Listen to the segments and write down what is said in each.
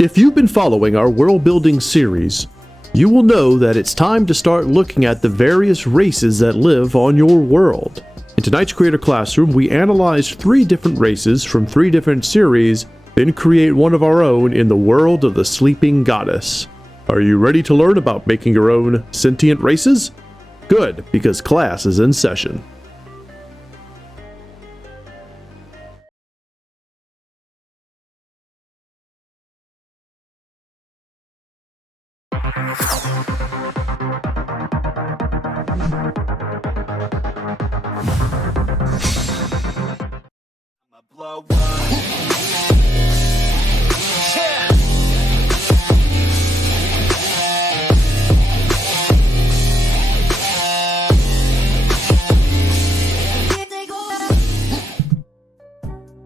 If you've been following our world building series, you will know that it's time to start looking at the various races that live on your world. In tonight's Creator Classroom, we analyzed 3 different races from 3 different series, then create one of our own in the world of the Sleeping Goddess. Are you ready to learn about making your own sentient races? Good, because class is in session.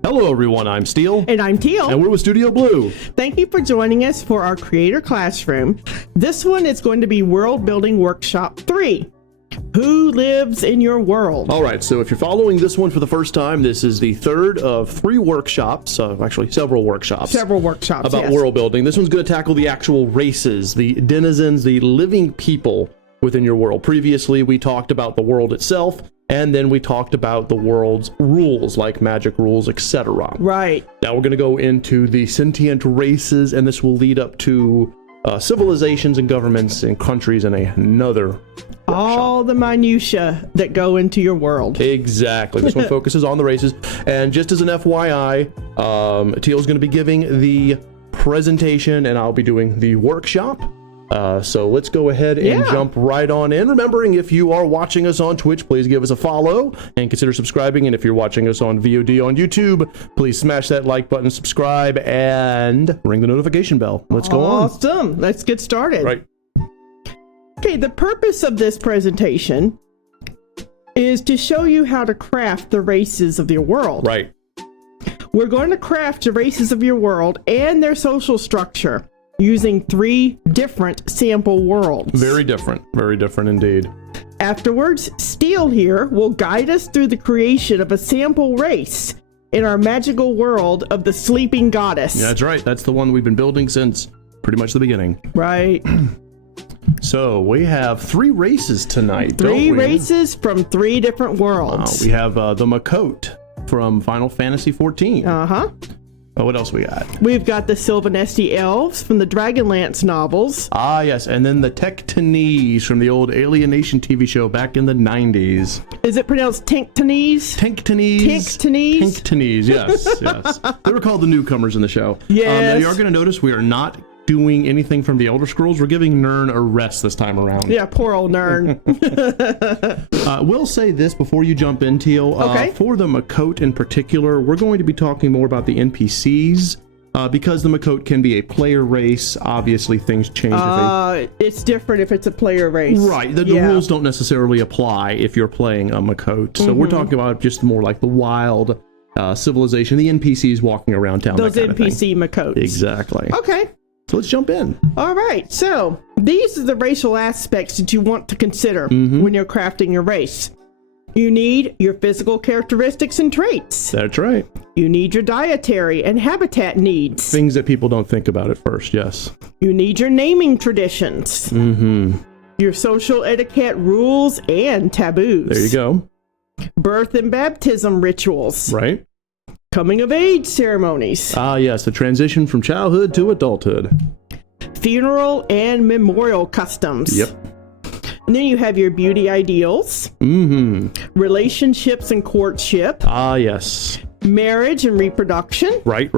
Hello everyone, I'm Steel. And I'm Teal. And we're with Studio Blue. Thank you for joining us for our Creator Classroom. This one is going to be World Building Workshop 3. Who lives in your world? All right, so if you're following this one for the first time, this is the third of 3 workshops, actually several workshops. Several workshops, about world building. This one's going to tackle the actual races, the denizens, the living people within your world. Previously, we talked about the world itself, and then we talked about the world's rules, like magic rules, etc. Right. Now we're going to go into the sentient races, and this will lead up to civilizations and governments and countries in another workshop. All the minutiae that go into your world. Exactly. This one focuses on the races. And just as an FYI, Teal's going to be giving the presentation, and I'll be doing the workshop. So let's go ahead and jump right on in. Remembering, if you are watching us on Twitch, please give us a follow and consider subscribing. And if you're watching us on VOD on YouTube, please smash that like button, subscribe, and ring the notification bell. Let's go on. Awesome. Let's get started. Right. Okay, the purpose of this presentation is to show you how to craft the races of your world. Right. We're going to craft the races of your world and their social structure using 3 different sample worlds. Very different indeed. Afterwards, Steel here will guide us through the creation of a sample race in our magical world of the Sleeping Goddess. Yeah, that's right. That's the one we've been building since pretty much the beginning. Right. So we have 3 races tonight. 3 races from 3 different worlds. We have the Miqo'te from Final Fantasy XIV. Uh-huh. What else we got? We've got the Silvanesti Elves from the Dragonlance novels. Ah, yes. And then the Tenctonese from the old Alienation TV show back in the 90s. Is it pronounced Tenctonese? Tenctonese. Tenctonese? Tenctonese, yes, yes. They were called the newcomers in the show. Yes. Now you are going to notice we are not doing anything from the Elder Scrolls. We're giving Nern a rest this time around. Yeah, poor old Nern. We'll say this before you jump in, Teal. Okay. For the Miqo'te in particular, we're going to be talking more about the NPCs. Because the Miqo'te can be a player race, obviously things change. It's different if it's a player race. Right. The rules don't necessarily apply if you're playing a Miqo'te. So we're talking about just more like the wild civilization, the NPCs walking around town. Those NPC Miqo'tes. Exactly. Okay. So let's jump in. All right. So these are the racial aspects that you want to consider when you're crafting your race. You need your physical characteristics and traits. That's right. You need your dietary and habitat needs. Things that people don't think about at first, yes. You need your naming traditions. Your social etiquette rules and taboos. There you go. Birth and baptism rituals. Right. Coming of age ceremonies. Ah, yes, the transition from childhood to adulthood. Funeral and memorial customs. Yep. And then you have your beauty ideals. Relationships and courtship. Ah, yes. Marriage and reproduction. Right.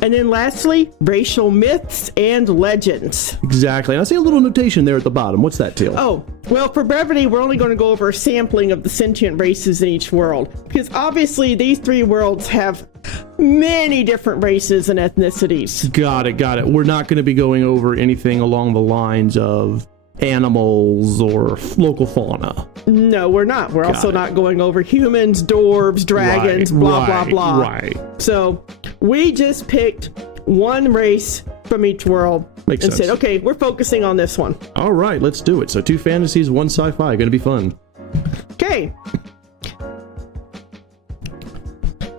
And then lastly, racial myths and legends. Exactly. And I see a little notation there at the bottom. What's that, Teal? Oh, well, for brevity, we're only going to go over a sampling of the sentient races in each world. Because obviously, these 3 worlds have many different races and ethnicities. Got it. We're not going to be going over anything along the lines of animals or local fauna. No, we're not. We're also not going over humans, dwarves, dragons, blah, blah. Right. So we just picked one race from each world Makes and sense. said, okay, we're focusing on this one. All right, let's do it. So 2 fantasies, 1 sci-fi. Going to be fun. Okay.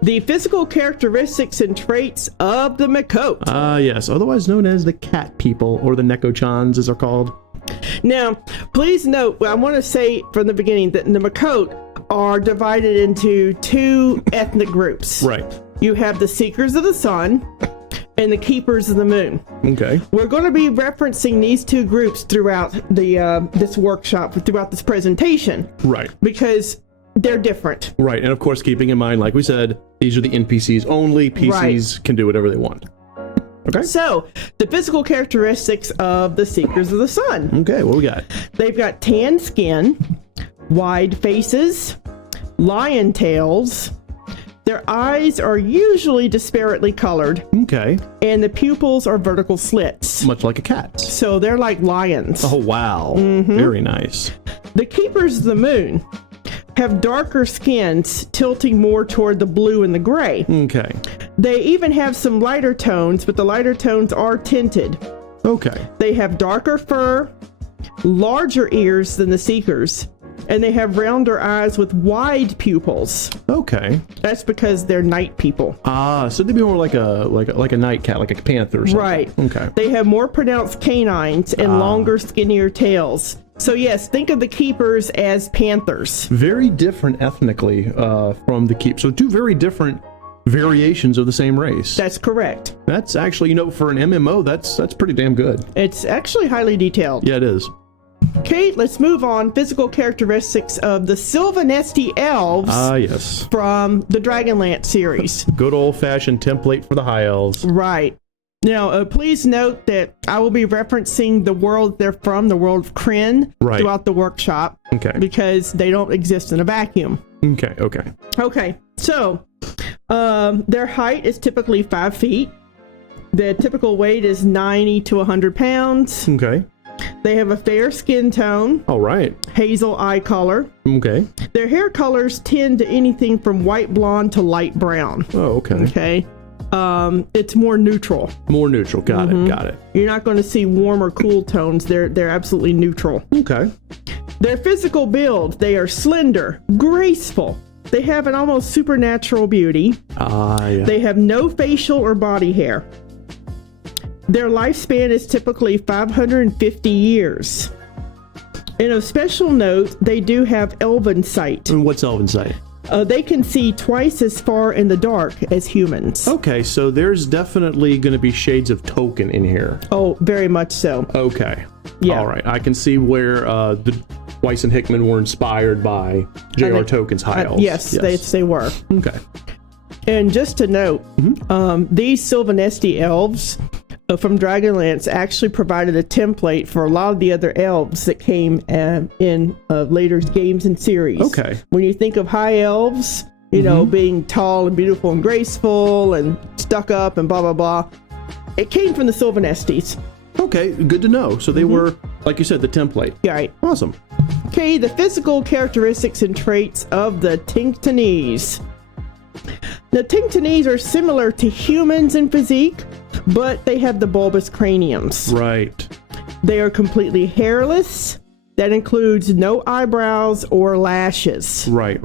The physical characteristics and traits of the Miqo'te. Yes, otherwise known as the cat people, or the Neko-chans as they're called. Now, please note, I want to say from the beginning that the Miqo'te are divided into two ethnic groups. Right. You have the Seekers of the Sun and the Keepers of the Moon. Okay. We're going to be referencing these two groups throughout the this workshop, throughout this presentation. Right. Because they're different. Right, and of course, keeping in mind, like we said, these are the NPCs only. PCs can do whatever they want. Okay. So, the physical characteristics of the Seekers of the Sun. Okay, what we got? They've got tan skin, wide faces, lion tails. Their eyes are usually disparately colored. Okay. And the pupils are vertical slits. Much like a cat. So they're like lions. Oh, wow. Very nice. The Keepers of the Moon have darker skins tilting more toward the blue and the gray. Okay. They even have some lighter tones, but the lighter tones are tinted. Okay. They have darker fur, larger ears than the Seekers, and they have rounder eyes with wide pupils. Okay. That's because they're night people. So they'd be more like a night cat, like a panther or something. Right. Okay. They have more pronounced canines and longer, skinnier tails. So yes, think of the Keepers as panthers. Very different ethnically from the Keep. So two very different variations of the same race. That's correct. That's actually, for an MMO, that's pretty damn good. It's actually highly detailed. Yeah, it is. Okay, let's move on. Physical characteristics of the Silvanesti Elves. Yes. From the Dragonlance series. Good old-fashioned template for the high elves. Right. Now, please note that I will be referencing the world they're from, the world of Kryn, throughout the workshop. Okay. Because they don't exist in a vacuum. Okay. Okay, so their height is typically 5 feet. The typical weight is 90 to 100 pounds. Okay. They have a fair skin tone. All right. Hazel eye color. Okay. Their hair colors tend to anything from white blonde to light brown. Oh, okay. Okay. It's more neutral. More neutral. Got it. You're not going to see warm or cool tones. They're absolutely neutral. Okay. Their physical build, they are slender, graceful. They have an almost supernatural beauty. Yeah. They have no facial or body hair. Their lifespan is typically 550 years. And of special note, they do have elven sight. And what's elven sight? They can see twice as far in the dark as humans. Okay, so there's definitely going to be shades of Tolkien in here. Oh, very much so. Okay. Yeah. All right. I can see where the Weiss and Hickman were inspired by J.R. Tolkien's High Elves. Yes, they were. Okay. And just to note, these Silvanesti Elves from Dragonlance actually provided a template for a lot of the other elves that came in later games and series. Okay. When you think of high elves, you know, being tall and beautiful and graceful and stuck up and blah, blah, blah, it came from the Silvanestis. Okay, good to know. So they were, like you said, the template. Right. Awesome. Okay, the physical characteristics and traits of the Tenctonese. The Tenctonese are similar to humans in physique, but they have the bulbous craniums. Right. They are completely hairless. That includes no eyebrows or lashes. Right.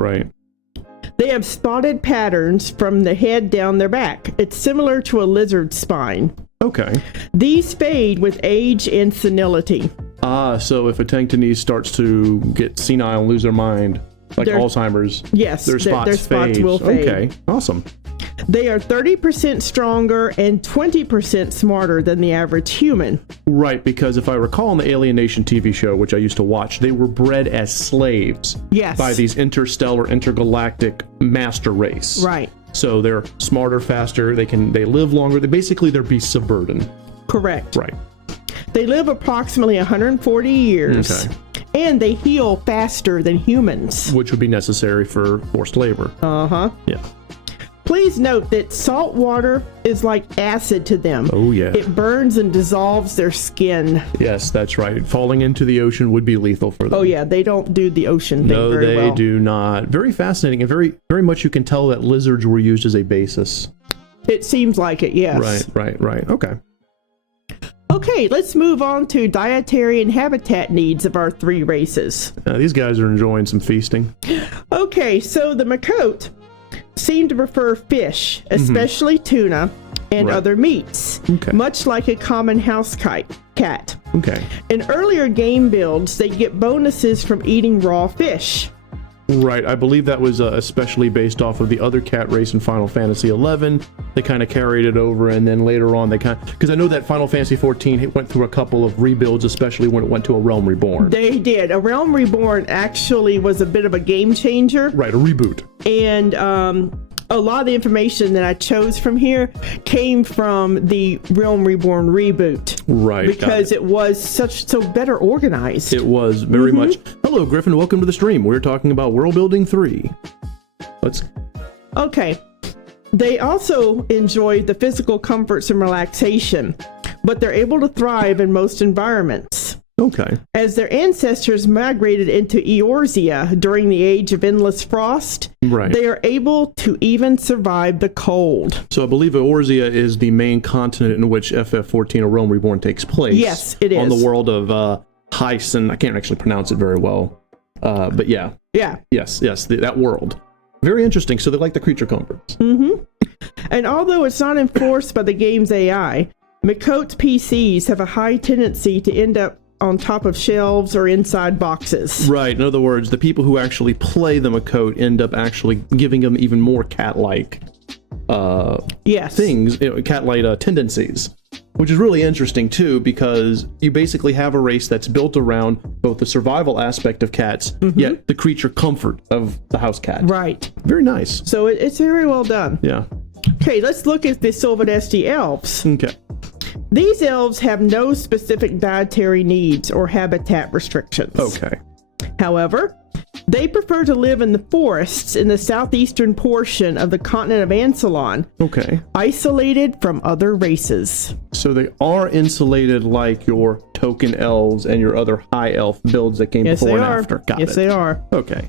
They have spotted patterns from the head down their back. It's similar to a lizard spine. Okay. These fade with age and senility. So if a Tenctonese starts to get senile and lose their mind, like Alzheimer's, yes, their spots will fade. Okay, awesome. They are 30% stronger and 20% smarter than the average human. Right, because if I recall in the Alien Nation TV show, which I used to watch, they were bred as slaves by these interstellar, intergalactic master race. Right. So they're smarter, faster, they live longer. They're beasts of burden. Correct. Right. They live approximately 140 years. Okay. And they heal faster than humans. Which would be necessary for forced labor. Yeah. Please note that salt water is like acid to them. Oh, yeah. It burns and dissolves their skin. Yes, that's right. Falling into the ocean would be lethal for them. Oh, yeah. They don't do the ocean thing very well. No, they do not. Very fascinating. And very, very much you can tell that lizards were used as a basis. It seems like it, yes. Right. Okay. Okay, let's move on to dietary and habitat needs of our three races. These guys are enjoying some feasting. Okay, so the Miqo'te, seem to prefer fish, especially tuna, and other meats, much like a common house cat. Okay. In earlier game builds, they get bonuses from eating raw fish. Right, I believe that was especially based off of the other cat race in Final Fantasy XI. They kind of carried it over, and then later on they because I know that Final Fantasy XIV went through a couple of rebuilds, especially when it went to A Realm Reborn. They did. A Realm Reborn actually was a bit of a game changer. Right, a reboot. And a lot of the information that I chose from here came from the Realm Reborn reboot. Right. Because it was so better organized. It was very much. Hello, Gryphon. Welcome to the stream. We're talking about World Building 3. Okay. They also enjoy the physical comforts and relaxation, but they're able to thrive in most environments. Okay. As their ancestors migrated into Eorzea during the Age of Endless Frost, they are able to even survive the cold. So I believe Eorzea is the main continent in which FF14 or Realm Reborn takes place. Yes, it is. On the world of Hyson. I can't actually pronounce it very well. But yeah. Yeah. Yes, that world. Very interesting. So they like the creature comforts. And although it's not enforced by the game's AI, Miqo'te PCs have a high tendency to end up on top of shelves or inside boxes. Right. In other words, the people who actually play the Miqo'te end up actually giving them even more cat-like things, cat-like tendencies, which is really interesting too, because you basically have a race that's built around both the survival aspect of cats, yet the creature comfort of the house cat. Right. Very nice. So it's very well done. Yeah. Okay, let's look at the Silvanesti Elves. Okay. These elves have no specific dietary needs or habitat restrictions. Okay. However, they prefer to live in the forests in the southeastern portion of the continent of Ansalon. Okay. Isolated from other races. So they are insulated like your token elves and your other high elf builds that came before and after. Got it. Yes, they are. Okay.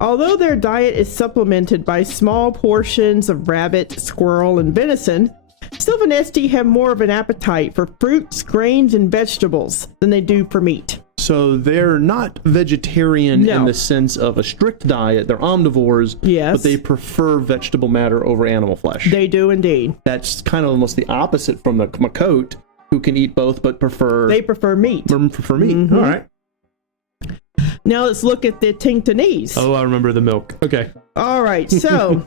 Although their diet is supplemented by small portions of rabbit, squirrel, and venison, Silvanesti have more of an appetite for fruits, grains, and vegetables than they do for meat. So they're not vegetarian in the sense of a strict diet. They're omnivores, but they prefer vegetable matter over animal flesh. They do indeed. That's kind of almost the opposite from the Miqo'te, who can eat both but prefer... They prefer meat. Prefer meat. All right. Now let's look at the Tenctonese. Oh, I remember the milk. Okay. All right, so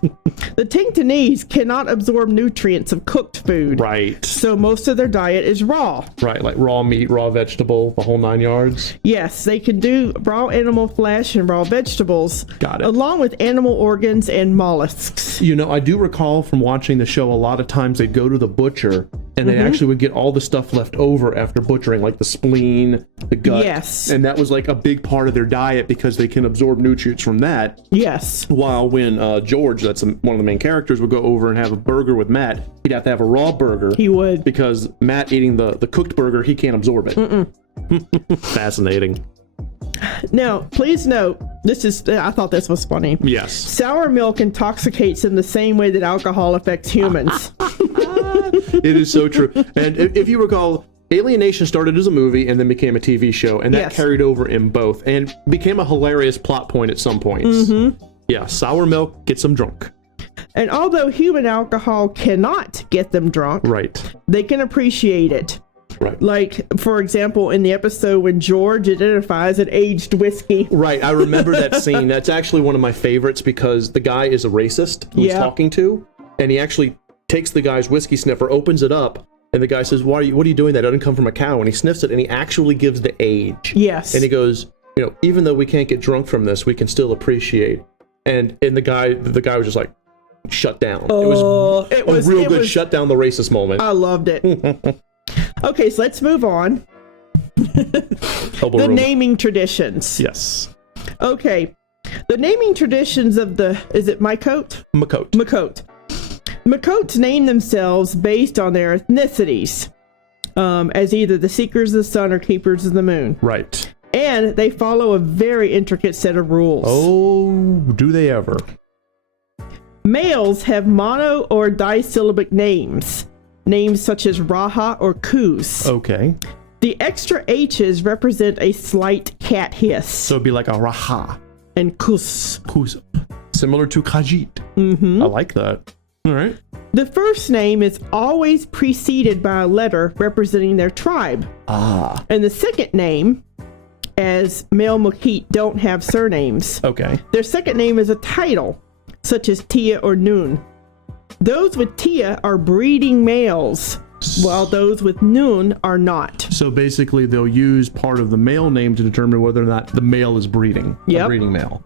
the Tenctonese cannot absorb nutrients of cooked food. Right. So most of their diet is raw. Right, like raw meat, raw vegetable, the whole 9 yards. Yes, they can do raw animal flesh and raw vegetables. Got it. Along with animal organs and mollusks. You know, I do recall from watching the show, a lot of times they'd go to the butcher and they actually would get all the stuff left over after butchering, like the spleen, the gut. Yes. And that was like a big part of their diet because they can absorb nutrients from that. Yes. While when George, that's one of the main characters, would go over and have a burger with Matt, he'd have to have a raw burger. He would. Because Matt eating the cooked burger, he can't absorb it. Fascinating. Now, please note, I thought this was funny. Yes. Sour milk intoxicates in the same way that alcohol affects humans. It is so true. And if you recall, Alienation started as a movie and then became a TV show, and that carried over in both and became a hilarious plot point at some points. Yeah, sour milk gets them drunk. And although human alcohol cannot get them drunk, they can appreciate it. Right. Like, for example, in the episode when George identifies an aged whiskey. Right, I remember that scene. That's actually one of my favorites because the guy is a racist who he's talking to, and he actually takes the guy's whiskey sniffer, opens it up, and the guy says, what are you doing? That doesn't come from a cow. And he sniffs it, and he actually gives the age. Yes. And he goes, even though we can't get drunk from this, we can still appreciate. And the guy was just like, shut down. It was a real good shut down the racist moment. I loved it. Okay, so let's move on. The naming traditions. Yes. Okay. The naming traditions of is it Miqo'te? Miqo'te. Miqo'te. Miqo'tes name themselves based on their ethnicities, as either the Seekers of the Sun or Keepers of the Moon. Right. And they follow a very intricate set of rules. Oh, do they ever? Males have mono or disyllabic names. Names such as Raha or Kus. Okay. The extra H's represent a slight cat hiss. So it'd be like a Raha. And Kus. Kus. Similar to Khajiit. I like that. All right. The first name is always preceded by a letter representing their tribe. And the second name, as male Miqo'te don't have surnames. Okay. Their second name is a title, such as Tia or Noon. Those with Tia are breeding males, while those with Noon are not. So basically, they'll use part of the male name to determine whether or not the male is breeding. Yep. A breeding male.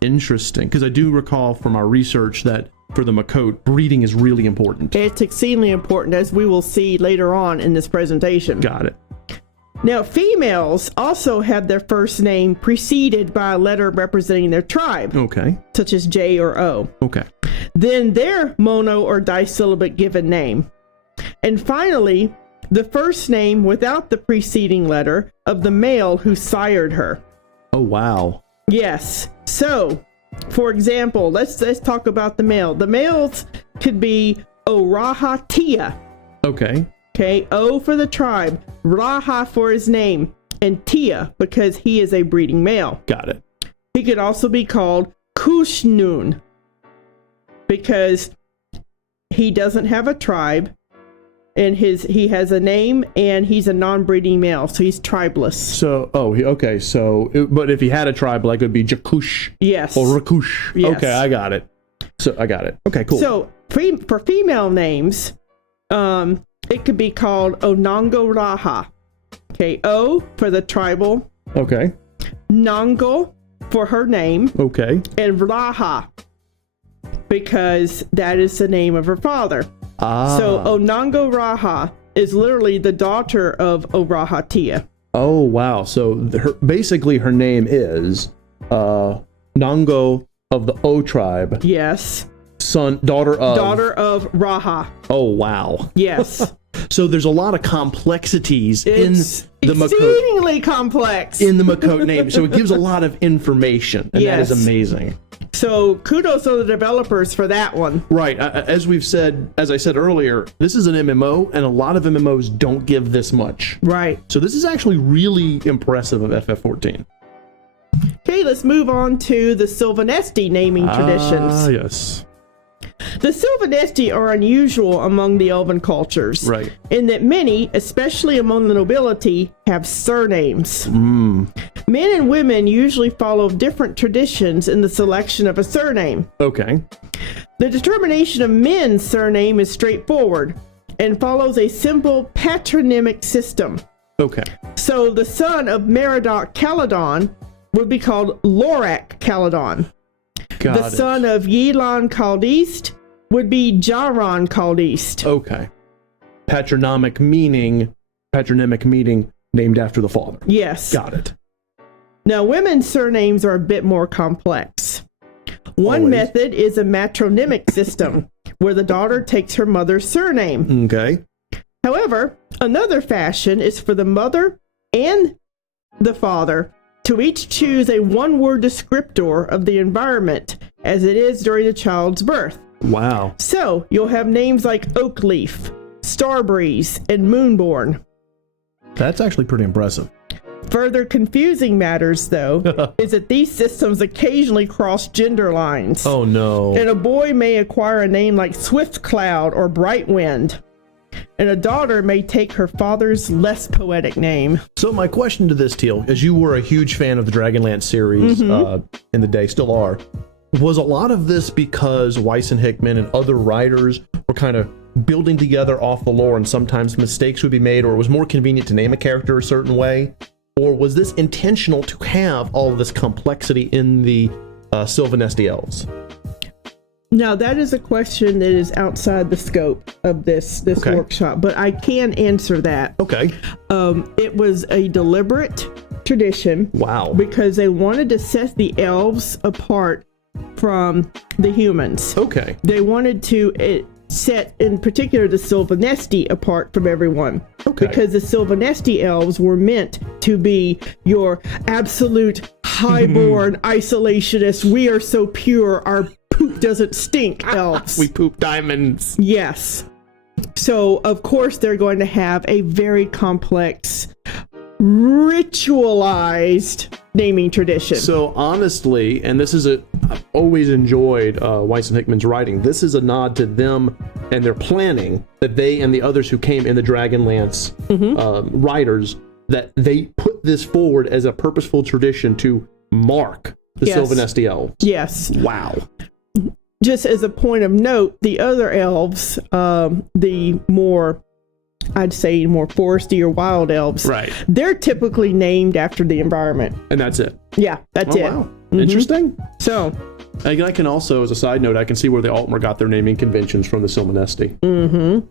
Interesting. Because I do recall from our research that for the Miqo'te, breeding is really important. It's exceedingly important, as we will see later on in this presentation. Got it. Now, females also have their first name preceded by a letter representing their tribe. Okay. Such as J or O. Okay. Then their mono or disyllabic given name. And finally, the first name without the preceding letter of the male who sired her. Oh, wow. Yes. So, for example, let's talk about the male. The males could be Oraha Tia. Okay. Okay, O for the tribe, Raha for his name, and Tia because he is a breeding male. Got it. He could also be called Kushnun because he doesn't have a tribe, and he has a name, and he's a non-breeding male, so he's tribeless. So, okay. So, but if he had a tribe, like it would be Jakush. Yes. Or Rakush. Yes. Okay, I got it. Okay, cool. So, for female names, it could be called Onongo Raha. Okay, O for the tribal. Okay. Nongo for her name. Okay. And Raha because that is the name of her father. So Onongo Raha is literally the daughter of Oraha Tia. Oh, wow. So basically her name is Nongo of the O tribe. Yes. Daughter of Raha. Oh, wow. Yes. So there's a lot of complexities in the Miqo'te. Exceedingly complex. In the Miqo'te name. So it gives a lot of information. And that is amazing. So kudos to the developers for that one. Right. As I said earlier, this is an MMO, and a lot of MMOs don't give this much. Right. So this is actually really impressive of FF14. Okay, let's move on to the Silvanesti naming traditions. Yes. The Silvanesti are unusual among the elven cultures, right? In that many, especially among the nobility, have surnames. Men and women usually follow different traditions in the selection of a surname. Okay. The determination of men's surname is straightforward and follows a simple patronymic system. Okay. So the son of Meridoc Caledon would be called Lorak Caledon. The son of Yelan Caldiste would be Jaron Caldiste. Okay. Patronymic meaning named after the father. Yes. Got it. Now, women's surnames are a bit more complex. One method is a matronymic system, where the daughter takes her mother's surname. Okay. However, another fashion is for the mother and the father to each choose a one-word descriptor of the environment as it is during the child's birth. Wow. So, you'll have names like Oakleaf, Starbreeze, and Moonborn. That's actually pretty impressive. Further confusing matters, though, is that these systems occasionally cross gender lines. Oh, no. And a boy may acquire a name like Swift Cloud or Bright Wind. And a daughter may take her father's less poetic name. So my question to this, Teal, as you were a huge fan of the Dragonlance series in the day, still are, was a lot of this because Weiss and Hickman and other writers were kind of building together off the lore and sometimes mistakes would be made, or it was more convenient to name a character a certain way? Or was this intentional to have all of this complexity in the Silvanesti Elves? Now, that is a question that is outside the scope of this workshop, but I can answer that. Okay. It was a deliberate tradition. Wow. Because they wanted to set the elves apart from the humans. Okay. They wanted to set, in particular, the Silvanesti apart from everyone. Okay. Because the Silvanesti elves were meant to be your absolute highborn isolationists. We are so pure, our poop doesn't stink elves. We poop diamonds. Yes. So, of course, they're going to have a very complex, ritualized naming tradition. So, honestly, and this is I've always enjoyed Weiss and Hickman's writing. This is a nod to them and their planning, that they and the others who came in the Dragonlance writers, that they put this forward as a purposeful tradition to mark the Silvanesti Elves. Yes. Wow. Just as a point of note, the other elves, the more, I'd say, more foresty or wild elves, right? They're typically named after the environment. And that's it? Yeah, that's it. Wow. Interesting. So, I can also, as a side note, I can see where the Altmer got their naming conventions from the Silvanesti.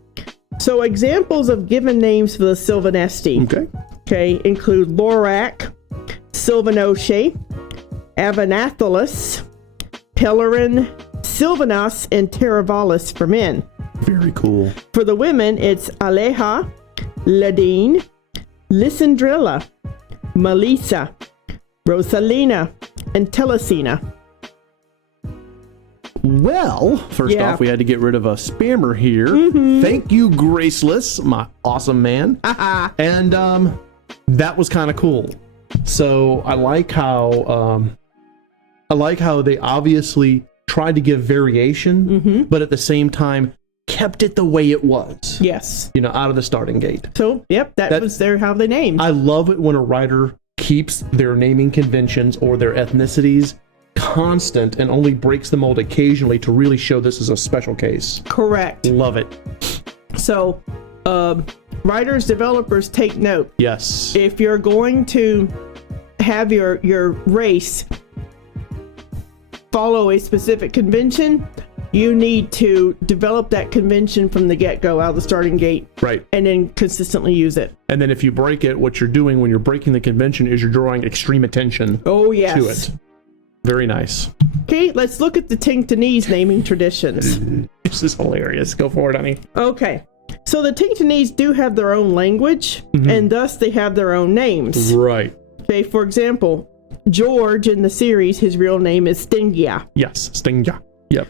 So examples of given names for the Silvanesti, okay, include Lorak, Silvanoche, Avanathalus, Pellerin, Sylvanas, and Terravalis for men. Very cool. For the women, it's Aleja, Ladine, Lysandrilla, Melissa, Rosalina, and Telecina. Well, first off, we had to get rid of a spammer here. Thank you, Graceless, my awesome man. And that was kind of cool. So I like how they obviously tried to give variation, but at the same time kept it the way it was. Yes. You know, out of the starting gate. So, yep, that was how they named. I love it when a writer keeps their naming conventions or their ethnicities constant and only breaks the mold occasionally to really show this is a special case. Correct. Love it. So, writers, developers, take note. Yes. If you're going to have your race follow a specific convention, you need to develop that convention from the get-go, out of the starting gate. Right. And then consistently use it. And then if you break it, what you're doing when you're breaking the convention is you're drawing extreme attention to it. Very nice. Okay, let's look at the Tenctonese naming traditions. This is hilarious. Go for it, honey. Okay. So the Tenctonese do have their own language, and thus they have their own names. Right. Okay, for example, George in the series, his real name is Stingia. Yes, Stingia. Yep.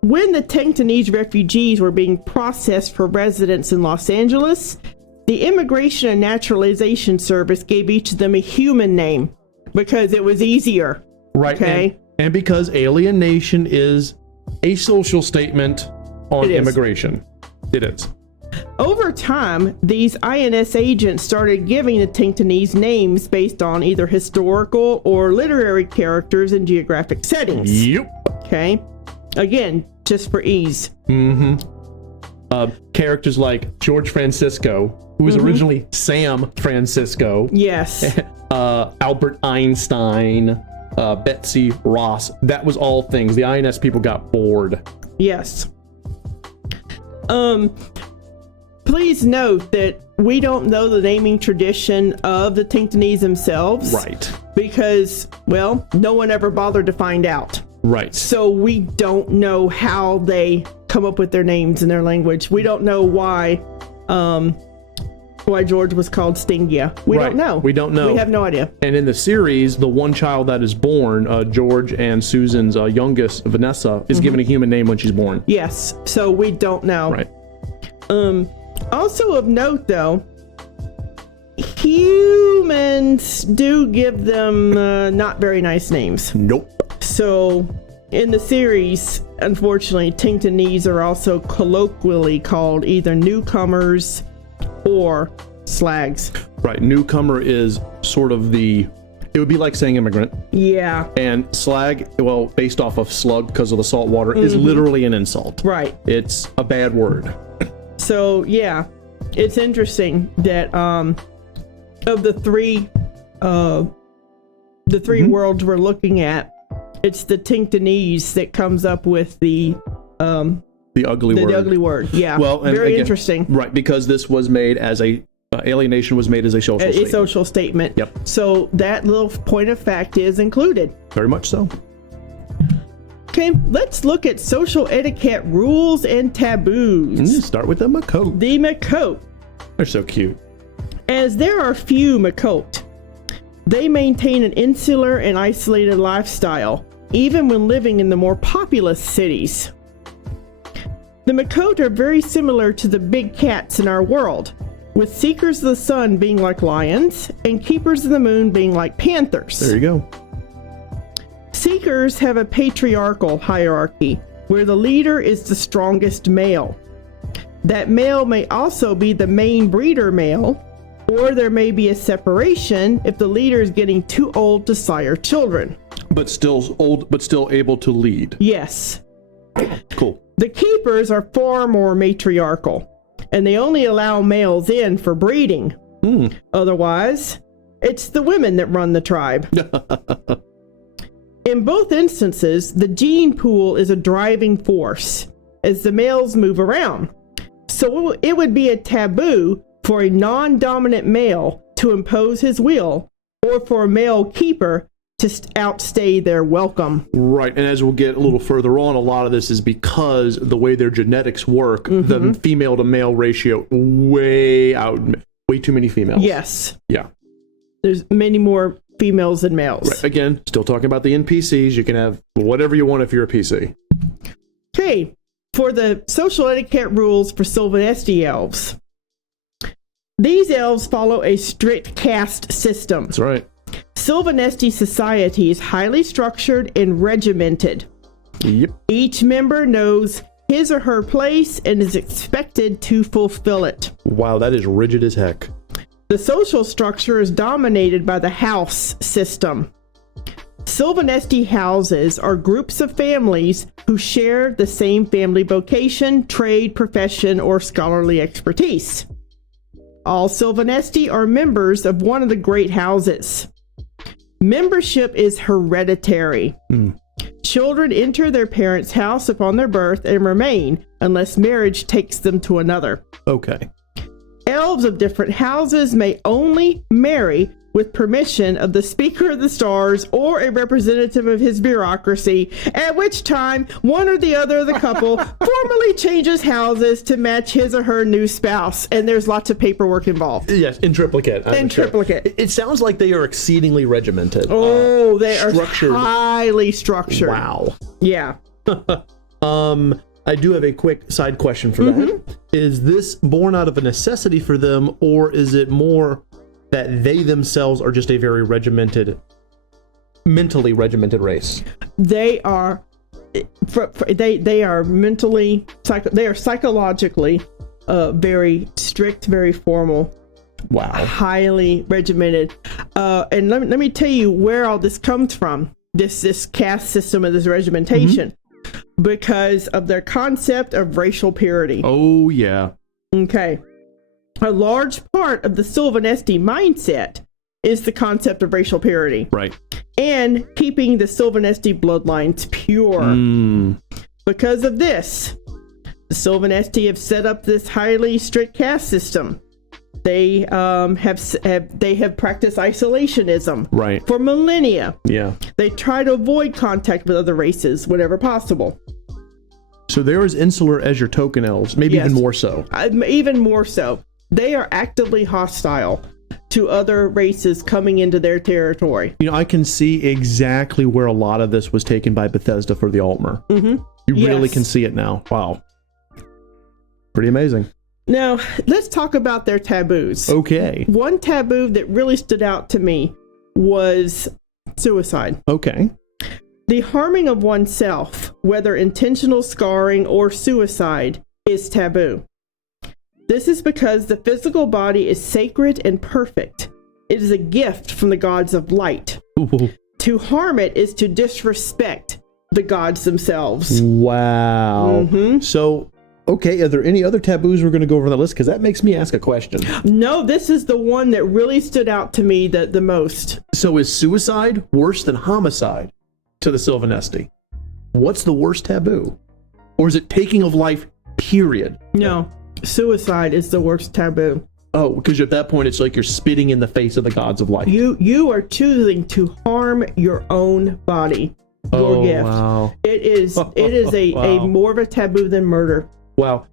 When the Tenctonese refugees were being processed for residence in Los Angeles, the Immigration and Naturalization Service gave each of them a human name because it was easier. Right. Okay. And because alienation is a social statement on immigration. It is. Over time, these INS agents started giving the Tenctonese names based on either historical or literary characters in geographic settings. Yep. Okay. Again, just for ease. Characters like George Francisco, who was originally Sam Francisco. Yes. Albert Einstein, Betsy Ross. That was all things. The INS people got bored. Yes. Please note that we don't know the naming tradition of the Tenctonese themselves. Right. Because, well, no one ever bothered to find out. Right. So we don't know how they come up with their names in their language. We don't know why George was called Stingia. We don't know. We don't know. We have no idea. And in the series, the one child that is born, George and Susan's youngest, Vanessa, is given a human name when she's born. Yes. So we don't know. Right. Also of note, though, humans do give them not very nice names. Nope. So, in the series, unfortunately, Tenctonese are also colloquially called either newcomers or slags. Right. Newcomer is sort of it would be like saying immigrant. Yeah. And slag, well, based off of slug because of the salt water, is literally an insult. Right. It's a bad word. So, yeah, it's interesting that of the three worlds we're looking at, it's the Tenctonese that comes up with the ugly word. The ugly word, yeah. Well, and very again, interesting. Right, because this was made as alienation was made as a social statement. A social statement. Yep. So that little point of fact is included. Very much so. Okay, let's look at social etiquette rules and taboos. Start with the Miqo'te. The Miqo'te. They're so cute. As there are few Miqo'te, they maintain an insular and isolated lifestyle, even when living in the more populous cities. The Miqo'te are very similar to the big cats in our world, with seekers of the sun being like lions and keepers of the moon being like panthers. There you go. Seekers have a patriarchal hierarchy where the leader is the strongest male. That male may also be the main breeder male, or there may be a separation if the leader is getting too old to sire children. But still old, but still able to lead. Yes. Cool. The keepers are far more matriarchal, and they only allow males in for breeding. Otherwise, it's the women that run the tribe. In both instances, the gene pool is a driving force as the males move around. So it would be a taboo for a non-dominant male to impose his will, or for a male keeper to outstay their welcome. Right, and as we'll get a little further on, a lot of this is because the way their genetics work, the female to male ratio, way too many females. Yes. Yeah. There's many more females than males. Right. Again, still talking about the NPCs. You can have whatever you want if you're a PC. Okay, for the social etiquette rules for Silvanesti Elves. These elves follow a strict caste system. That's right. Silvanesti society is highly structured and regimented. Yep. Each member knows his or her place and is expected to fulfill it. Wow, that is rigid as heck. The social structure is dominated by the house system. Silvanesti houses are groups of families who share the same family vocation, trade, profession, or scholarly expertise. All Silvanesti are members of one of the great houses. Membership is hereditary. Children enter their parents' house upon their birth and remain unless marriage takes them to another. Okay. Elves of different houses may only marry with permission of the Speaker of the Stars or a representative of his bureaucracy, at which time one or the other of the couple formally changes houses to match his or her new spouse. And there's lots of paperwork involved. Yes, in triplicate. In triplicate. It sounds like they are exceedingly regimented. Oh, they are structured. Highly structured. Wow. Yeah. I do have a quick side question for that. Is this born out of a necessity for them, or is it more that they themselves are just a very mentally regimented race? They are, they are mentally, they are psychologically very strict, very formal. Wow. Highly regimented. And let me tell you where all this comes from. This caste system of this regimentation. Because of their concept of racial purity. Oh, yeah. Okay. A large part of the Silvanesti mindset is the concept of racial purity. Right. And keeping the Silvanesti bloodlines pure. Because of this, the Silvanesti have set up this highly strict caste system. They have practiced isolationism for millennia. Yeah. They try to avoid contact with other races whenever possible. So they're as insular as your token elves, maybe even more so. Even more so. They are actively hostile to other races coming into their territory. You know, I can see exactly where a lot of this was taken by Bethesda for the Altmer. You really can see it now. Wow. Pretty amazing. Now, let's talk about their taboos. Okay. One taboo that really stood out to me was suicide. Okay. The harming of oneself, whether intentional scarring or suicide, is taboo. This is because the physical body is sacred and perfect. It is a gift from the gods of light. Ooh. To harm it is to disrespect the gods themselves. Wow. So, okay, are there any other taboos we're going to go over on the list? Because that makes me ask a question. No, this is the one that really stood out to me the most. So is suicide worse than homicide to the Silvanesti? What's the worst taboo? Or is it taking of life, period? No, suicide is the worst taboo. Oh, because at that point, it's like you're spitting in the face of the gods of light. You are choosing to harm your own body. Your gift. Wow. It is a more of a taboo than murder. Wow.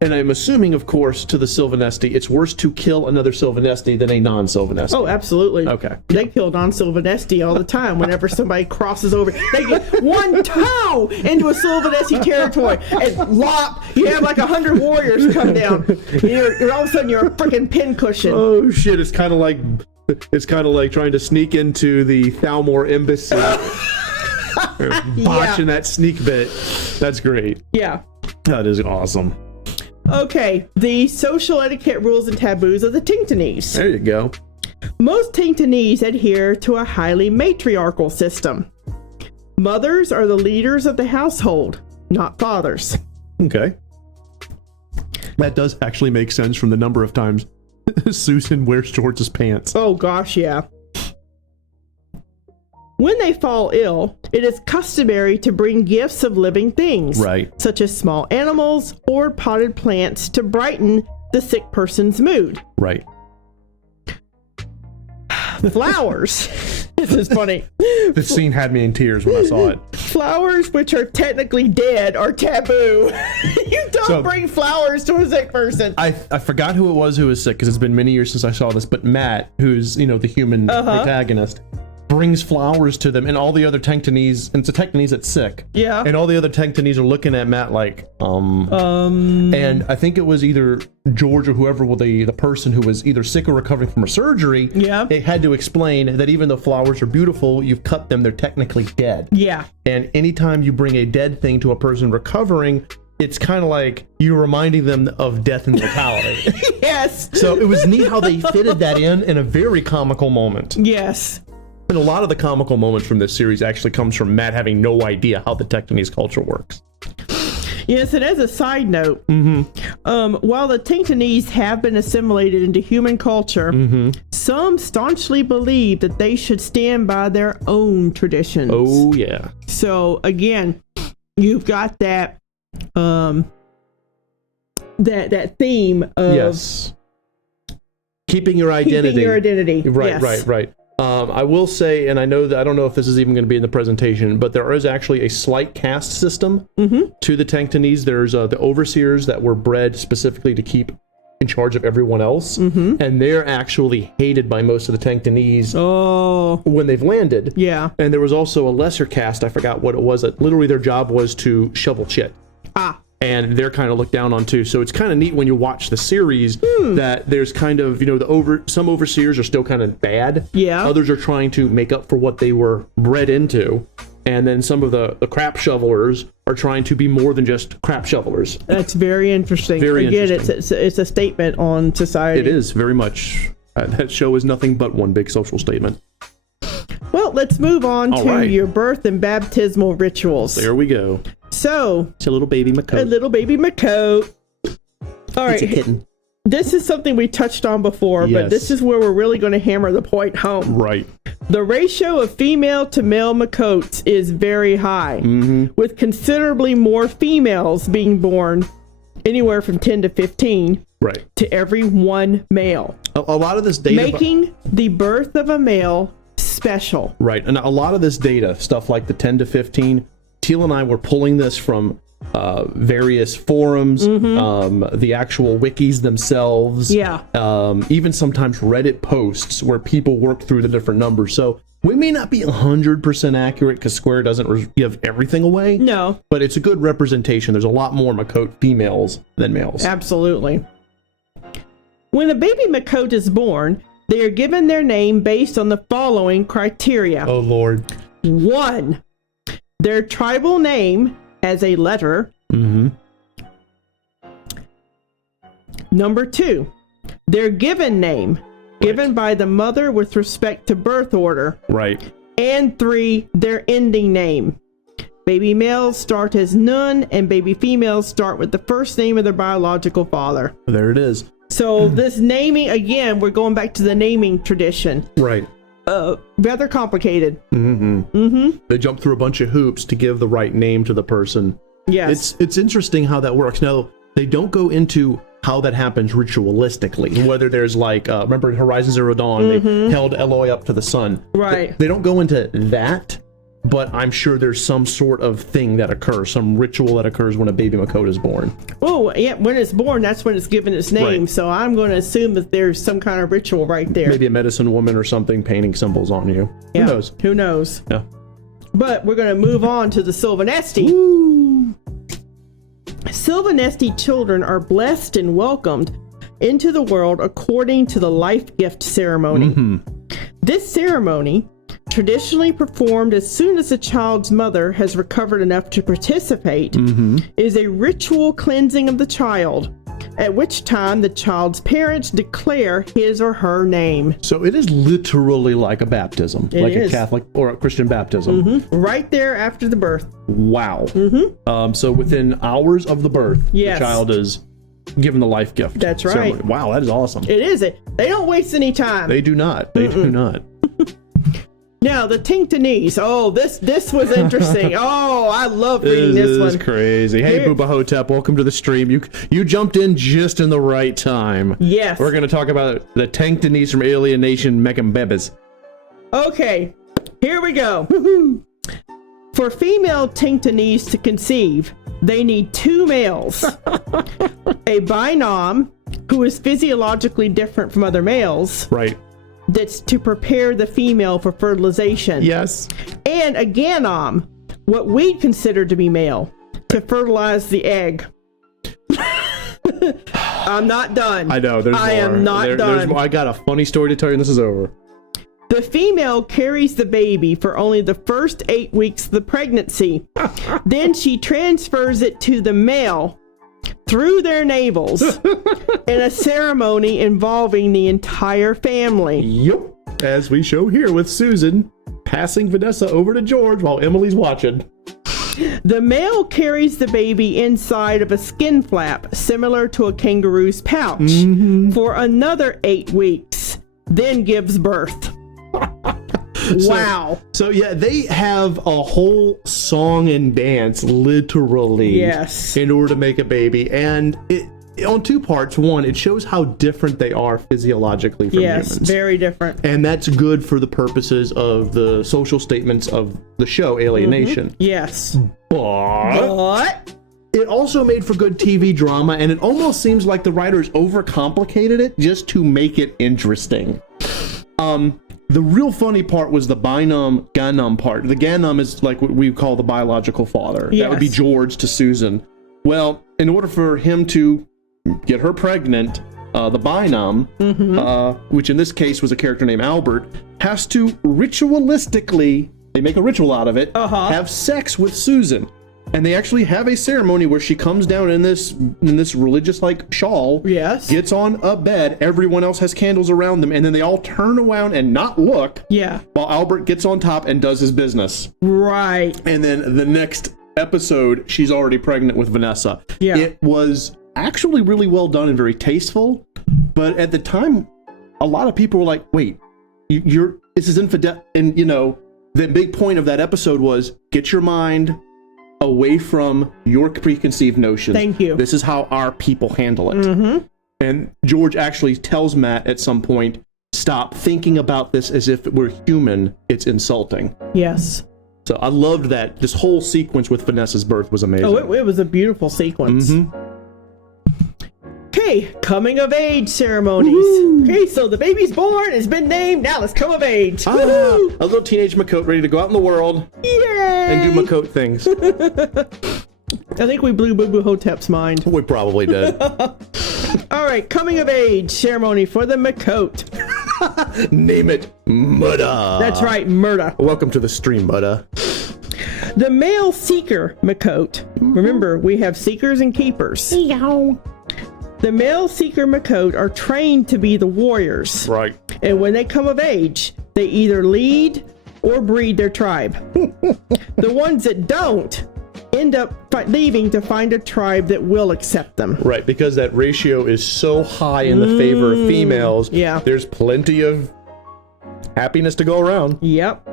And I'm assuming, of course, to the Silvanesti, it's worse to kill another Silvanesti than a non-Silvanesti. Oh, absolutely. Okay. They kill non-Silvanesti all the time whenever somebody crosses over. They get one toe into a Silvanesti territory and lop. You have like 100 warriors come down. You're all of a sudden you're a freaking pincushion. Oh, shit. It's kind of like trying to sneak into the Thalmor embassy. Botching that sneak bit. That's great. Yeah. That is awesome. Okay, the social etiquette rules and taboos of the Tenctonese. There you go. Most Tenctonese adhere to a highly matriarchal system. Mothers are the leaders of the household, not fathers. Okay. That does actually make sense from the number of times Susan wears George's pants. Oh gosh, yeah. When they fall ill, it is customary to bring gifts of living things, right, such as small animals or potted plants to brighten the sick person's mood. Right. Flowers. This is funny. This scene had me in tears when I saw it. Flowers which are technically dead are taboo. You don't bring flowers to a sick person. I forgot who it was who was sick because it's been many years since I saw this, but Matt, who's, you know, the human protagonist, brings flowers to them, and all the other Tenctonese, and it's a Tenctonese that's sick. Yeah. And all the other Tenctonese are looking at Matt like, And I think it was either George or whoever, the person who was either sick or recovering from a surgery. Yeah. They had to explain that even though flowers are beautiful, you've cut them, they're technically dead. Yeah. And anytime you bring a dead thing to a person recovering, it's kind of like you're reminding them of death and mortality. Yes. So it was neat how they fitted that in a very comical moment. Yes. And a lot of the comical moments from this series actually comes from Matt having no idea how the Tenctonese culture works. Yes, and as a side note, while the Tenctonese have been assimilated into human culture, some staunchly believe that they should stand by their own traditions. Oh, yeah. So, again, you've got that that theme of keeping your identity. Keeping your identity. Right, yes. right. I will say, and I don't know if this is even going to be in the presentation, but there is actually a slight caste system to the Tenctonese. There's the overseers that were bred specifically to keep in charge of everyone else, and they're actually hated by most of the Tenctonese when they've landed. Yeah. And there was also a lesser caste, I forgot what it was, that literally their job was to shovel shit. And they're kind of looked down on too. So it's kind of neat when you watch the series that there's kind of, you know, some overseers are still kind of bad. Yeah. Others are trying to make up for what they were bred into. And then some of the crap shovelers are trying to be more than just crap shovelers. That's very interesting. It's a statement on society. It is, very much. That show is nothing but one big social statement. Well, let's move on to your birth and baptismal rituals. There we go. So, it's a little baby Miqo'te. A little baby Miqo'te. All right. It's a kitten. This is something we touched on before, but this is where we're really going to hammer the point home. Right. The ratio of female to male Miqo'tes is very high, with considerably more females being born, anywhere from 10 to 15, to every one male. A lot of this data... making the birth of a male special. Right. And a lot of this data, stuff like the 10 to 15... Teal and I were pulling this from various forums, the actual wikis themselves, even sometimes Reddit posts where people work through the different numbers. So we may not be 100% accurate because Square doesn't give everything away. No. But it's a good representation. There's a lot more Miqo'te females than males. Absolutely. When a baby Miqo'te is born, they are given their name based on the following criteria. Oh, Lord. 1. Their tribal name as a letter. Number 2, their given name, given by the mother with respect to birth order. Right. And 3, their ending name. Baby males start as none, and baby females start with the first name of their biological father. There it is. So this naming, again, we're going back to the naming tradition. Right. Rather complicated. They jump through a bunch of hoops to give the right name to the person. Yes. It's interesting how that works. Now, they don't go into how that happens ritualistically, whether there's like, remember in Horizon Zero Dawn, they held Eloy up to the sun. Right. They don't go into that, but I'm sure there's some sort of thing that occurs, some ritual that occurs when a baby Miqo'te is born. Oh, yeah, when it's born, that's when it's given its name. Right. So I'm going to assume that there's some kind of ritual right there. Maybe a medicine woman or something painting symbols on you. Yeah. Who knows? Who knows? Yeah. But we're going to move on to the Silvanesti. Woo. Silvanesti children are blessed and welcomed into the world according to the life gift ceremony. This ceremony traditionally performed as soon as the child's mother has recovered enough to participate, is a ritual cleansing of the child, at which time the child's parents declare his or her name. So it is literally like a baptism, like a Catholic or a Christian baptism. Right there after the birth. Wow. So within hours of the birth, the child is given the life gift. That's right. ceremony. Wow, that is awesome. It is. They don't waste any time. They do not. They do not. Now, the Tenctonese. Oh, this was interesting. Oh, I love reading this one. This is crazy. Hey, Booba Hotep, welcome to the stream. You jumped in just in the right time. Yes. We're going to talk about the Tenctonese from Alien Nation Miqo'te. Okay, here we go. For female Tenctonese to conceive, they need 2 males. A binom, who is physiologically different from other males. Right. That's to prepare the female for fertilization. Yes. And a ganom, what we'd consider to be male, to fertilize the egg. I'm not done. I know. I am not done. There's more. I got a funny story to tell you, and this is over. The female carries the baby for only the first 8 weeks of the pregnancy. Then she transfers it to the male through their navels in a ceremony involving the entire family. Yep. As we show here with Susan passing Vanessa over to George while Emily's watching. The male carries the baby inside of a skin flap similar to a kangaroo's pouch for another 8 weeks, then gives birth. Wow. So yeah, they have a whole song and dance, literally, in order to make a baby. And it on 2 parts. One, it shows how different they are physiologically from humans. Yes, very different. And that's good for the purposes of the social statements of the show, Alienation. Yes. But it also made for good TV drama, and it almost seems like the writers overcomplicated it just to make it interesting. The real funny part was the binom ganom part. The ganom is like what we call the biological father. Yes. That would be George to Susan. Well, in order for him to get her pregnant, the binom, which in this case was a character named Albert, has to ritualistically, they make a ritual out of it, have sex with Susan. And they actually have a ceremony where she comes down in this religious like shawl, gets on a bed, everyone else has candles around them, and then they all turn around and not look, while Albert gets on top and does his business. Right. And then the next episode, she's already pregnant with Vanessa. It was actually really well done and very tasteful, but at the time, a lot of people were like, wait, this is infidel, and you know, the big point of that episode was get your mind away from your preconceived notions. Thank you. This is how our people handle it. And George actually tells Matt at some point, stop thinking about this as if we're human. It's insulting. Yes. So I loved that. This whole sequence with Vanessa's birth was amazing. Oh, it was a beautiful sequence. Okay, coming of age ceremonies. Woo. Okay, so the baby's born, has been named, now let's come of age. A little teenage Miqo'te ready to go out in the world. Yay! And do Miqo'te things. I think we blew Boo Boo Hotep's mind. We probably did. All right, coming of age ceremony for the Miqo'te. Name it Murda. That's right, Murda. Welcome to the stream, Murda. The male seeker Miqo'te. Remember, we have seekers and keepers. The male seeker Miqo'te are trained to be the warriors. Right. And when they come of age, they either lead or breed their tribe. The ones that don't end up leaving to find a tribe that will accept them. Right, because that ratio is so high in the favor of females. Yeah. There's plenty of happiness to go around. Yep.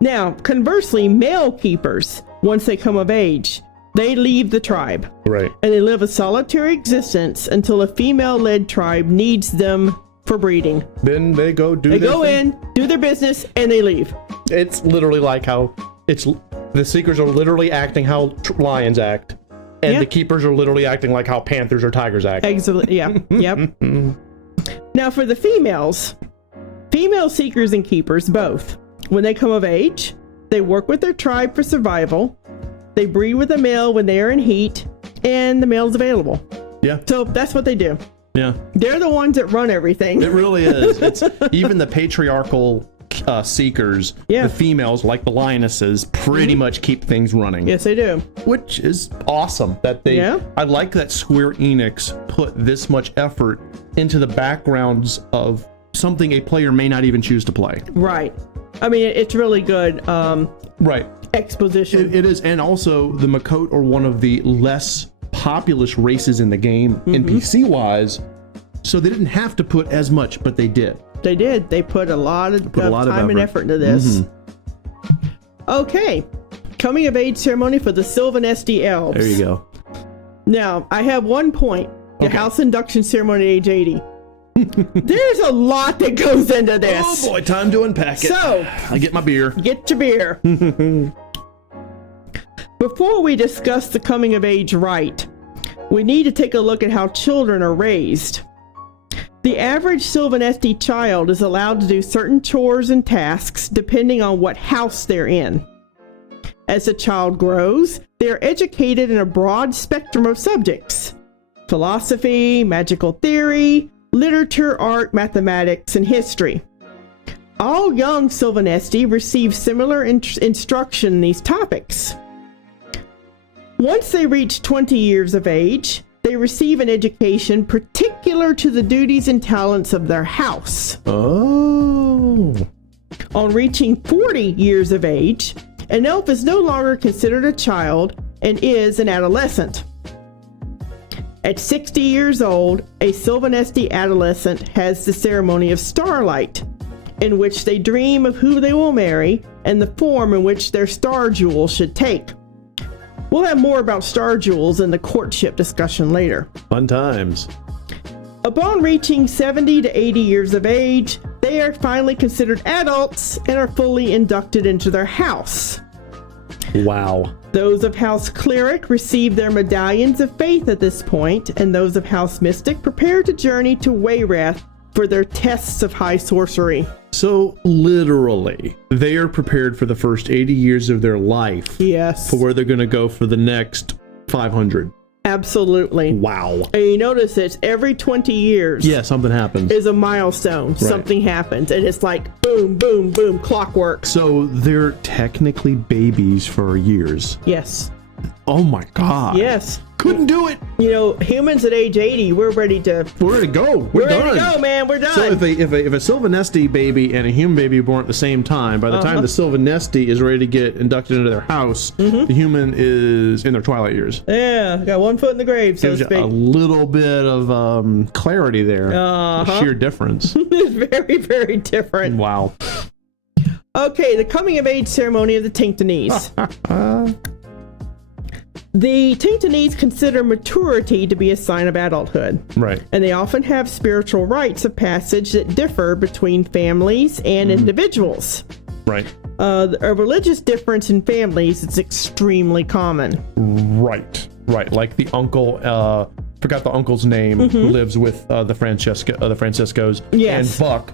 Now, conversely, male keepers, once they come of age, they leave the tribe. Right. And they live a solitary existence until a female-led tribe needs them for breeding. Then they go do They their go thing. in, do their business, and they leave. It's literally like how the seekers are literally acting how lions act, and the keepers are literally acting like how panthers or tigers act. Yeah. Yep. Now for the females, female seekers and keepers both, when they come of age, they work with their tribe for survival. They breed with a male when they are in heat, and the male's available. Yeah. So that's what they do. Yeah. They're the ones that run everything. It really is. It's even the patriarchal seekers, Yeah. the females, like the lionesses, pretty much keep things running. Yes, they do. Which is awesome that they, I like that Square Enix put this much effort into the backgrounds of something a player may not even choose to play. Right. I mean, it's really good. Right. Exposition. It is, and also the Miqo'te are one of the less populous races in the game, NPC wise, so they didn't have to put as much, but they did. They did. They put a lot of time and effort into this. Okay. Coming of age ceremony for the Silvanesti Elves. There you go. Now, I have 1 point. The house induction ceremony at age 80. There's a lot that goes into this. Oh boy, time to unpack it. So, I get my beer. Get your beer. Before we discuss the coming of age rite, we need to take a look at how children are raised. The average Silvanesti child is allowed to do certain chores and tasks depending on what house they're in. As the child grows, they are educated in a broad spectrum of subjects: philosophy, magical theory, literature, art, mathematics, and history. All young Silvanesti receive similar instruction in these topics. Once they reach 20 years of age, they receive an education particular to the duties and talents of their house. Oh. On reaching 40 years of age, an elf is no longer considered a child and is an adolescent. At 60 years old, a Silvanesti adolescent has the ceremony of starlight, in which they dream of who they will marry and the form in which their star jewel should take. We'll have more about star jewels in the courtship discussion later. Fun times. Upon reaching 70 to 80 years of age, they are finally considered adults and are fully inducted into their house. Wow. Those of House Cleric receive their medallions of faith at this point, and those of House Mystic prepare to journey to Wayrath for their tests of high sorcery. So literally, they are prepared for the first 80 years of their life. Yes. For where they're going to go for the next 500. Absolutely. Wow. And you notice it's every 20 years. Yeah, something happens. Is a milestone. Right. Something happens. And it's like boom, boom, boom, clockwork. So they're technically babies for years. Yes. Oh my God. Yes. Couldn't do it. You know, humans at age 80, we're ready to go. We're done. Ready to go, man. We're done. So if a Silvanesti baby and a human baby are born at the same time, by the time the Silvanesti is ready to get inducted into their house, the human is in their twilight years. Yeah, got 1 foot in the grave, so to speak. A little bit of clarity there. Sheer difference. It's very, very different. Wow. Okay, the coming of age ceremony of the Tenctonese. The Tenctonese consider maturity to be a sign of adulthood. Right. And they often have spiritual rites of passage that differ between families and individuals. Right. A religious difference in families is extremely common. Right. Like the uncle, forgot the uncle's name, who lives with the Franciscos. Yes. And Buck.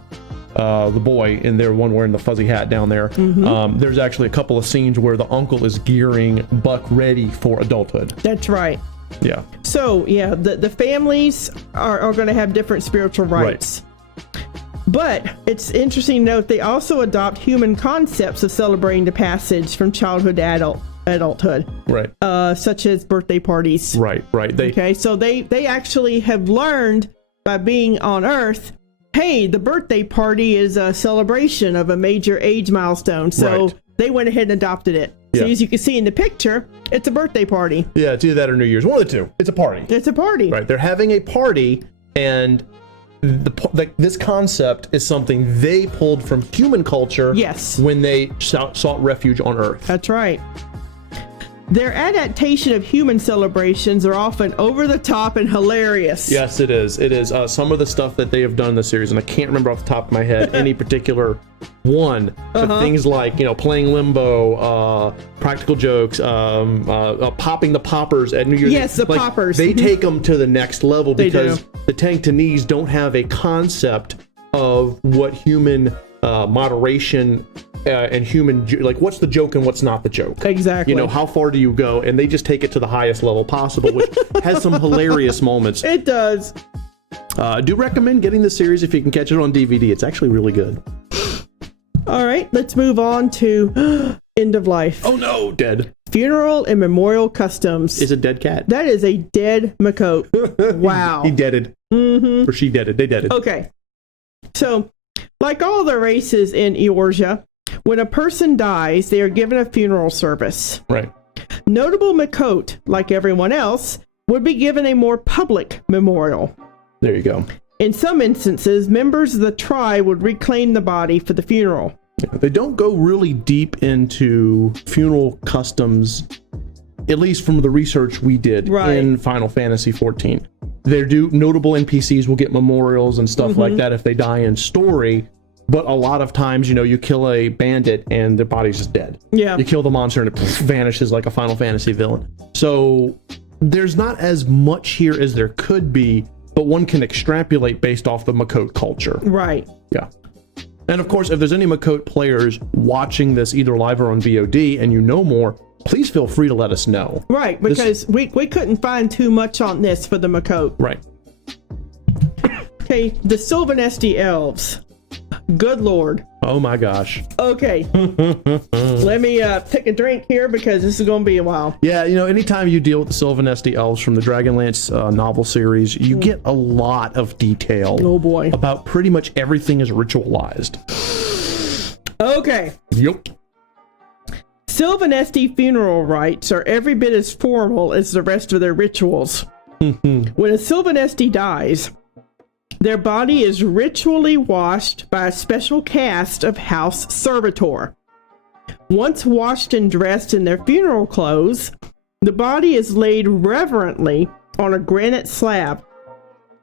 The boy in there, one wearing the fuzzy hat down there. There's actually a couple of scenes where the uncle is gearing Buck ready for adulthood. That's right. Yeah. So, yeah, the families are going to have different spiritual rites. Right. But it's interesting to note they also adopt human concepts of celebrating the passage from childhood to adulthood. Right. Such as birthday parties. Right. So they actually have learned by being on Earth, hey, the birthday party is a celebration of a major age milestone. So they went ahead and adopted it. So as you can see in the picture, it's a birthday party. Yeah, it's either that or New Year's. One of the two. It's a party. It's a party. Right. They're having a party, and this concept is something they pulled from human culture. Yes. When they sought refuge on Earth. That's right. Their adaptation of human celebrations are often over the top and hilarious. Yes, it is. It is. Some of the stuff that they have done in the series, and I can't remember off the top of my head any particular one, but things like, playing limbo, practical jokes, popping the poppers at New Year's. Yes, the poppers. They take them to the next level because the Tenctonese don't have a concept of what human moderation and human, like, what's the joke and what's not the joke. Exactly. How far do you go? And they just take it to the highest level possible, which has some hilarious moments. It does. I do recommend getting the series if you can catch it on DVD. It's actually really good. All right, let's move on to end of life. Oh no, dead. Funeral and memorial customs. Is a dead cat. That is a dead Miqo'te. Wow. He deaded. Mm-hmm. Or she deaded. They deaded. Okay. So, like all the races in Eorzea, when a person dies, they are given a funeral service. Right. Notable Miqo'te, like everyone else, would be given a more public memorial. There you go. In some instances, members of the tribe would reclaim the body for the funeral. Yeah, they don't go really deep into funeral customs, at least from the research we did in Final Fantasy XIV. They do notable NPCs will get memorials and stuff like that if they die in story. But a lot of times, you know, you kill a bandit and their body's just dead. Yeah. You kill the monster and it vanishes like a Final Fantasy villain. So there's not as much here as there could be, but one can extrapolate based off the Miqo'te culture. Right. Yeah. And of course, if there's any Miqo'te players watching this either live or on VOD and you know more, please feel free to let us know. Right, because we couldn't find too much on this for the Miqo'te. Right. Okay, the Silvanesti Elves. Good Lord. Oh my gosh. Okay. Let me take a drink here because this is going to be a while. Yeah, you know, anytime you deal with the Silvanesti Elves from the Dragonlance novel series, you get a lot of detail. Oh boy. About pretty much everything is ritualized. Okay. Yep. Silvanesti funeral rites are every bit as formal as the rest of their rituals. When a Silvanesti dies, their body is ritually washed by a special caste of house servitor. Once washed and dressed in their funeral clothes, the body is laid reverently on a granite slab,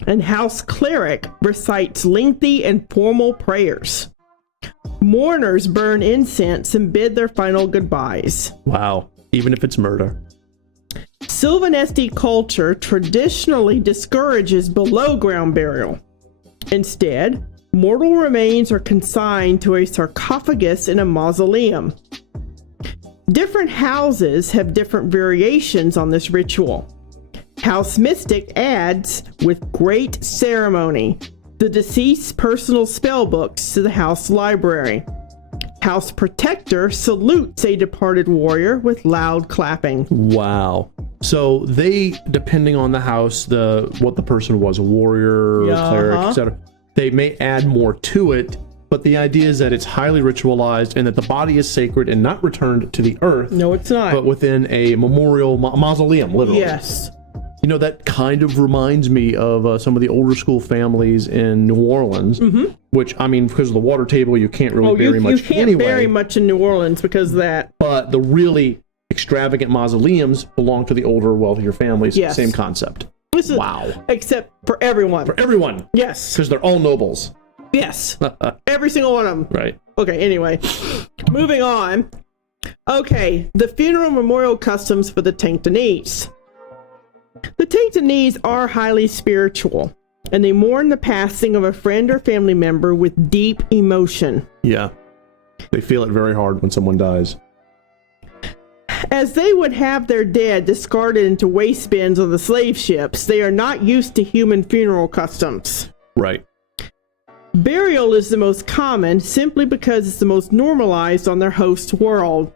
and house cleric recites lengthy and formal prayers. Mourners burn incense and bid their final goodbyes. Wow, even if it's murder. Silvanesti culture traditionally discourages below-ground burial. Instead, mortal remains are consigned to a sarcophagus in a mausoleum. Different houses have different variations on this ritual. House Mystic adds, with great ceremony, the deceased's personal spell books to the house library. House Protector salutes a departed warrior with loud clapping. Wow. So they, depending on the house, what the person was, a warrior, cleric, etc., they may add more to it, but the idea is that it's highly ritualized and that the body is sacred and not returned to the earth. No, it's not. But within a memorial mausoleum, literally. Yes. You know, that kind of reminds me of some of the older school families in New Orleans, which, I mean, because of the water table, you can't really bury much anyway. You can't bury much in New Orleans because of that. But the really extravagant mausoleums belong to the older, wealthier families. Yes. Same concept. This is, wow. Except for everyone. For everyone. Yes. Because they're all nobles. Yes. Every single one of them. Right. Okay, anyway. Moving on. Okay, the funeral memorial customs for the Tenctonese. The Tenctonese are highly spiritual, and they mourn the passing of a friend or family member with deep emotion. Yeah. They feel it very hard when someone dies. As they would have their dead discarded into waste bins on the slave ships, they are not used to human funeral customs. Right. Burial is the most common simply because it's the most normalized on their host world.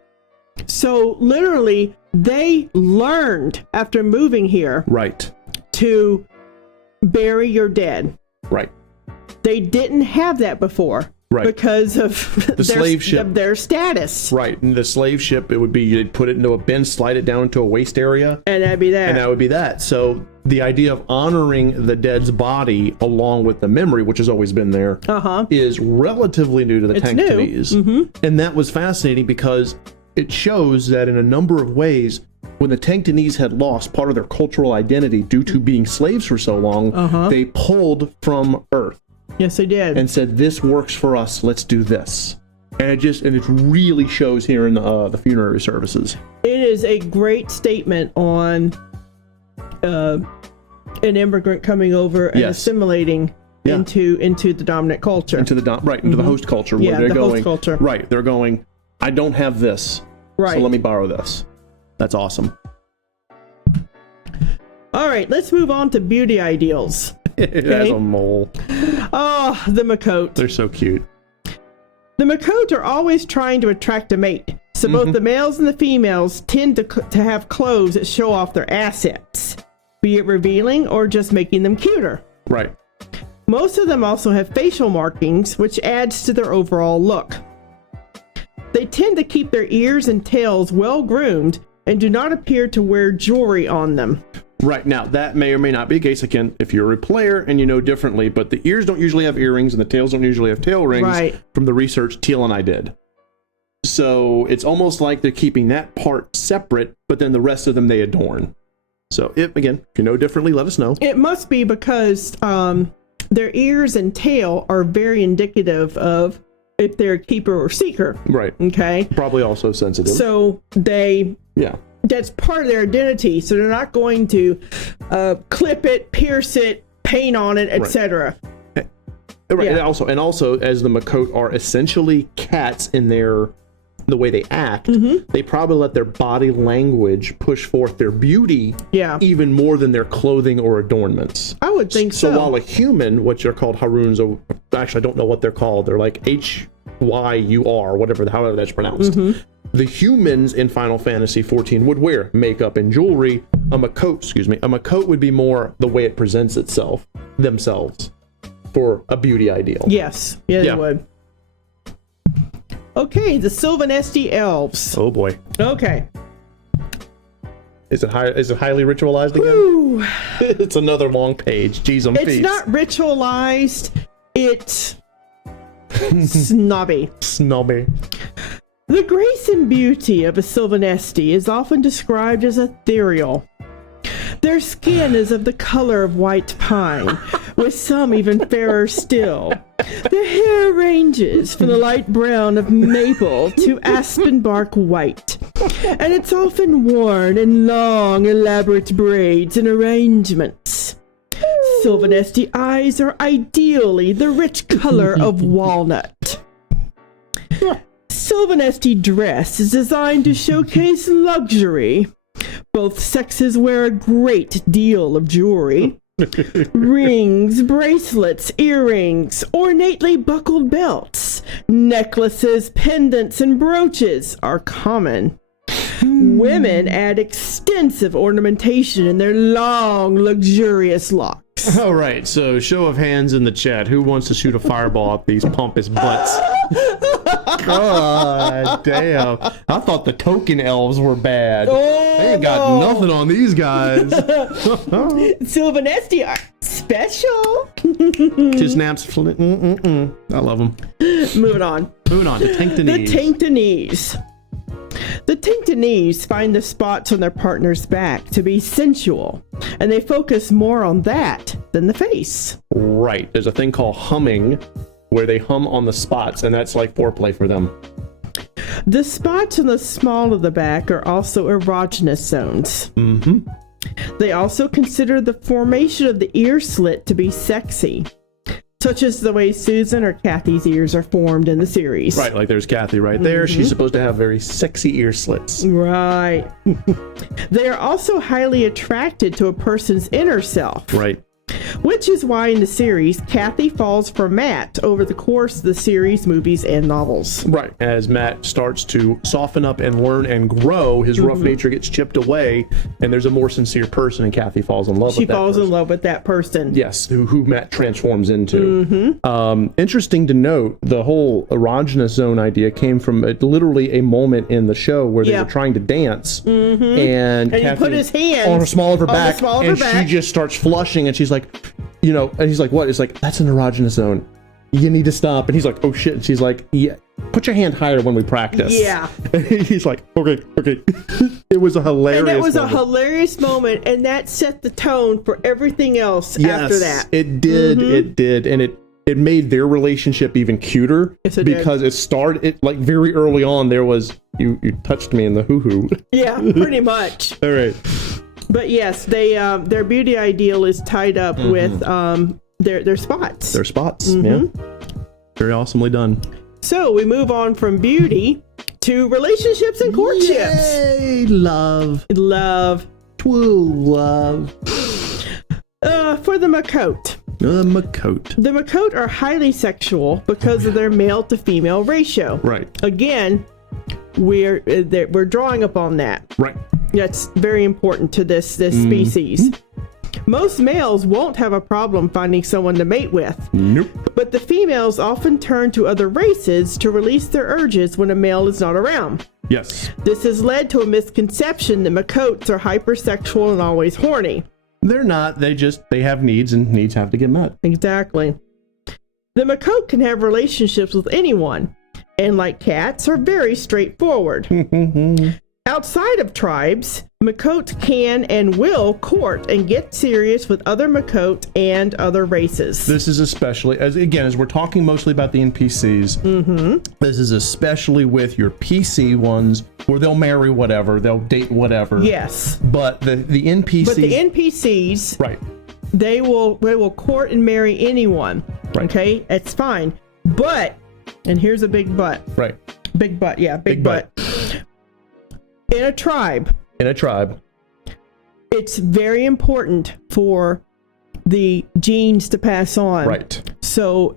So literally, they learned after moving here to bury your dead. Right. They didn't have that before. Right. Because of slave ship. Of their status. Right. And the slave ship, it would be you'd put it into a bin, slide it down into a waste area. And that'd be that. And that would be that. So the idea of honoring the dead's body along with the memory, which has always been there, is relatively new to the Tenctonese. And that was fascinating because it shows that in a number of ways, when the Tenctonese had lost part of their cultural identity due to being slaves for so long, they pulled from Earth. Yes, they did. And said, this works for us, let's do this. And it really shows here in the funerary services. It is a great statement on an immigrant coming over and assimilating into the dominant culture. Into the host culture. Where they're going, host culture. Right, they're going, I don't have this, so let me borrow this. That's awesome. All right, let's move on to beauty ideals. It has a mole. Oh, the Miqo'te. They're so cute. The Miqo'te are always trying to attract a mate, so both the males and the females tend to have clothes that show off their assets, be it revealing or just making them cuter. Right. Most of them also have facial markings, which adds to their overall look. They tend to keep their ears and tails well groomed and do not appear to wear jewelry on them. Right. Now, that may or may not be a case, again, if you're a player and you know differently, but the ears don't usually have earrings and the tails don't usually have tail rings. Right. From the research Teal and I did. So it's almost like they're keeping that part separate, but then the rest of them they adorn. So, again, if you know differently, let us know. It must be because their ears and tail are very indicative of if they're a keeper or seeker. Right. Okay. Probably also sensitive. So that's part of their identity. So they're not going to clip it, pierce it, paint on it, etc. Right. And also, as the Miqo'te are essentially cats in the way they act, they probably let their body language push forth their beauty even more than their clothing or adornments. I would think so. So while a human, which are called Haruns, actually I don't know what they're called, they're like Hyur, however that's pronounced. The humans in Final Fantasy XIV would wear makeup and jewelry. A Miqo'te would be more the way it presents itself, themselves, for a beauty ideal. Yes, they would. Okay, the Silvanesti Elves. Oh boy. Okay. Is it highly ritualized again? It's another long page. Jeez, it's not ritualized. It's snobby. The grace and beauty of a Silvanesti is often described as ethereal. Their skin is of the color of white pine, with some even fairer still. Their hair ranges from the light brown of maple to aspen bark white, and it's often worn in long, elaborate braids and arrangements. Silvanesti eyes are ideally the rich color of walnut. Silvanesti dress is designed to showcase luxury. Both sexes wear a great deal of jewelry. Rings, bracelets, earrings, ornately buckled belts, necklaces, pendants, and brooches are common. Women add extensive ornamentation in their long, luxurious locks. All right, so show of hands in the chat. Who wants to shoot a fireball at these pompous butts? God damn. I thought the token elves were bad. They ain't got nothing on these guys. Silvanesti are special. Just snaps. I love them. Moving on. To Tenctonese. The Tenctonese. The Tenctonese find the spots on their partner's back to be sensual, and they focus more on that than the face. Right. There's a thing called humming, where they hum on the spots, and that's like foreplay for them. The spots on the small of the back are also erogenous zones. They also consider the formation of the ear slit to be sexy, such as the way Susan or Kathy's ears are formed in the series. Right, like there's Kathy right there. She's supposed to have very sexy ear slits. Right. They are also highly attracted to a person's inner self. Right. Which is why in the series, Kathy falls for Matt over the course of the series, movies, and novels. Right. As Matt starts to soften up and learn and grow, his rough nature gets chipped away, and there's a more sincere person, and Kathy falls in love with that person. She falls in love with that person. Yes, who Matt transforms into. Interesting to note, the whole erogenous zone idea came from literally a moment in the show where they were trying to dance, and Kathy, he put his hand on the small of her back, and she just starts flushing, and she's like, and he's like, what? It's like, that's an erogenous zone. You need to stop. And he's like, oh shit. And she's like, yeah, put your hand higher when we practice. Yeah. And he's like, okay. It was a hilarious moment. And it was a hilarious moment, and that set the tone for everything else after that. It did. It did. And it made their relationship even cuter. Yes, it because did. It started, like very early on, there was, you touched me in the hoo-hoo. Yeah, pretty much. All right. But yes, they their beauty ideal is tied up with their spots. Their spots, yeah. Very awesomely done. So we move on from beauty to relationships and courtships. Yay, love. Love. True love. For the Miqo'te. The Miqo'te. The Miqo'te are highly sexual because of their male to female ratio. Right. Again, we're drawing upon that. Right. That's very important to this species. Most males won't have a problem finding someone to mate with. Nope. But the females often turn to other races to release their urges when a male is not around. Yes. This has led to a misconception that Miqo'tes are hypersexual and always horny. They're not. They have needs, and needs have to get met. Exactly. The Miqo'te can have relationships with anyone, and like cats, are very straightforward. Outside of tribes, Miqo'te can and will court and get serious with other Miqo'te and other races. This is especially, as we're talking mostly about the NPCs, this is especially with your PC ones, where they'll marry whatever, they'll date whatever. Yes. But the NPCs... But the NPCs... Right. They will court and marry anyone. Right. Okay? It's fine. But, and here's a big but. Right. Big but, yeah, big but. In a tribe, it's very important for the genes to pass on. Right. So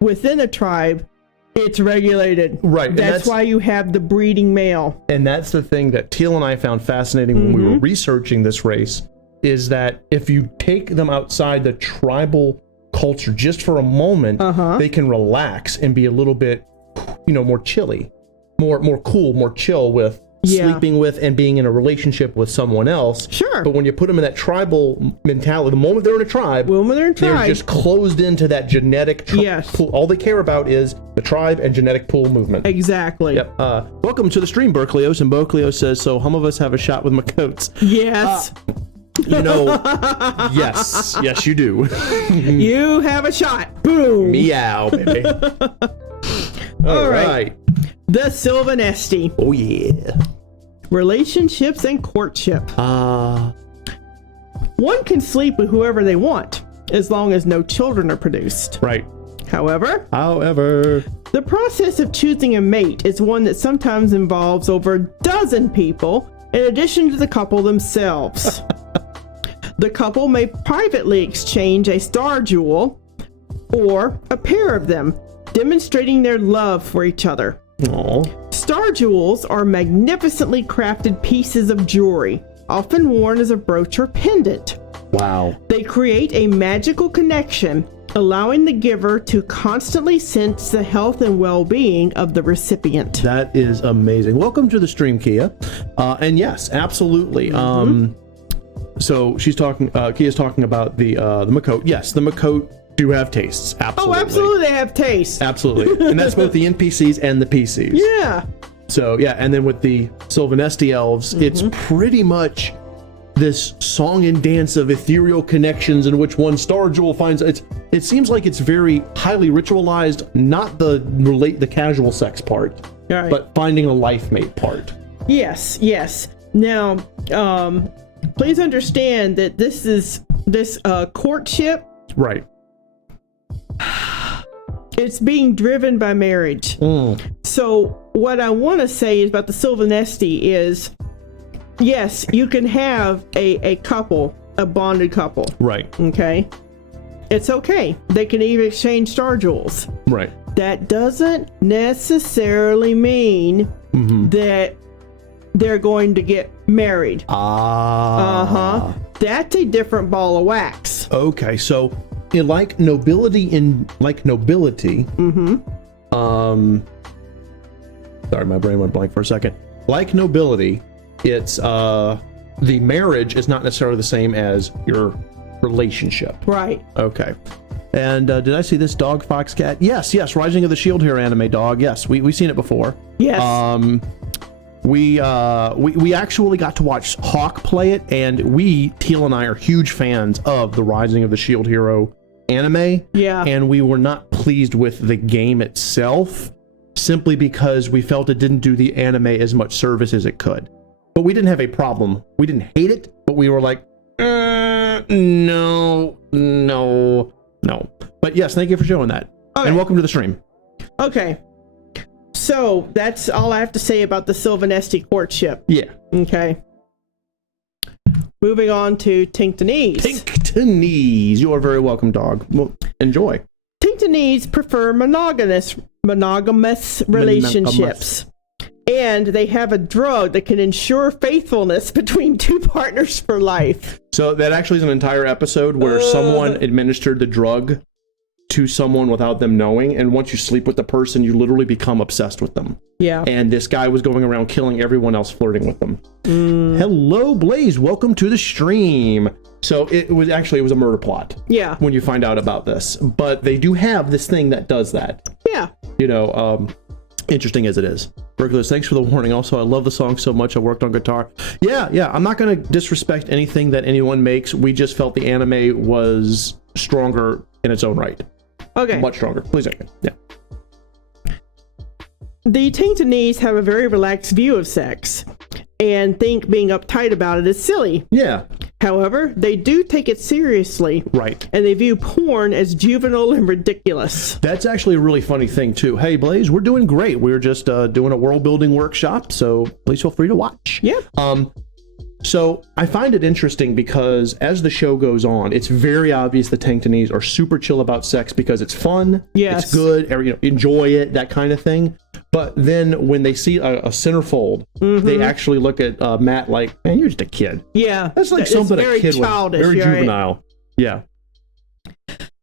within a tribe, it's regulated. Right. That's why you have the breeding male. And that's the thing that Teal and I found fascinating when we were researching this race, is that if you take them outside the tribal culture just for a moment, they can relax and be a little bit, more chilly, more cool, more chill with sleeping with and being in a relationship with someone else. Sure. But when you put them in that tribal mentality, the moment they're in a tribe, they're just closed into that genetic pool. All they care about is the tribe and genetic pool movement. Exactly. Yep. Welcome to the stream, Berkeleos. And Berkeleos says, so some of us have a shot with Miqo'tes. Yes. Yes, you do. You have a shot. Boom. Meow, baby. All right. The Silvanesti. Oh, yeah. Relationships and courtship. One can sleep with whoever they want, as long as no children are produced. Right. However, the process of choosing a mate is one that sometimes involves over a dozen people, in addition to the couple themselves. The couple may privately exchange a star jewel, or a pair of them, demonstrating their love for each other. Aww. Star jewels are magnificently crafted pieces of jewelry, often worn as a brooch or pendant. Wow. They create a magical connection, allowing the giver to constantly sense the health and well-being of the recipient. That is amazing. Welcome to the stream, Kia. And yes, absolutely. So she's talking, Kia's talking about the Miqo'te. Yes, the Miqo'te do have tastes. Absolutely. Oh, absolutely, they have tastes. Absolutely. And that's both the NPCs and the PCs. Yeah. So, yeah, and then with the Silvanesti Elves, it's pretty much this song and dance of ethereal connections in which one star jewel finds... It seems like it's very highly ritualized, not the casual sex part, but finding a life mate part. Yes. Now, please understand that this courtship... Right. It's being driven by marriage. So what I want to say is about the Silvanesti is, yes, you can have a couple, a bonded couple. Right. Okay. It's okay. They can even exchange star jewels. Right. That doesn't necessarily mean that they're going to get married. That's a different ball of wax. Okay, so like nobility, sorry, my brain went blank for a second. Like nobility, it's the marriage is not necessarily the same as your relationship. Right. Okay. And did I see this dog fox cat? Yes, Rising of the Shield Hero anime dog. Yes, we've seen it before. Yes. We actually got to watch Hawk play it, and Teal and I are huge fans of the Rising of the Shield Hero anime. Yeah. And we were not pleased with the game itself, simply because we felt it didn't do the anime as much service as it could. But we didn't have a problem. We didn't hate it, but we were like, no. But yes, thank you for showing that. Okay. And welcome to the stream. Okay. So that's all I have to say about the Silvanesti courtship. Yeah. Okay. Moving on to Tenctonese. Tenctonese. You are very welcome, dog. Well, enjoy. Tenctonese prefer monogamous relationships. And they have a drug that can ensure faithfulness between two partners for life. So that actually is an entire episode where someone administered the drug to someone without them knowing, and once you sleep with the person, you literally become obsessed with them. Yeah. And this guy was going around killing everyone else flirting with them. Hello, Blaze. Welcome to the stream. So it was a murder plot. Yeah. When you find out about this. But they do have this thing that does that. Yeah. Interesting as it is. Burglars, thanks for the warning. Also, I love the song so much. I worked on guitar. Yeah. I'm not going to disrespect anything that anyone makes. We just felt the anime was stronger in its own right. Okay. Much stronger. Please, okay. Yeah. The Tenctonese have a very relaxed view of sex and think being uptight about it is silly. Yeah. However, they do take it seriously. Right. And they view porn as juvenile and ridiculous. That's actually a really funny thing, too. Hey, Blaze, we're doing great. We're just doing a world-building workshop, so please feel free to watch. Yeah. So I find it interesting because as the show goes on, it's very obvious the Tenctonese are super chill about sex because it's fun, it's good, enjoy it, that kind of thing. But then when they see a centerfold, they actually look at Matt like, man, you're just a kid. Yeah. That's like something a kid childish, would, very juvenile. Right? Yeah.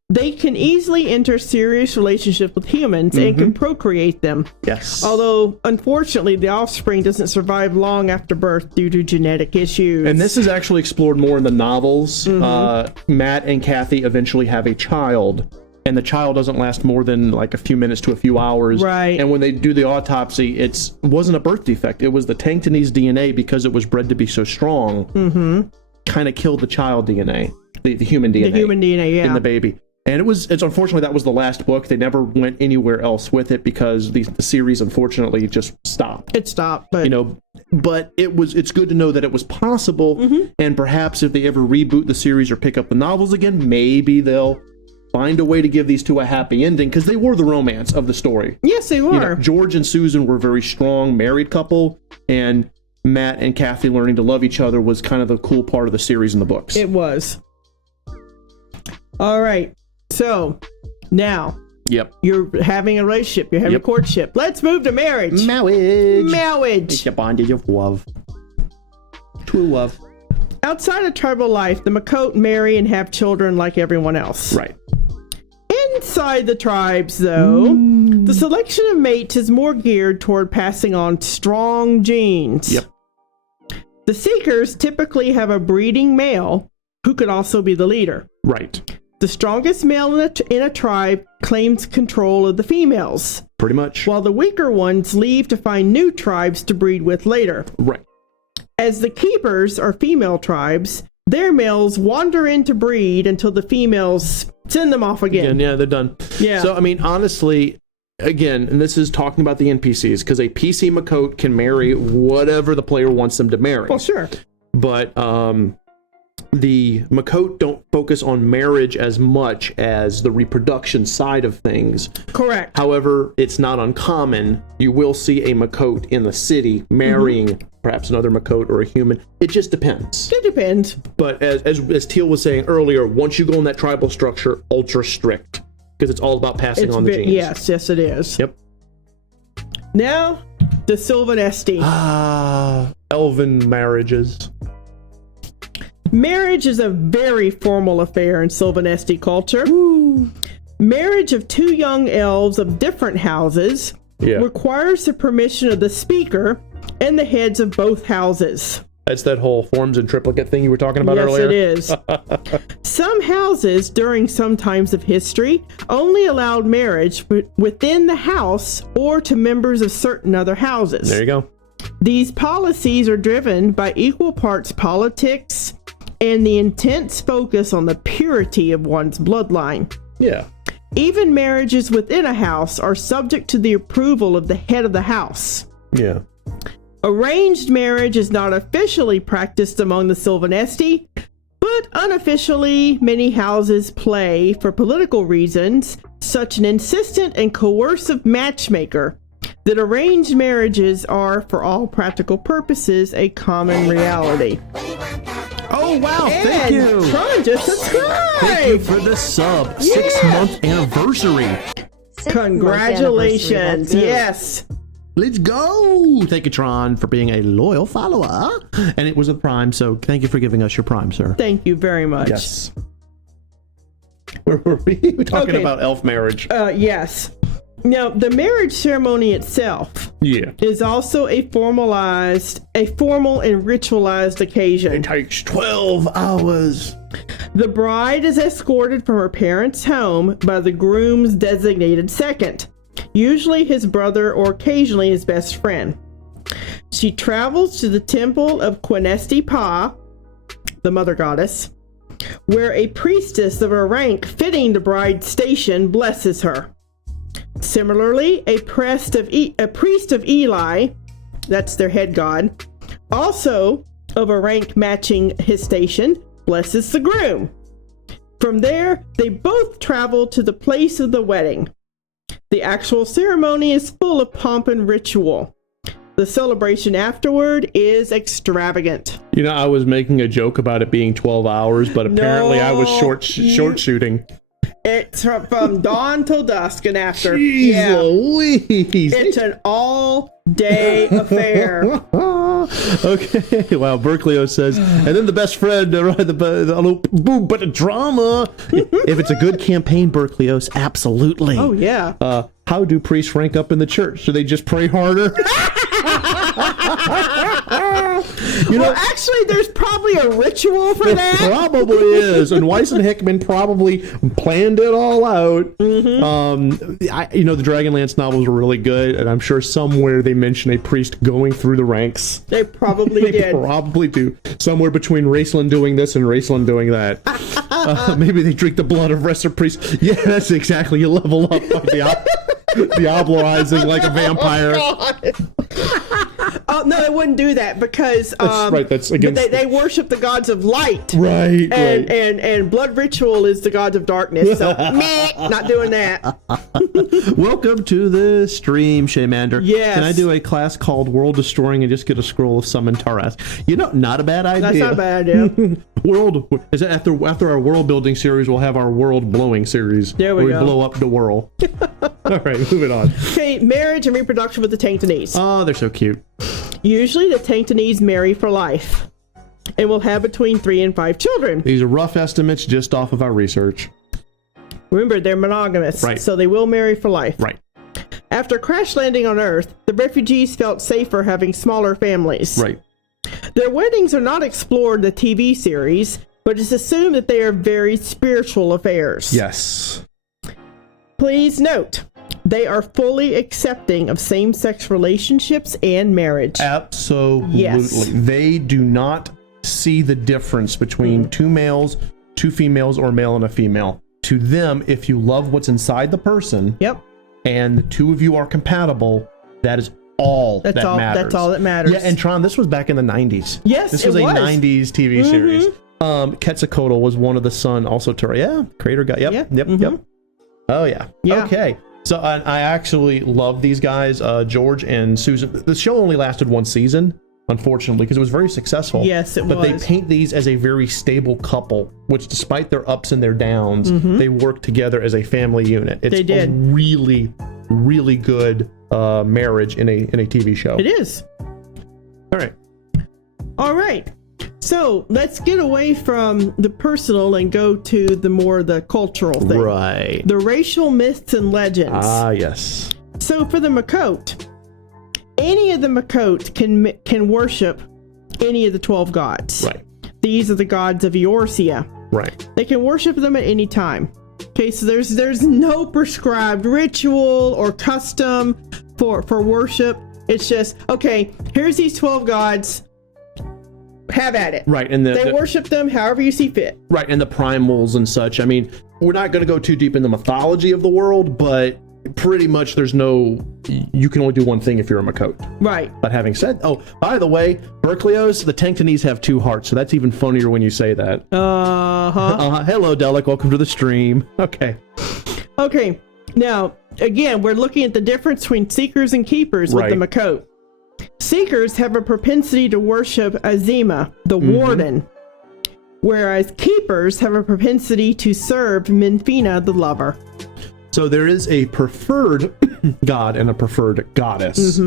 They can easily enter serious relationships with humans and can procreate them. Yes. Although, unfortunately, the offspring doesn't survive long after birth due to genetic issues. And this is actually explored more in the novels. Matt and Kathy eventually have a child, and the child doesn't last more than like a few minutes to a few hours. Right. And when they do the autopsy, it wasn't a birth defect. It was the Tenctonese DNA, because it was bred to be so strong, kind of killed the child DNA, the human DNA. The human DNA, yeah. In the baby. And it's unfortunately that was the last book. They never went anywhere else with it because the series unfortunately just stopped. It stopped, but but it's good to know that it was possible, and perhaps if they ever reboot the series or pick up the novels again, maybe they'll find a way to give these two a happy ending, because they were the romance of the story. Yes, they were. George and Susan were a very strong married couple, and Matt and Kathy learning to love each other was kind of the cool part of the series in the books. It was. All right. So, now, you're having a relationship, you're having a courtship. Let's move to marriage. Marriage. It's a bondage of love. True love. Outside of tribal life, the Miqo'te marry and have children like everyone else. Right. Inside the tribes, though, the selection of mates is more geared toward passing on strong genes. Yep. The seekers typically have a breeding male who could also be the leader. Right. The strongest male in a tribe claims control of the females. Pretty much. While the weaker ones leave to find new tribes to breed with later. Right. As the keepers are female tribes, their males wander in to breed until the females send them off again. Yeah, they're done. Yeah. So, I mean, honestly, again, and this is talking about the NPCs, because a PC Miqo'te can marry whatever the player wants them to marry. Well, sure. But, the Miqo'te don't focus on marriage as much as the reproduction side of things. Correct. However, it's not uncommon. You will see a Miqo'te in the city marrying perhaps another Miqo'te or a human. It just depends. It depends. But as Teal was saying earlier, once you go in that tribal structure, ultra strict, because it's all about passing on the genes. Yes, it is. Yep. Now, the Silvanesti. Elven marriages. Marriage is a very formal affair in Silvanesti culture. Woo. Marriage of two young elves of different houses requires the permission of the speaker and the heads of both houses. That's that whole forms and triplicate thing you were talking about earlier? Yes, it is. Some houses, during some times of history, only allowed marriage within the house or to members of certain other houses. There you go. These policies are driven by equal parts politics and the intense focus on the purity of one's bloodline. Yeah. Even marriages within a house are subject to the approval of the head of the house. Yeah. Arranged marriage is not officially practiced among the Silvanesti, but unofficially many houses play, for political reasons, such an insistent and coercive matchmaker that arranged marriages are, for all practical purposes, a common reality. Oh, wow. And Thank you. Tron just subscribed. Thank you for the sub. 6-month anniversary. Congratulations. Yes. Let's go. Thank you, Tron, for being a loyal follower. And it was a Prime, so thank you for giving us your Prime, sir. Thank you very much. Yes. Where were we? We're talking about elf marriage. Yes. Now, the marriage ceremony itself is also a formal and ritualized occasion. It takes 12 hours. The bride is escorted from her parents' home by the groom's designated second, usually his brother or occasionally his best friend. She travels to the temple of Quenesti Pa, the mother goddess, where a priestess of a rank fitting the bride's station blesses her. Similarly, a priest of Eli, that's their head god, also of a rank matching his station, blesses the groom. From there, they both travel to the place of the wedding. The actual ceremony is full of pomp and ritual. The celebration afterward is extravagant. You know, I was making a joke about it being 12 hours, but apparently I was short shooting. It's from dawn till dusk and after. Jeez Louise. It's an all-day affair. Okay, wow. Berkeley says, and then the best friend, but the drama. If it's a good campaign, Berkeley, absolutely. Oh, yeah. How do priests rank up in the church? Do they just pray harder? Actually, there's probably a ritual for that. There probably is, and Weiss and Hickman probably planned it all out. Mm-hmm. The Dragonlance novels were really good, and I'm sure somewhere they mention a priest going through the ranks. They probably did. Probably do. Somewhere between Raceland doing this and Raceland doing that. Maybe they drink the blood of lesser priests. Yeah, that's exactly. You level up by Diabloizing like a vampire. Oh no, they wouldn't do that because that's right. That's against. They worship the gods of light, right? And blood ritual is the gods of darkness. So not doing that. Welcome to the stream, Shaymander. Yes. Can I do a class called World Destroying and just get a scroll of Summon Taras? Not a bad idea. That's not a bad idea. After our world building series, we'll have our world blowing series. There we go. We blow up the world. All right, moving on. Okay, marriage and reproduction with the Tenctonese. Oh, they're so cute. Usually the Tenctonese marry for life and will have between 3 and 5 children. These are rough estimates just off of our research. Remember, they're monogamous, right. So they will marry for life. Right. After crash landing on Earth, the refugees felt safer having smaller families. Right. Their weddings are not explored in the TV series, but it's assumed that they are very spiritual affairs. Yes. Please note, they are fully accepting of same-sex relationships and marriage. Absolutely. Yes. They do not see the difference between 2 males, 2 females, or a male and a female. To them, if you love what's inside the person, and the 2 of you are compatible, that is all that matters. That's all that matters. Yeah, and Tron, this was back in the 90s. Yes, this was a 90s TV series. Quetzalcoatl was one of the son, also creator guy. Yep. Oh yeah. Okay. So I actually love these guys, George and Susan. The show only lasted 1 season, unfortunately, because it was very successful. Yes, it was. But they paint these as a very stable couple, which despite their ups and their downs, they work together as a family unit. It's a really, really good marriage in a TV show. It is. All right. So let's get away from the personal and go to the cultural thing. Right. The racial myths and legends. Ah, yes. So for the Miqo'te, any of the Miqo'te can worship any of the 12 gods. Right. These are the gods of Eorcia. Right. They can worship them at any time. Okay, so there's no prescribed ritual or custom for worship. It's just, okay, here's these 12 gods. Have at it. Right. And they worship them however you see fit. Right. And the primals and such. I mean, we're not going to go too deep in the mythology of the world, but pretty much you can only do one thing if you're a Miqo'te. Right. But having said, by the way, Berkeleyos, the Tenctonese have 2 hearts, so that's even funnier when you say that. Hello, Delic. Welcome to the stream. Okay. Okay. Now, again, we're looking at the difference between seekers and keepers with the Miqo'te. Seekers have a propensity to worship Azima, the warden. whereas keepers have a propensity to serve Minfina, the lover. So there is a preferred god and a preferred goddess,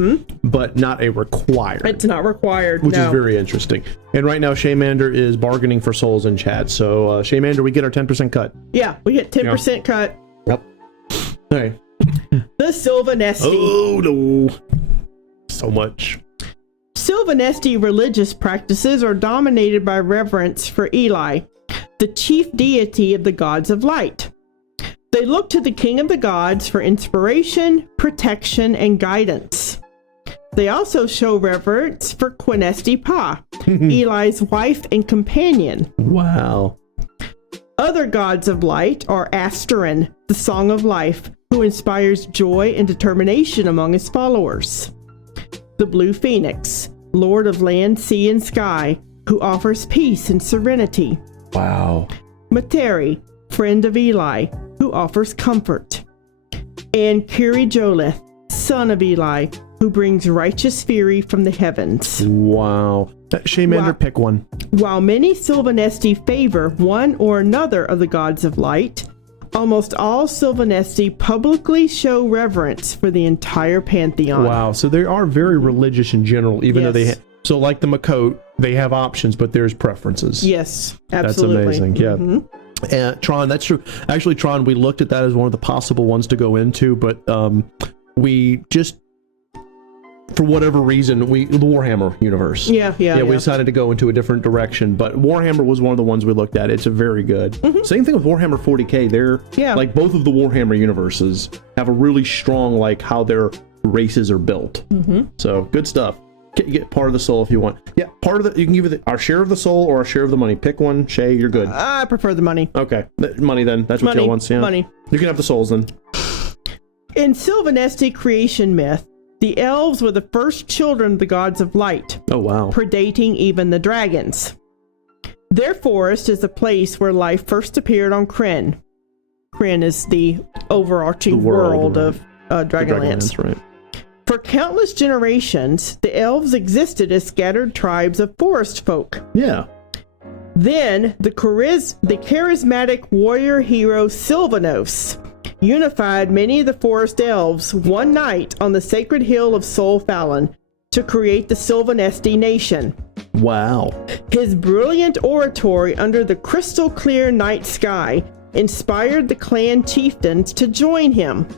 but not a required. It's not required, which is very interesting. And right now, Shaymander is bargaining for souls in chat. So, Shaymander, we get our 10% cut. Yeah, we get 10% cut. Yep. All right. The Silvanesti. Oh, no. So much. Silvanesti religious practices are dominated by reverence for Eli, the chief deity of the gods of light. They look to the king of the gods for inspiration, protection, and guidance. They also show reverence for Quinesti Pa, Eli's wife and companion. Wow. Other gods of light are Asterin, the Song of Life, who inspires joy and determination among his followers. The Blue Phoenix, Lord of land, sea, and sky, who offers peace and serenity. Wow. Materi, friend of Eli, who offers comfort. And Kiri Jolith, son of Eli, who brings righteous fury from the heavens. Wow. Shaymander, pick one. While many Silvanesti favor one or another of the gods of light, almost all Silvanesti publicly show reverence for the entire pantheon. Wow. So they are very religious in general, even though they... So like the Miqo'te, they have options, but there's preferences. Yes, absolutely. That's amazing. Yeah. And Tron, that's true. Actually, Tron, we looked at that as one of the possible ones to go into, but we just, for whatever reason, the Warhammer universe. Yeah, we decided to go into a different direction, but Warhammer was one of the ones we looked at. It's a very good. Same thing with Warhammer 40K. They're like both of the Warhammer universes have a really strong like how their races are built. So good stuff. Get part of the soul if you want. Yeah, part of the, you can give our share of the soul or our share of the money. Pick one. Shay, you're good. I prefer the money. Okay, money then. That's what Joe wants. Yeah. Money. You can have the souls then. In Silvanesti creation myth, the elves were the first children of the gods of light. Oh wow. Predating even the dragons. Their forest is the place where life first appeared on Krynn. Krynn is the overarching world of Dragonlance. Right. For countless generations, the elves existed as scattered tribes of forest folk. Yeah. Then, the charismatic warrior hero Silvanos unified many of the forest elves one night on the sacred hill of Sol Fallon to create the Silvanesti nation. Wow. His brilliant oratory under the crystal clear night sky inspired the clan chieftains to join him.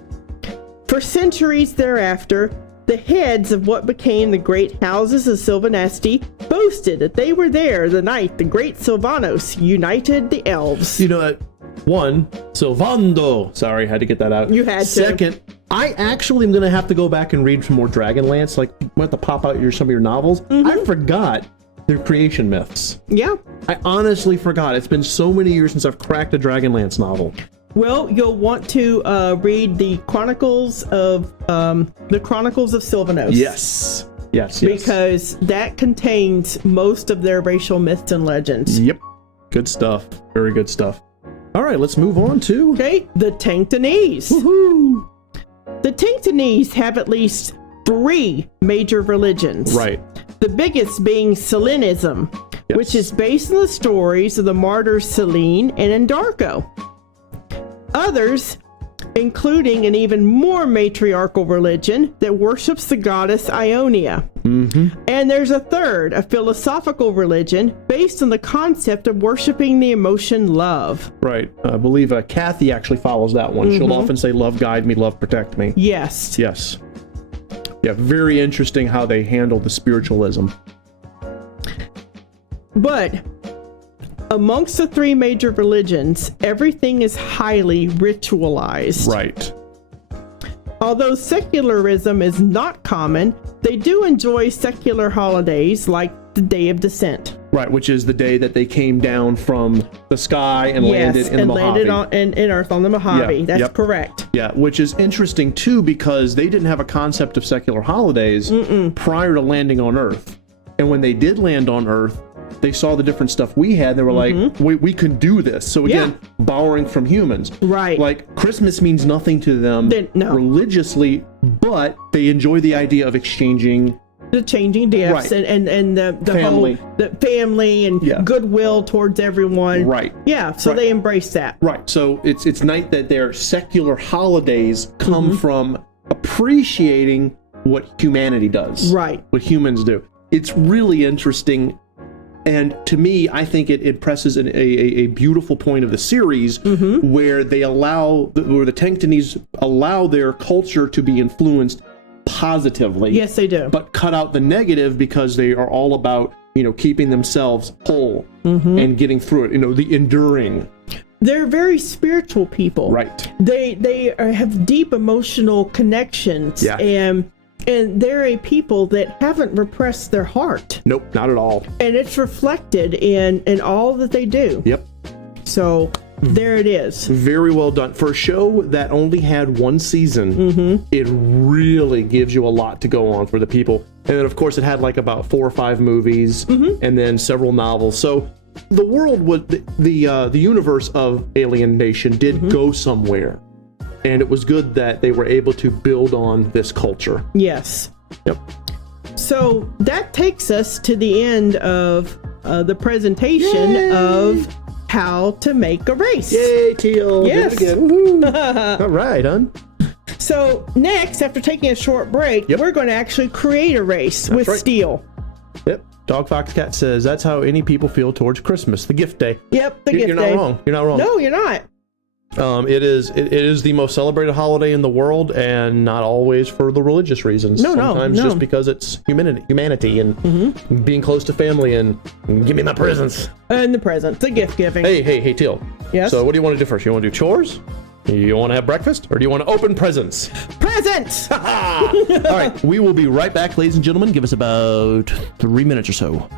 For centuries thereafter, the heads of what became the great houses of Silvanesti boasted that they were there the night the great Silvanos united the elves. You know, one, Silvando. Sorry, had to get that out. You had to. Second, I actually am going to have to go back and read some more Dragonlance. Like, I'm going to have to pop out some of your novels. I forgot their creation myths. Yeah. I honestly forgot. It's been so many years since I've cracked a Dragonlance novel. Well, you'll want to read the Chronicles of Silvanos. Yes. Because that contains most of their racial myths and legends. Yep. Good stuff. Very good stuff. All right, let's move on to... Okay, the Tenctonese. Woohoo! The Tenctonese have at least 3 major religions. Right. The biggest being Selenism, which is based on the stories of the martyrs Selene and Andarko. Others, including an even more matriarchal religion that worships the goddess Ionia. And there's a third, a philosophical religion based on the concept of worshiping the emotion love. Right. I believe Kathy actually follows that one. She'll often say, love guide me, love protect me. Yes. Yeah, very interesting how they handle the spiritualism. But amongst the 3 major religions, everything is highly ritualized. Right. Although secularism is not common, they do enjoy secular holidays like the Day of Descent. Right, which is the day that they came down from the sky and landed in the Mojave. Landed in Earth on the Mojave. That's correct. Yeah, which is interesting too because they didn't have a concept of secular holidays prior to landing on Earth. And when they did land on Earth, they saw the different stuff we had. They were like, we can do this. So again, borrowing from humans. Right. Like Christmas means nothing to them religiously, but they enjoy the idea of exchanging the changing gifts, Right. and the Family. whole the family and Yeah. goodwill towards everyone. Right. Yeah, so Right. they embrace that. Right. So it's nice that their secular holidays come from appreciating what humanity does. Right. What humans do. It's really interesting. And to me, I think it impresses a beautiful point of the series where they where the Tenctonese allow their culture to be influenced positively. Yes, they do. But cut out the negative because they are all about, keeping themselves whole and getting through it, the enduring. They're very spiritual people. Right. They have deep emotional connections. Yeah. And they're a people that haven't repressed their heart. Nope, not at all. And it's reflected in all that they do. Yep. So there it is. Very well done. For a show that only had one season, it really gives you a lot to go on for the people. And then, of course, it had like about 4 or 5 movies and then several novels. So the world was the universe of Alien Nation did go somewhere. And it was good that they were able to build on this culture. Yes. Yep. So that takes us to the end of the presentation of how to make a race. Yay, Teal. Yes. Did it again. Woo-hoo. All right, hon. So next, after taking a short break, we're going to actually create a race with right. steel. Yep. Dog Fox Cat says that's how any people feel towards Christmas, the gift day. Yep, the gift You're day. not wrong. You're not wrong. No, you're not. It is the most celebrated holiday in the world, and not always for the religious reasons. Sometimes just because it's humanity and being close to family and give me my presents. And the present, the gift giving. Hey, Teal. Yes? So what do you want to do first? You want to do chores? You want to have breakfast? Or do you want to open presents? Presents! All right, we will be right back, ladies and gentlemen. Give us about 3 minutes or so.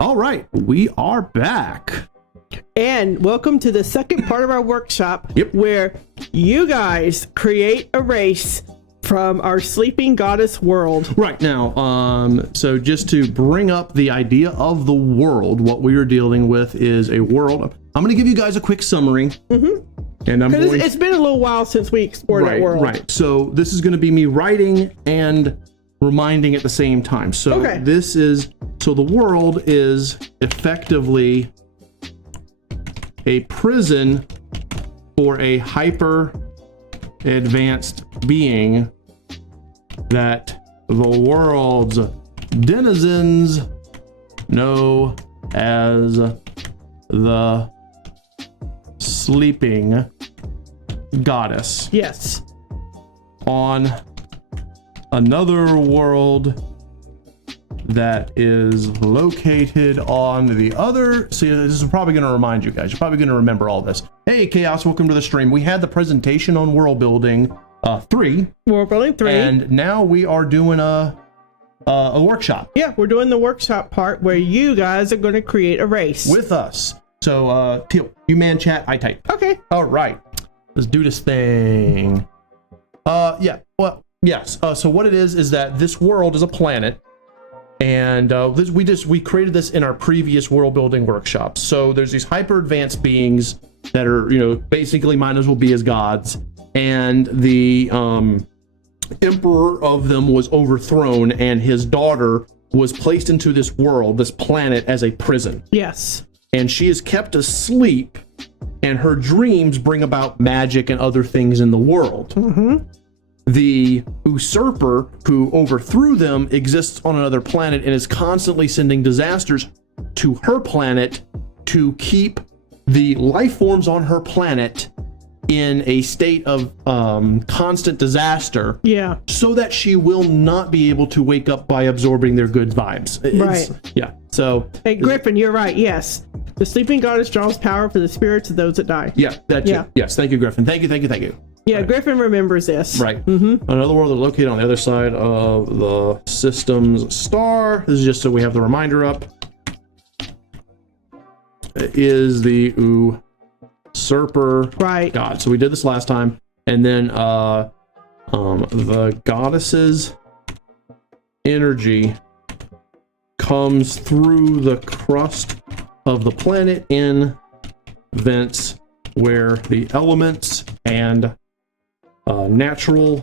All right, we are back. And welcome to the second part of our workshop Yep. where you guys create a race from our sleeping goddess world. Right now, so just to bring up the idea of the world, what we are dealing with is a world. I'm going to give you guys a quick summary. And it's been a little while since we explored that world. Right. So this is going to be me writing and reminding at the same time. So the world is effectively a prison for a hyper advanced being that the world's denizens know as the sleeping goddess. Yes. On another world that is located on the other. See, this is probably going to remind you guys. You're probably going to remember all this. Hey, Chaos, welcome to the stream. We had the presentation on World Building 3. World Building 3. And now we are doing a workshop. Yeah, we're doing the workshop part where you guys are going to create a race. With us. So, Teal, you man chat, I type. Okay. All right. Let's do this thing. Yeah. Well, yes. So what it is that this world is a planet. And we created this in our previous world building workshops. So there's these hyper advanced beings that are, basically might as well be as gods. And the emperor of them was overthrown, and his daughter was placed into this world, this planet, as a prison. Yes. And she is kept asleep, and her dreams bring about magic and other things in the world. The usurper who overthrew them exists on another planet and is constantly sending disasters to her planet to keep the life forms on her planet in a state of constant disaster. Yeah. So that she will not be able to wake up by absorbing their good vibes. Right. Yeah. So. Hey, Gryphon, you're right. Yes. The sleeping goddess draws power for the spirits of those that die. Yeah. That's it. Yes. Thank you, Gryphon. Thank you. Yeah, right. Gryphon remembers this. Right. Another world located on the other side of the system's star. This is just so we have the reminder up. Is the usurper god. So we did this last time. And then the goddess's energy comes through the crust of the planet in vents where the elements and natural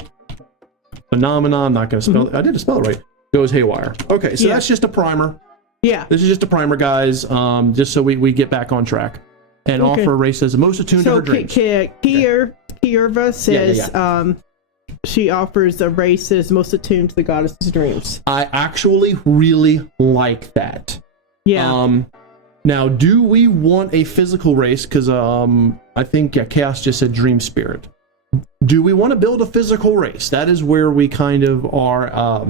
phenomena, I'm not going to spell it, I did spell it right, goes haywire. Okay, so that's just a primer. Yeah. This is just a primer, guys, just so we get back on track. And offer races most attuned to her dreams. Kierva says she offers a race that is most attuned to the goddess's dreams. I actually really like that. Yeah. Now, do we want a physical race? Because I think Chaos just said dream spirit. Do we want to build a physical race? That is where we kind of are,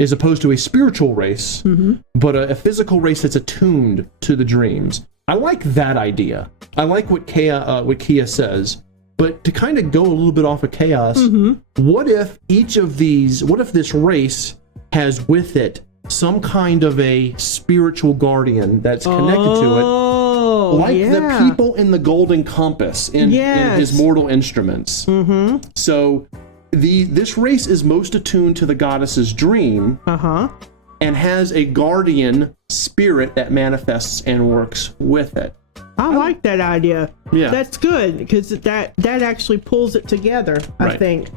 as opposed to a spiritual race, but a physical race that's attuned to the dreams. I like that idea. I like what Kia says. But to kind of go a little bit off of Chaos, what if this race has with it some kind of a spiritual guardian that's connected to it? Like the people in the Golden Compass in his mortal instruments. So this race is most attuned to the goddess's dream and has a guardian spirit that manifests and works with it. I like that idea. Yeah. That's good because that actually pulls it together, I think.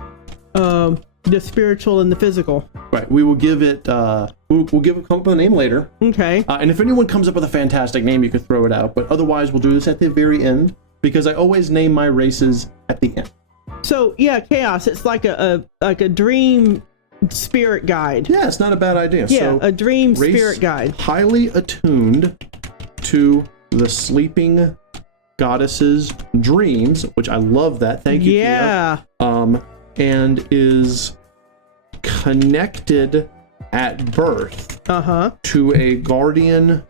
The spiritual and the physical. Right. We will give it we'll come up with a name later. Okay. And if anyone comes up with a fantastic name, you could throw it out. But otherwise we'll do this at the very end because I always name my races at the end. So Chaos, it's like a dream spirit guide. Yeah, it's not a bad idea. Yeah, so a dream spirit guide. Highly attuned to the sleeping goddess's dreams, which I love that. Thank you, Kia. And is connected at birth to a guardian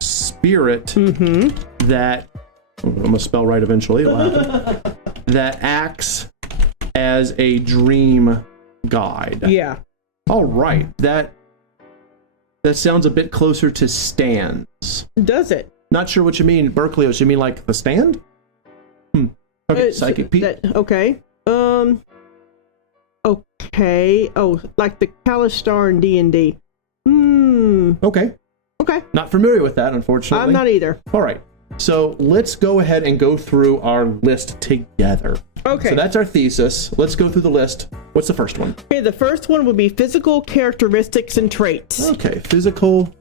spirit that I'm gonna spell right eventually. That acts as a dream guide. Yeah. All right. That sounds a bit closer to stands. Does it? Not sure what you mean, Berkeley. You mean like the stand? Okay, Psychic Pete. Okay. Okay. Oh, like the Kalistar in D&D. Okay. Okay. Not familiar with that, unfortunately. I'm not either. All right. So let's go ahead and go through our list together. Okay. So that's our thesis. Let's go through the list. What's the first one? Okay, the first one would be physical characteristics and traits. Okay, physical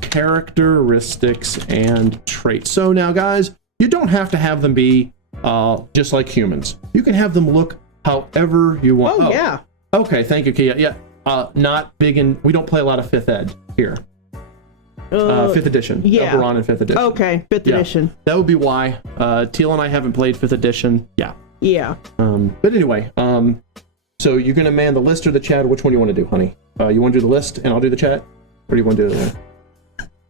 characteristics and traits. So now, guys, you don't have to have them be just like humans. You can have them look however you want. Oh, yeah. Okay, thank you, Kia. Yeah, not big in... We don't play a lot of 5th ed here. 5th edition. Yeah. We're on in 5th edition. Okay, 5th edition. That would be why. Teal and I haven't played 5th edition. Yeah. Yeah. But anyway, so you're going to man the list or the chat? Which one do you want to do, honey? You want to do the list and I'll do the chat? Or do you want to do the...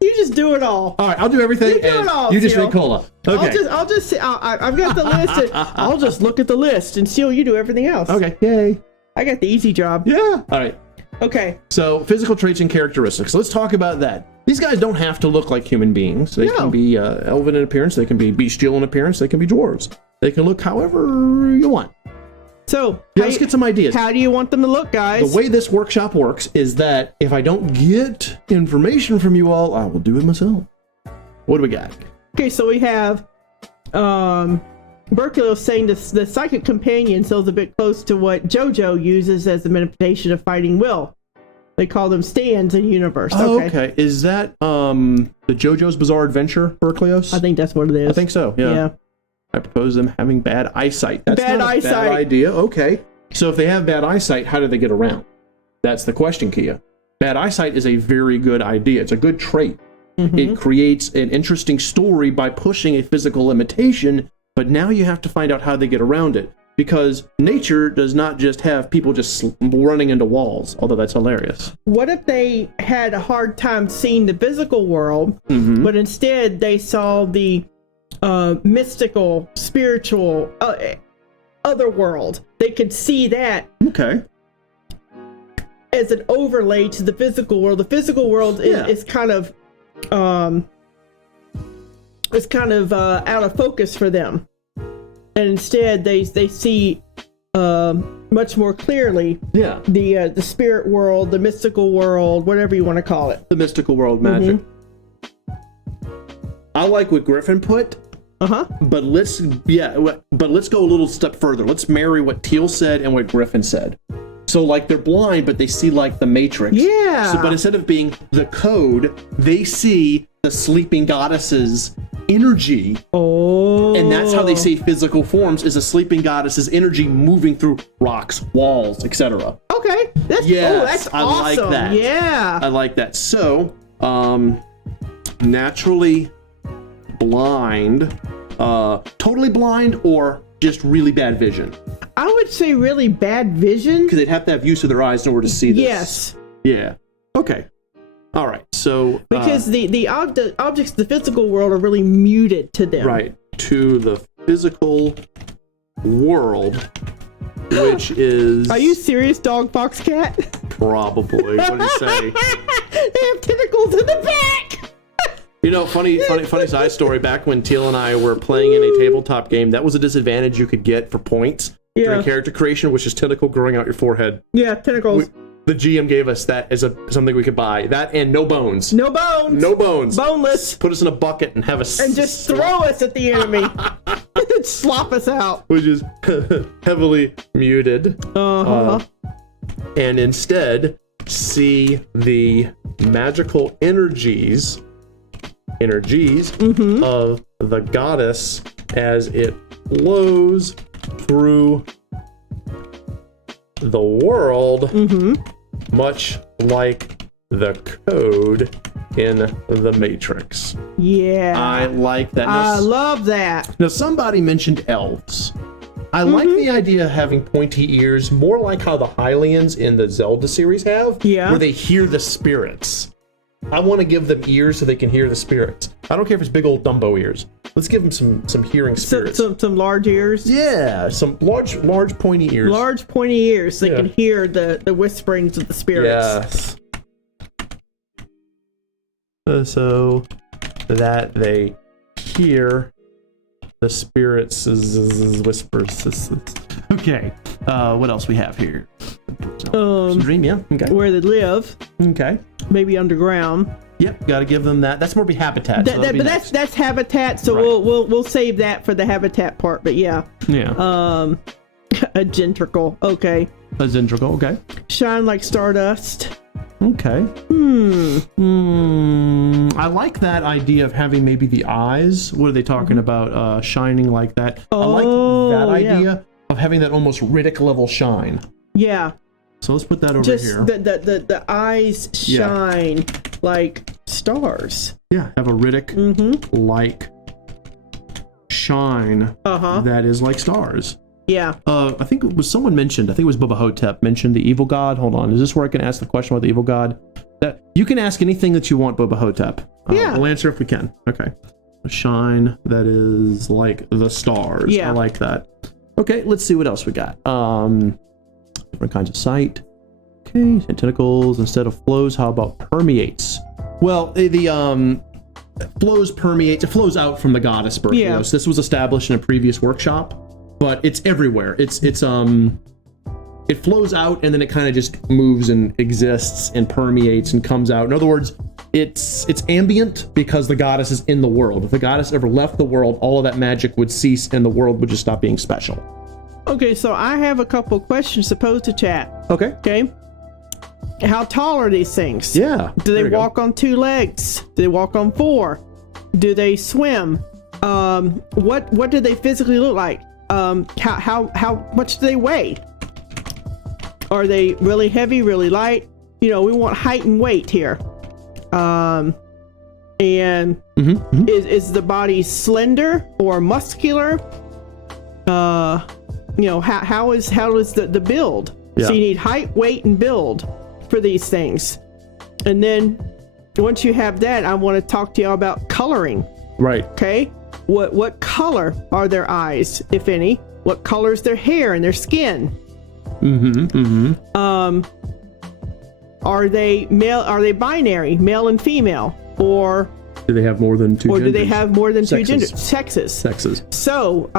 You just do it all. All right, I'll do everything. You do it all, you just Seal. drink cola. Okay. I'll just I've got the list. And I'll just look at the list and Seal, you do everything else. Okay. Yay. I got the easy job. Yeah. All right. Okay. So physical traits and characteristics. Let's talk about that. These guys don't have to look like human beings. They can be elven in appearance. They can be bestial in appearance. They can be dwarves. They can look however you want. So let's get some ideas. How do you want them to look, guys? The way this workshop works is that if I don't get information from you all, I will do it myself. What do we got? Okay, so we have Berkeley saying the psychic companion sounds a bit close to what JoJo uses as the manifestation of fighting will. They call them stands in universe. Oh, okay. Is that the JoJo's Bizarre Adventure, Berkelios? I think that's what it is. I think so, yeah. I propose them having bad eyesight. That's not a bad idea. Okay. So if they have bad eyesight, how do they get around? That's the question, Kia. Bad eyesight is a very good idea. It's a good trait. Mm-hmm. It creates an interesting story by pushing a physical limitation, but now you have to find out how they get around it. Because nature does not just have people just running into walls, although that's hilarious. What if they had a hard time seeing the physical world, but instead they saw the mystical, spiritual, other world? They could see that. Okay. As an overlay to the physical world. The physical world is kind of out of focus for them. And instead, they see much more clearly the spirit world, the mystical world, whatever you want to call it. The mystical world magic. I like what Gryphon put. But let's go a little step further. Let's marry what Teal said and what Gryphon said. So like they're blind, but they see like the Matrix. Yeah. So, but instead of being the code, they see the sleeping goddess's energy. Oh. And that's how they see physical forms, is a sleeping goddess's energy moving through rocks, walls, etc. Okay. That's awesome. I like that. Yeah. I like that. So, naturally blind, totally blind, or just really bad vision? I would say really bad vision. Because they'd have to have use of their eyes in order to see this. Yes. Yeah. Okay. All right. So because the objects of the physical world are really muted to them. Right. To the physical world, which is... Are you serious, dog, fox, cat? Probably. What do you say? They have tentacles in the back. You know, funny side story. Back when Teal and I were playing in a tabletop game, that was a disadvantage you could get for points during character creation, which is tentacle growing out your forehead. Yeah, tentacles. The GM gave us that as something we could buy. That and no bones. No bones. No bones. Boneless. Put us in a bucket and have us... And just throw us at the enemy. Slop us out. Which is heavily muted. And instead, see the magical energies of the goddess as it flows through the world, much like the code in the Matrix. Yeah. I like that. I love that. Now, somebody mentioned elves. I like the idea of having pointy ears, more like how the Hylians in the Zelda series have, where they hear the spirits. I want to give them ears so they can hear the spirits. I don't care if it's big old Dumbo ears. Let's give them some hearing spirits. Some large ears? Yeah, some large pointy ears. Large pointy ears so they can hear the whisperings of the spirits. Yes. So that they hear the spirits' whispers. Okay. What else we have here? Dream, yeah. Okay. Where they live. Okay. Maybe underground. Yep. Got to give them that. That's more be habitat. That's habitat. So right. we'll save that for the habitat part. But yeah. Yeah. A gentricle. Okay. A gentricle. Okay. Shine like stardust. Okay. I like that idea of having maybe the eyes. What are they talking about? Shining like that. I like that idea of having that almost Riddick level shine. Yeah. So let's put that over just here. The eyes shine like stars. Yeah. Have a Riddick like shine that is like stars. Yeah. I think it was someone mentioned, I think it was Bubba Hotep mentioned the evil god. Hold on. Is this where I can ask the question about the evil god? You can ask anything that you want, Bubba Hotep. We'll answer if we can. Okay. A shine that is like the stars. Yeah. I like that. Okay, let's see what else we got. Different kinds of sight. Okay, tentacles instead of flows. How about permeates? Well, the flows permeates. It flows out from the goddess Berkelios. Yeah. This was established in a previous workshop. But it's everywhere. It flows out and then it kind of just moves and exists and permeates and comes out. In other words, it's ambient because the goddess is in the world. If the goddess ever left the world, all of that magic would cease and the world would just stop being special. Okay, so I have a couple questions to pose to chat. Okay. How tall are these things? Yeah. Do they walk on 2 legs? Do they walk on 4? Do they swim? What do they physically look like? How much do they weigh? Are they really heavy, really light? We want height and weight here. And is the body slender or muscular? How is the build? Yeah. So you need height, weight, and build for these things. And then once you have that, I want to talk to y'all about coloring. Right. Okay. What color are their eyes, if any? What color is their hair and their skin? Are they male? Are they binary, male and female, or do they have more than 2 or genders? do they have more than 2 genders? Sexes. So,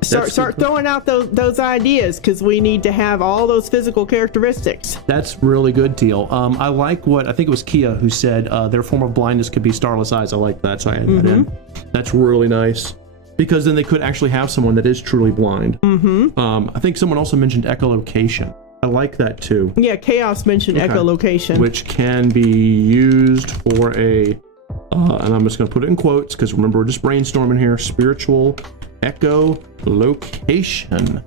start throwing out those ideas because we need to have all those physical characteristics. That's really good, Teal. I like what I think it was Kia who said their form of blindness could be starless eyes. I like that, so I added that in. That's really nice because then they could actually have someone that is truly blind. I think someone also mentioned echolocation. I like that too. Yeah, Chaos mentioned echolocation, which can be used for a, and I'm just going to put it in quotes because remember we're just brainstorming here. Spiritual echolocation.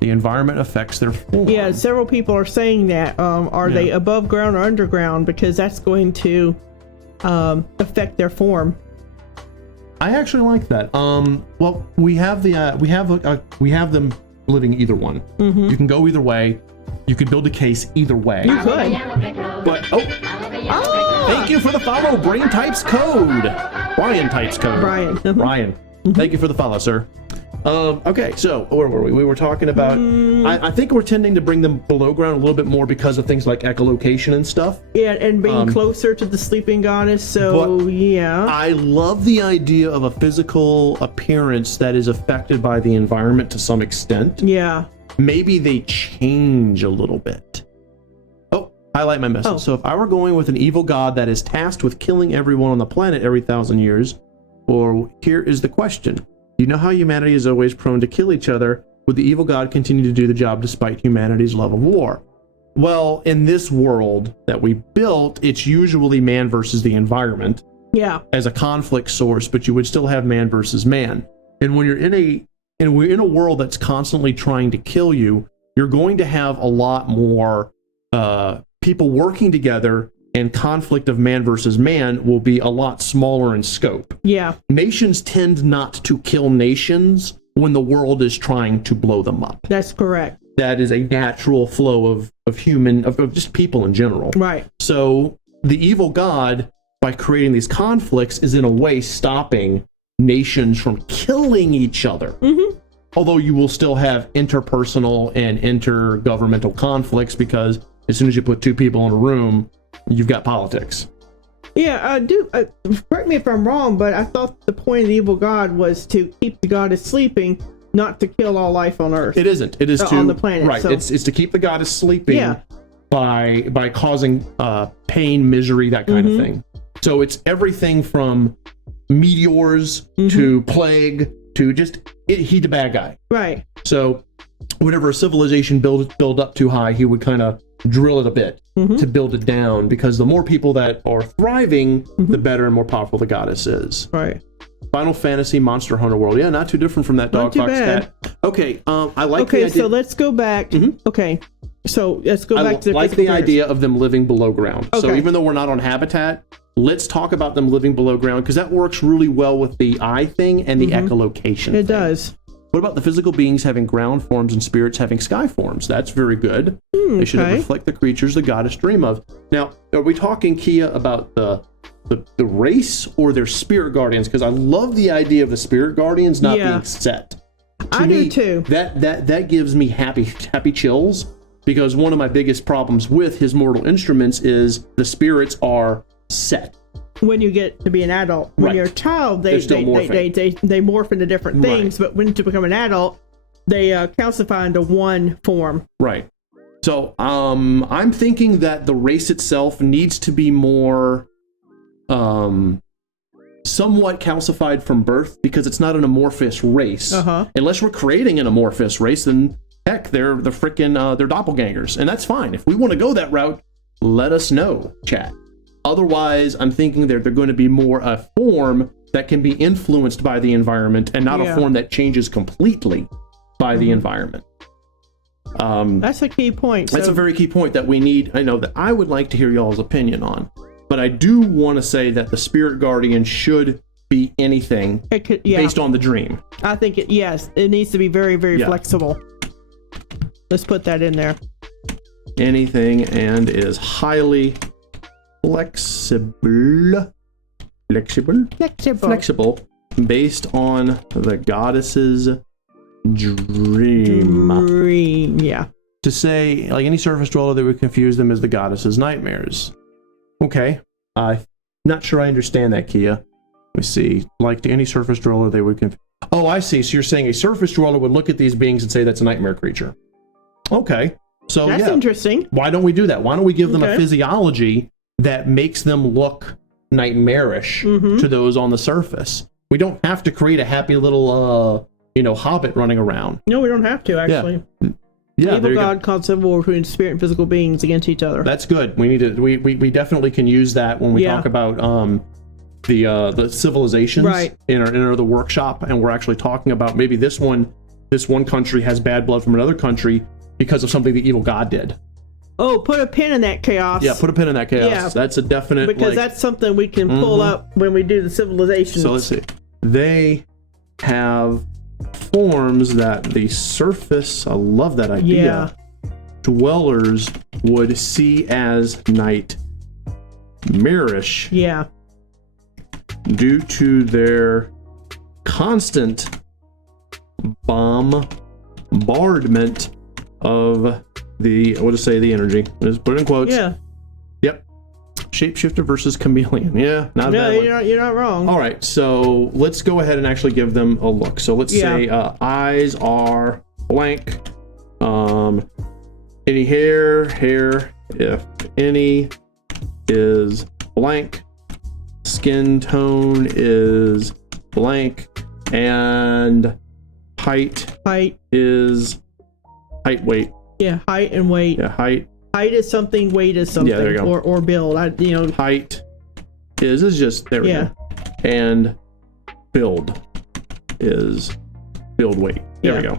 The environment affects their form. Yeah, several people are saying that. Are they above ground or underground? Because that's going to affect their form. I actually like that. Well, we have them living either one. You can go either way. You could build a case either way. You could. But thank you for the follow, Brain Types Code. Brian Types Code. Brian. Thank you for the follow, sir. Okay, so where were we? We were talking about. I think we're tending to bring them below ground a little bit more because of things like echolocation and stuff. Yeah, and being closer to the sleeping goddess. So yeah, I love the idea of a physical appearance that is affected by the environment to some extent. Yeah. Maybe they change a little bit. Oh, highlight my message. So if I were going with an evil god that is tasked with killing everyone on the planet every 1,000 years, or here is the question. You know how humanity is always prone to kill each other? Would the evil god continue to do the job despite humanity's love of war? Well, in this world that we built, it's usually man versus the environment. Yeah. As a conflict source, but you would still have man versus man. And when you're we're in a world that's constantly trying to kill you, you're going to have a lot more people working together, and conflict of man versus man will be a lot smaller in scope. Yeah. Nations tend not to kill nations when the world is trying to blow them up. That's correct. That is a natural flow of just people in general. Right. So the evil god, by creating these conflicts, is in a way stopping nations from killing each other. Although you will still have interpersonal and intergovernmental conflicts because as soon as you put 2 people in a room, you've got politics. Yeah, correct me if I'm wrong, but I thought the point of the evil god was to keep the goddess sleeping, not to kill all life on Earth. It isn't. It is on the planet. Right. So. It's to keep the goddess sleeping by causing pain, misery, that kind of thing. So it's everything from meteors to plague to just he's the bad guy. Right. So whenever a civilization build up too high, he would kind of drill it a bit to build it down, because the more people that are thriving, the better and more powerful the goddess is. Right. Final Fantasy Monster Hunter World. Yeah, not too different from that Dog Fox Cat. Okay, I like the idea. So let's go back. Okay. So let's go back to the like the idea of them living below ground. Okay. So even though we're not on habitat, let's talk about them living below ground, because that works really well with the eye thing and the echolocation. It does. What about the physical beings having ground forms and spirits having sky forms? That's very good. They should reflect the creatures the goddess dream of. Now, are we talking, Kia, about the race or their spirit guardians? Because I love the idea of the spirit guardians not being set. I do too. That gives me happy chills, because one of my biggest problems with his mortal instruments is the spirits are set. When you get to be an adult, when you're a child, they morph into different things. But when to become an adult, they calcify into one form. Right. So I'm thinking that the race itself needs to be more somewhat calcified from birth, because it's not an amorphous race. Unless we're creating an amorphous race, then heck, they're freaking they're doppelgangers, and that's fine. If we want to go that route, let us know, chat. Otherwise, I'm thinking they're going to be more a form that can be influenced by the environment, and not a form that changes completely by the environment. That's a key point. That's a very key point that we need. I know that I would like to hear y'all's opinion on, but I do want to say that the spirit guardian should be anything based on the dream. I think it needs to be very, very flexible. Let's put that in there. Anything, and is highly flexible based on the goddess's dream. To say, like, any surface dweller that would confuse them as the goddess's nightmares. Okay, I'm not sure I understand that, Kia. Let me see. Like, to any surface dweller they would confuse. Oh, I see. So you're saying a surface dweller would look at these beings and say that's a nightmare creature. Okay, so that's interesting. Why don't we do that? Why don't we give them a physiology that makes them look nightmarish to those on the surface? We don't have to create a happy little hobbit running around. No, we don't have to, actually. Evil God caused civil war between spirit and physical beings against each other. That's good. We need to. We definitely can use that when we talk about the civilizations in our the workshop, and we're actually talking about maybe this one country has bad blood from another country because of something the evil god did. Oh, put a pin in that chaos. Yeah, put a pin in that chaos. Yeah, that's a definite, because that's something we can pull up when we do the civilizations. So let's see. They have forms that the surface, I love that idea, dwellers would see as nightmarish. Yeah. Due to their constant bombardment of the energy. Just put it in quotes. Yeah. Yep. Shapeshifter versus chameleon. Yeah. You're not wrong. All right. So let's go ahead and actually give them a look. So let's say eyes are blank. Any hair, if any, is blank. Skin tone is blank, and height is weight. Yeah, height and weight. Yeah, height is something, weight is something. Yeah, there you go. Or build. Height is just there we go. And build is build weight. There we go.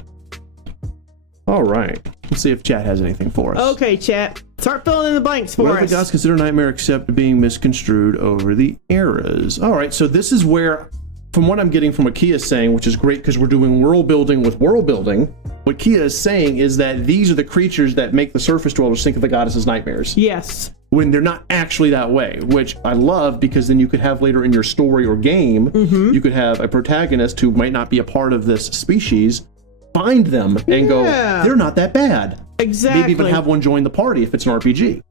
All right. Let's see if chat has anything for us. Okay, chat. Start filling in the blanks for us. What do the gods consider nightmare except being misconstrued over the eras? All right, so this is where, from what I'm getting from what Kia is saying, which is great because we're doing world building with world building, what Kia is saying is that these are the creatures that make the surface dwellers think of the goddess's nightmares. Yes. When they're not actually that way, which I love, because then you could have later in your story or game, you could have a protagonist who might not be a part of this species, find them and go, they're not that bad. Exactly. Maybe even have one join the party if it's an RPG.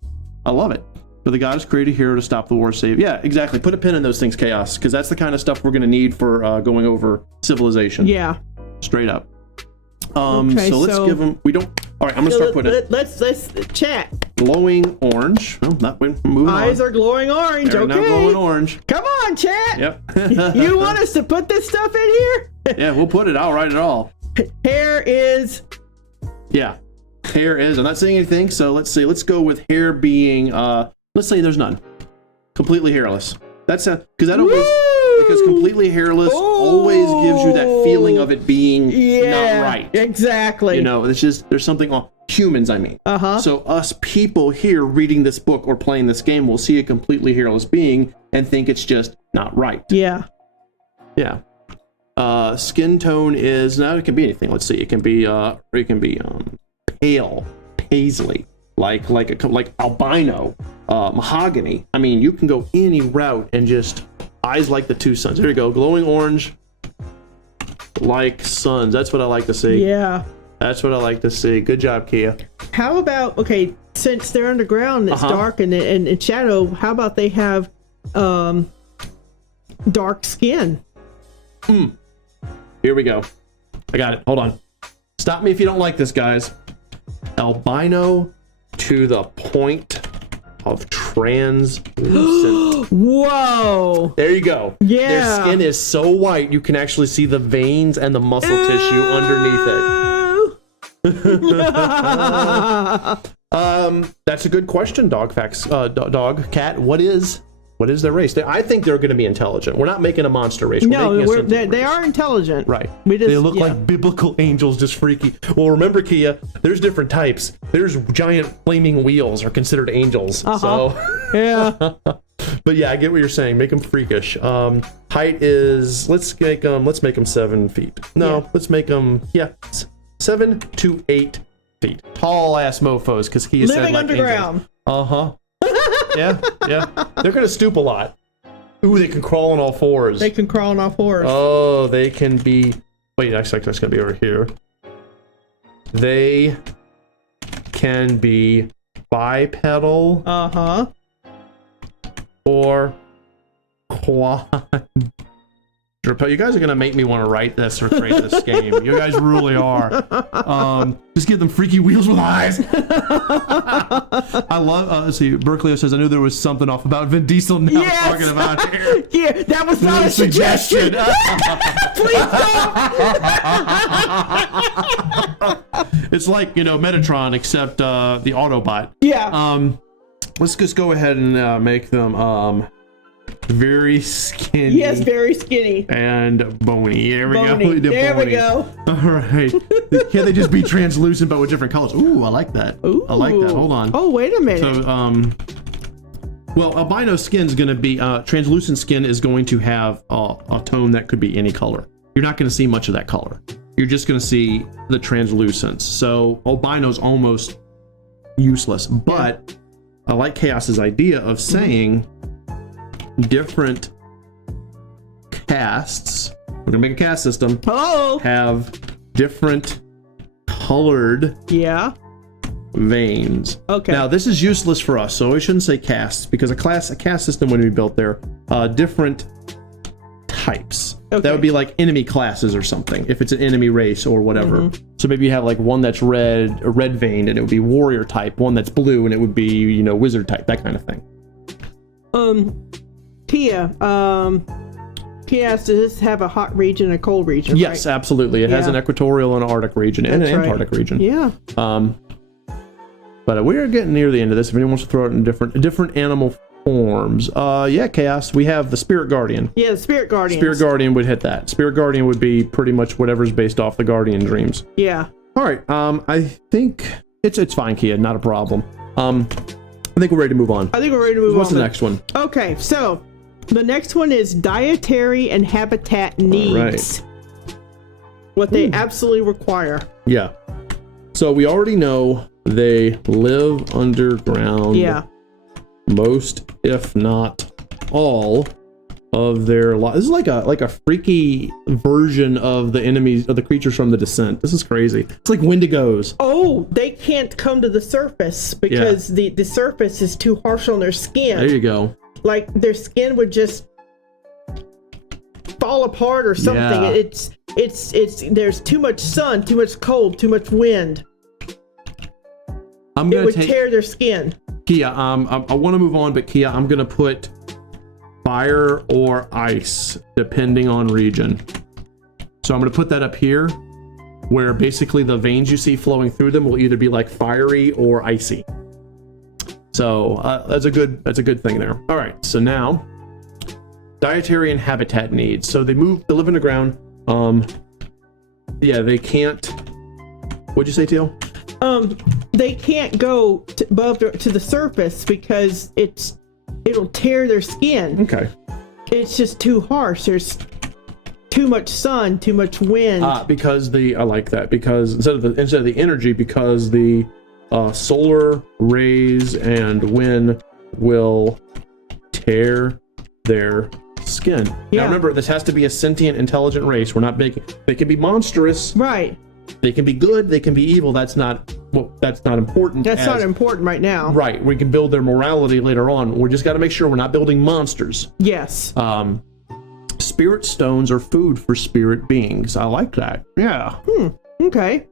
I love it. So the goddess created a hero to stop the war, save. Yeah, exactly. Put a pin in those things, Chaos, because that's the kind of stuff we're going to need for going over civilization. Yeah. Straight up. Okay, so let's give them. We don't. All right, I'm gonna start putting it. Let's chat. Glowing orange. Well, that way, moving Eyes on. are glowing orange. They're okay. now glowing orange. Come on, chat. Yep. You want us to put this stuff in here? Yeah, we'll put it. I'll write it all. Hair is. Yeah, hair is. I'm not saying anything. So let's see. Let's go with hair being. Let's say there's none. Completely hairless. That's because that always. Because completely hairless always gives you that feeling of it being not right. Exactly. You know, it's just there's something on humans, I mean. So us people here reading this book or playing this game will see a completely hairless being and think it's just not right. Yeah. Yeah. Skin tone is now it can be anything. Let's see. It can be pale, paisley, like albino, mahogany. I mean, you can go any route and just eyes like the two suns. There you go. Glowing orange like suns. That's what I like to see. Yeah. That's what I like to see. Good job, Kia. How about, okay, since they're underground, it's dark and shadow, how about they have dark skin? Here we go. I got it. Hold on. Stop me if you don't like this, guys. Albino to the point of translucent. Whoa. There you go. Yeah. Their skin is so white you can actually see the veins and the muscle tissue underneath it. That's a good question, Dog Facts. Cat, what is their race? I think they're going to be intelligent. We're not making a monster race. They are intelligent. Right. They look like biblical angels, just freaky. Well, remember, Kia, there's different types. There's giant flaming wheels are considered angels. So yeah. But yeah, I get what you're saying. Make them freakish. Height is let's make them 7 feet. No, let's make them 7 to 8 feet. Tall ass mofo's because he said living underground. Yeah. They're gonna stoop a lot. Ooh, they can crawl on all fours. They can crawl on all fours. Oh, they can be. Wait, actually, that's gonna be over here. They can be bipedal. Or quad. You guys are gonna make me want to write this or create this game. You guys really are. Just give them freaky wheels with eyes. I love. Let's see. Berkeley says I knew there was something off about Vin Diesel. Now talking about here. Yeah, that was not a suggestion. Please don't. It's like Metatron, except the Autobot. Yeah. Let's just go ahead and make them very skinny. Yes, very skinny. And bony. There we go. There we go. All right. Can they just be translucent but with different colors? Ooh, I like that. Ooh. I like that. Hold on. Oh, wait a minute. So, well, albino skin's going to be, translucent skin is going to have a tone that could be any color. You're not going to see much of that color. You're just going to see the translucence. So albino's almost useless. But I like Chaos's idea of saying different castes, we're gonna make a caste system, have different colored veins. Okay. Now this is useless for us, so we shouldn't say castes because a caste system wouldn't be built there. Different types. Okay. That would be like enemy classes or something if it's an enemy race or whatever. So maybe you have like one that's red, a red vein, and it would be warrior type. One that's blue, and it would be wizard type, that kind of thing. Kia, does this have a hot region and a cold region? Yes, right? Absolutely. It has an equatorial and an Arctic region and an Antarctic region. Yeah. But we are getting near the end of this. If anyone wants to throw it in different animal forms, Chaos. We have the Spirit Guardian. Yeah, the Spirit Guardian. Spirit Guardian would hit that. Spirit Guardian would be pretty much whatever's based off the Guardian dreams. Yeah. All right. I think it's fine, Kia. Not a problem. I think we're ready to move on. What's the next one? Okay, so the next one is dietary and habitat needs. What they absolutely require. Yeah. So we already know they live underground. Yeah. Most, if not all, of their lives. This is like a freaky version of the enemies of the creatures from The Descent. This is crazy. It's like Wendigos. Oh, they can't come to the surface because the surface is too harsh on their skin. There you go. Like their skin would just fall apart or something. there's too much sun, too much cold, too much wind. It would tear their skin. Kia, I want to move on, but Kia, I'm gonna put fire or ice depending on region. So I'm gonna put that up here, where basically the veins you see flowing through them will either be like fiery or icy. So that's a good thing there. All right, so now dietary and habitat needs. So they live underground. Yeah, they can't. What'd you say, Teal? They can't go to the surface because it'll tear their skin. Okay. It's just too harsh. There's too much sun, too much wind. Because I like that, because instead of the energy, because the solar rays and wind will tear their skin. Yeah. Now remember, this has to be a sentient, intelligent race. We're not making. They can be monstrous. Right. They can be good. They can be evil. That's not important. That's not important right now. Right. We can build their morality later on. We just got to make sure we're not building monsters. Yes. Spirit stones are food for spirit beings. I like that. Yeah. Okay.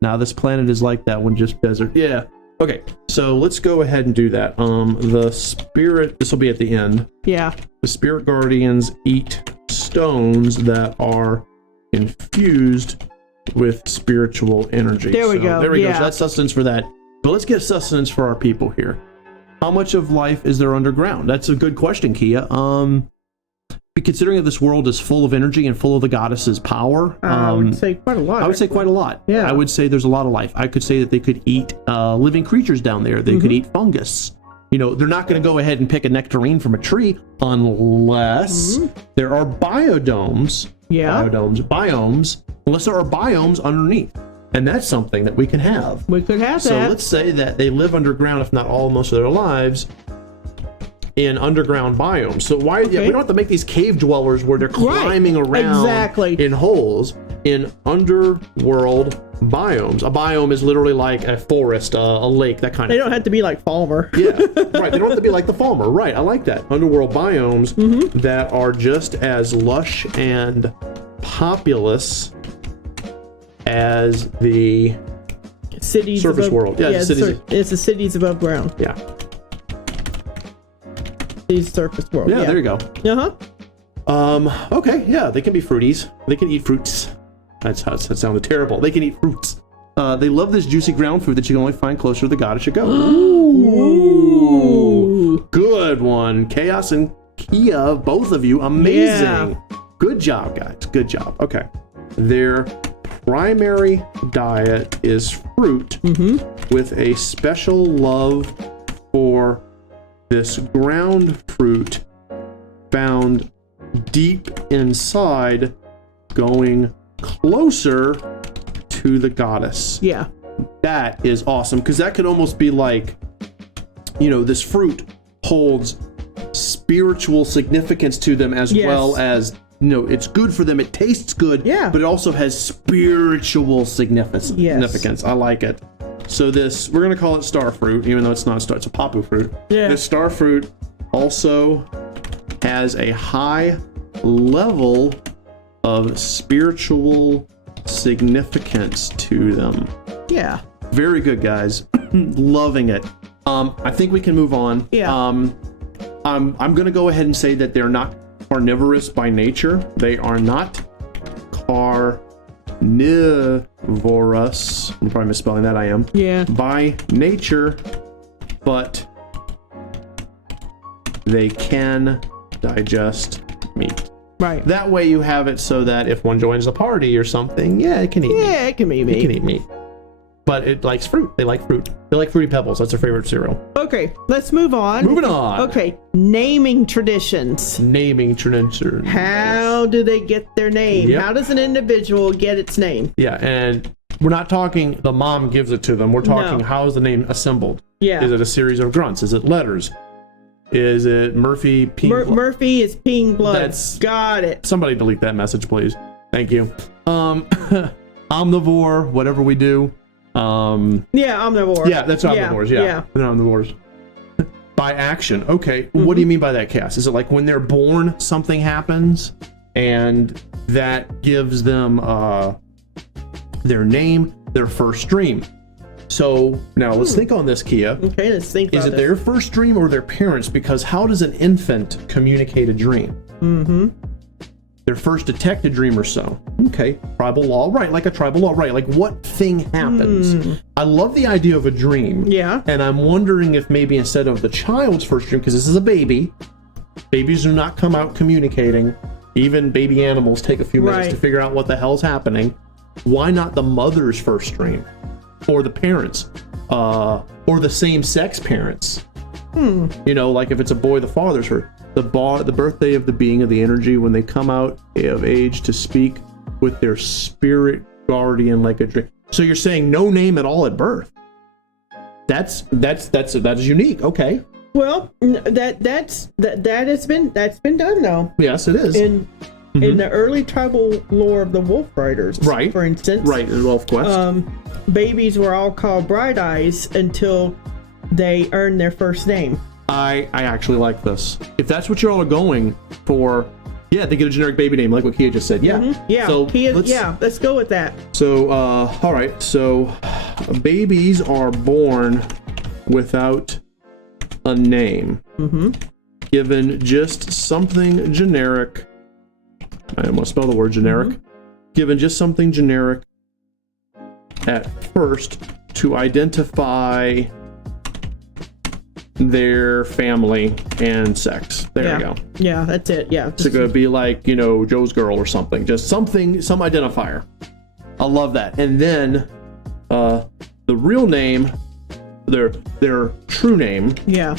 Now this planet is like that one, just desert. Yeah. Okay. So let's go ahead and do that. The spirit. This will be at the end. Yeah. The spirit guardians eat stones that are infused with spiritual energy. There we go. There we go. So that's sustenance for that. But let's get sustenance for our people here. How much of life is there underground? That's a good question, Kia. Considering that this world is full of energy and full of the goddess's power, I would say quite a lot. I would say quite a lot. Yeah. I would say there's a lot of life. I could say that they could eat living creatures down there. They could eat fungus. You know, they're not going to go ahead and pick a nectarine from a tree unless there are biomes, unless there are biomes underneath. And that's something that we can have. We could have that. So let's say that they live underground, if not most of their lives, in underground biomes. So we don't have to make these cave dwellers where they're climbing around in holes. In underworld biomes. A biome is literally like a forest, a lake, that kind of thing. They don't have to be like Falmer. Yeah, right. They don't have to be like the Falmer. Right, I like that. Underworld biomes that are just as lush and populous as the cities surface world. Yeah, it's the cities above ground. Yeah. Cities surface world. Yeah, there you go. Okay, yeah, they can be fruities. They can eat fruits. That sounded terrible. They can eat fruits. They love this juicy ground fruit that you can only find closer to the goddess you go. Ooh. Good one. Chaos and Kia, both of you, amazing. Yeah. Good job, guys. Good job. Okay. Their primary diet is fruit with a special love for this ground fruit found deep inside, going closer to the goddess. Yeah. That is awesome, because that could almost be like, this fruit holds spiritual significance to them as well as, it's good for them. It tastes good, but it also has spiritual significance. Yes. I like it. So we're going to call it star fruit, even though it's not star, it's a papu fruit. Yeah. This star fruit also has a high level of spiritual significance to them. Yeah. Very good, guys. Loving it. I think we can move on. Yeah. I'm going to go ahead and say that they're not carnivorous by nature. They are not carnivorous. I'm probably misspelling that. I am. Yeah. By nature, but they can digest meat. Right. That way you have it so that if one joins the party or something, it can eat meat. Yeah, it can eat meat. It can eat meat. But it likes fruit. They like fruit. They like Fruity Pebbles. That's their favorite cereal. Okay, let's move on. Moving on. Okay, naming traditions. Naming traditions. How do they get their name? Yep. How does an individual get its name? Yeah, and we're not talking the mom gives it to them. We're talking how is the name assembled? Yeah. Is it a series of grunts? Is it letters? Is it Murphy peeing blood? Murphy is peeing blood. Got it. Somebody delete that message, please. Thank you. Omnivore, whatever we do. Omnivore. Yeah, that's omnivores. Yeah. They're omnivores. By action. Okay. What do you mean by that, Cass? Is it like when they're born, something happens? and that gives them their name, their first dream. So now let's think on this, Kia. Okay, let's think about Is it their first dream or their parents? Because how does an infant communicate a dream? Their first detected dream or so. Okay, tribal law, right, like a tribal law, right, like what thing happens? I love the idea of a dream. Yeah. And I'm wondering if maybe instead of the child's first dream, because this is a baby, babies do not come out communicating. Even baby animals take a few minutes to figure out what the hell's happening. Why not the mother's first dream? Or the parents? Or the same-sex parents? You know, like if it's a boy, the father's first. The birthday of the being of the energy when they come out of age to speak with their spirit guardian like a dream. So you're saying no name at all at birth. That is unique. Okay. Well, that's been done though. Yes, it is. In the early tribal lore of the Wolf Riders, right? For instance, right in Wolf Quest, babies were all called Bright Eyes until they earned their first name. I actually like this. If that's what y'all are going for, yeah, they get a generic baby name, like what Kia just said. Yeah, yeah. So Kia, let's go with that. So, all right. So, babies are born without a name, given just something generic. I want to spell the word generic. Given just something generic at first to identify their family and sex. There you go. Yeah, that's it. Yeah. It's going to be like, you know, Joe's girl or something. Just something, some identifier. I love that. And then the real name, their true name. Yeah.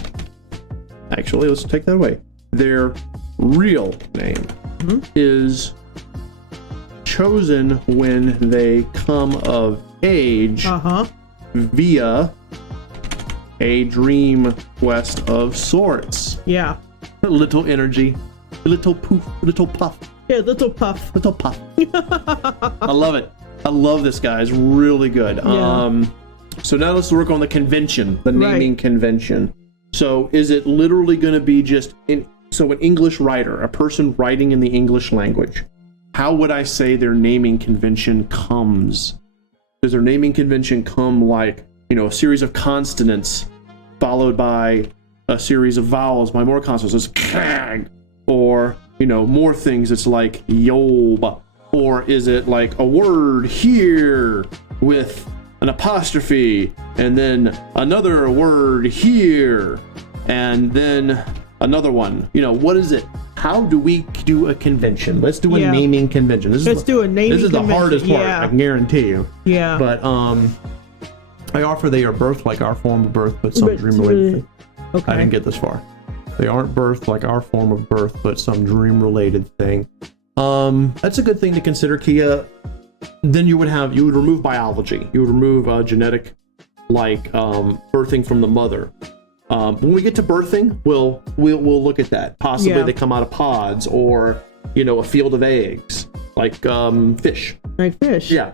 Actually, let's take that away. Their real name is chosen when they come of age via a dream quest of sorts. Yeah. A little energy, a little poof, a little puff. Yeah, little puff. Little puff. I love it. I love this, guys. Really good. Yeah. So now let's work on the convention, the naming convention. So is it literally going to be just an English writer, a person writing in the English language? How would I say their naming convention comes? Does their naming convention come like, you know, a series of consonants followed by a series of vowels by more consonants? It's kag, or, you know, more things. It's like yob, or is it like a word here with an apostrophe and then another word here and then another one? You know, what is it? How do we do a convention? Let's do a naming convention. This is the hardest part, I can guarantee you. Yeah. But I offer they are birthed like our form of birth, but some dream-related thing. Okay. I didn't get this far. They aren't birthed like our form of birth, but some dream-related thing. That's a good thing to consider, Kia. Then you would remove biology. You would remove genetic, like birthing from the mother. When we get to birthing, we'll look at that. Possibly they come out of pods, or, you know, a field of eggs, like fish. Like fish. Yeah.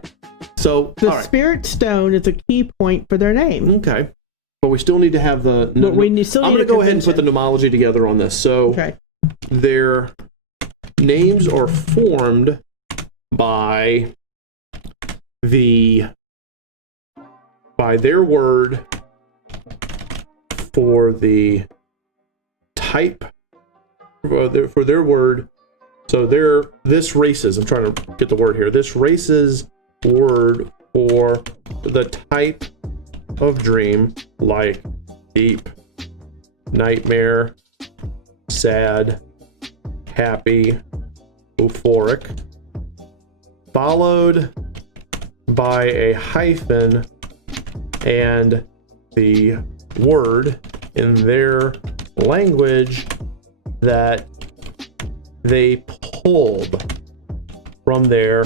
So the spirit stone is a key point for their name. Okay. But we still need to have the. I'm going to go ahead and put the nomology together on this. So their names are formed by their word for the type for their word. So this race's, I'm trying to get the word here. This race's word for the type of dream, like deep, nightmare, sad, happy, euphoric, followed by a hyphen and the word in their language that they pulled from their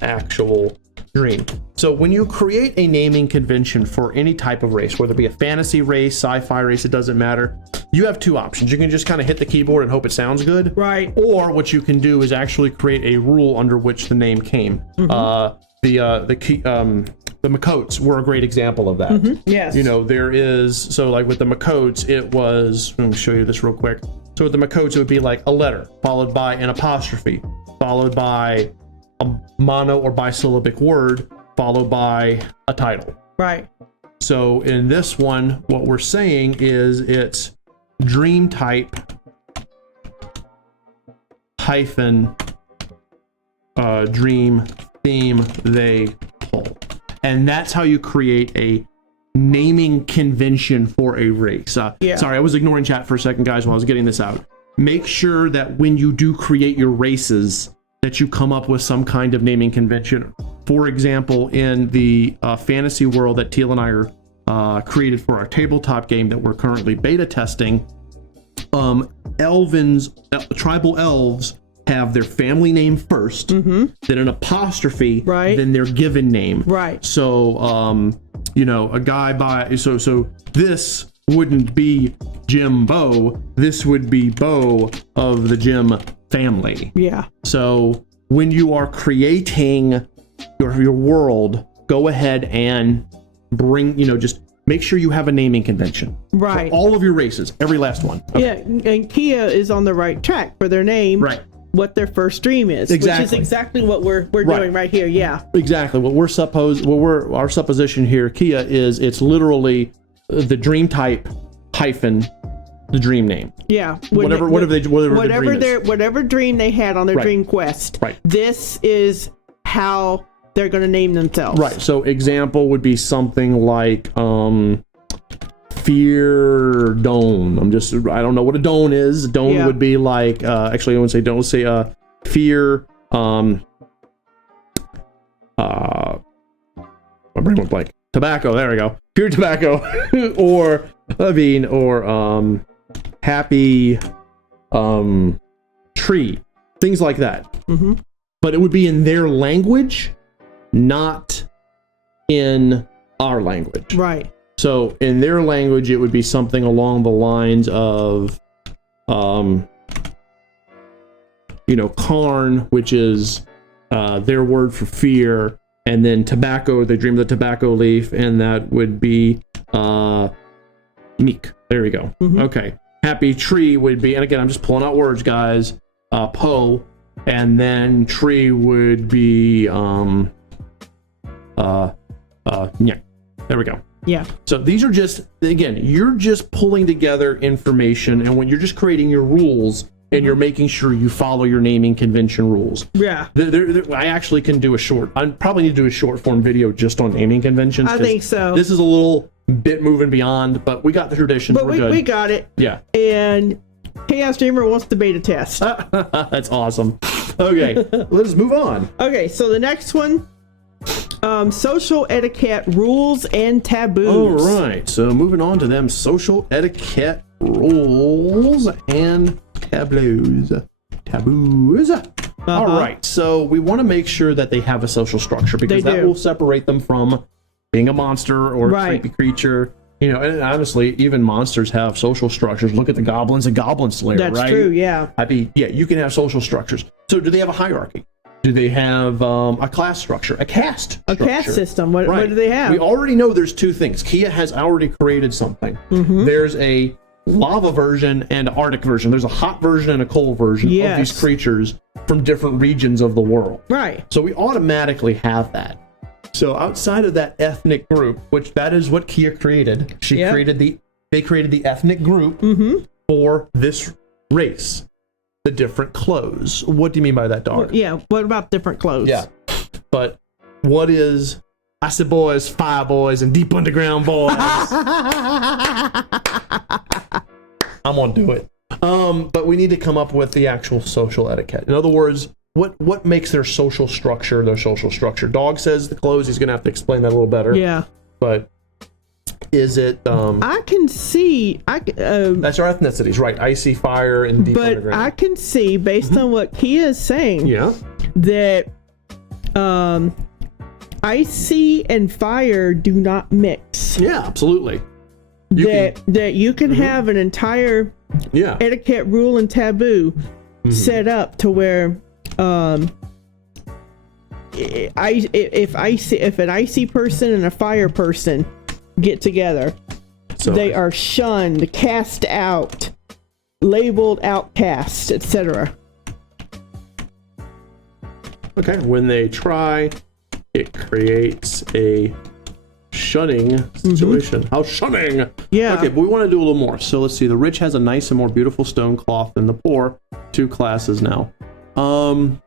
actual dream. So when you create a naming convention for any type of race, whether it be a fantasy race, sci-fi race, it doesn't matter. You have two options. You can just kind of hit the keyboard and hope it sounds good. Right. Or what you can do is actually create a rule under which the name came. The Miqo'tes were a great example of that. Yes. You know, there is, so like with the Miqo'tes, it was, let me show you this real quick. So with the Miqo'tes, it would be like a letter followed by an apostrophe, followed by a mono or bisyllabic word, followed by a title. Right. So in this one, what we're saying is it's dream type hyphen dream theme they pull. And that's how you create a naming convention for a race. Sorry, I was ignoring chat for a second, guys, while I was getting this out. Make sure that when you do create your races, that you come up with some kind of naming convention. For example, in the fantasy world that Teal and I are created for our tabletop game that we're currently beta testing, tribal elves have their family name first, then an apostrophe, then their given name. Right. So, a guy so this wouldn't be Jim Bow. This would be Bow of the Jim family. Yeah. So when you are creating your world, go ahead and bring, just make sure you have a naming convention. Right. For all of your races, every last one. Okay. Yeah, and Kia is on the right track for their name. Right. What their first dream is, exactly. Which is exactly what we're doing right here. Yeah, exactly. Our supposition here, Kia, is it's literally the dream type hyphen the dream name. Yeah, whatever dream they had on their dream quest. Right. This is how they're going to name themselves. Right. So example would be something like Fear Dome. I don't know what a dome is. Dome would be like, actually I wouldn't say don't say fear, my brain went blank. Tobacco, there we go. Fear tobacco. or happy tree. Things like that. Mm-hmm. But it would be in their language, not in our language. Right. So in their language, it would be something along the lines of, Karn, which is their word for fear, and then tobacco, they dream of the tobacco leaf, and that would be Meek. There we go. Mm-hmm. Okay. Happy tree would be, and again, I'm just pulling out words, guys, Poe, and then tree would be, yeah. There we go. Yeah. So these are just, again, you're just pulling together information, and when you're just creating your rules and you're making sure you follow your naming convention rules. Yeah. I actually can do I probably need to do a short form video just on naming conventions. I think so. This is a little bit moving beyond, but we got the traditions. But we got it. Yeah. And Chaos Dreamer wants the beta test. That's awesome. Okay, let's move on. Okay, so the next one. Social etiquette rules and taboos. All right, so moving on to them social etiquette rules and taboos. All right, so we want to make sure that they have a social structure because that will separate them from being a monster or a creepy creature. And honestly, even monsters have social structures. Look at the goblins and Goblin Slayer, right? That's true, yeah. You can have social structures. So do they have a hierarchy? Do they have a class structure, a caste structure? A caste system. What do they have? We already know there's two things. Kia has already created something. Mm-hmm. There's a lava version and an Arctic version. There's a hot version and a cold version of these creatures from different regions of the world. Right. So we automatically have that. So outside of that ethnic group, which that is what Kia created, they created the ethnic group for this race. The different clothes. What do you mean by that, dog? What about different clothes? Yeah. But what is Acid Boys, Fire Boys, and Deep Underground Boys? I'm gonna do it. But we need to come up with the actual social etiquette. In other words, what makes their social structure? Dog says the clothes. He's gonna have to explain that a little better. Yeah. But is it I can see that's our ethnicities, right? Icy, fire, and deep underground. But I can see based on what Kia is saying that icy and fire do not mix. Yeah, absolutely. That you can have an entire etiquette rule and taboo set up to where if an icy person and a fire person get together, they are shunned, cast out, labeled outcast, etc. Okay. When they try, it creates a shunning situation. How shunning? Yeah. Okay, but we want to do a little more. So let's see. The rich has a nice and more beautiful stone cloth than the poor. 2 classes now.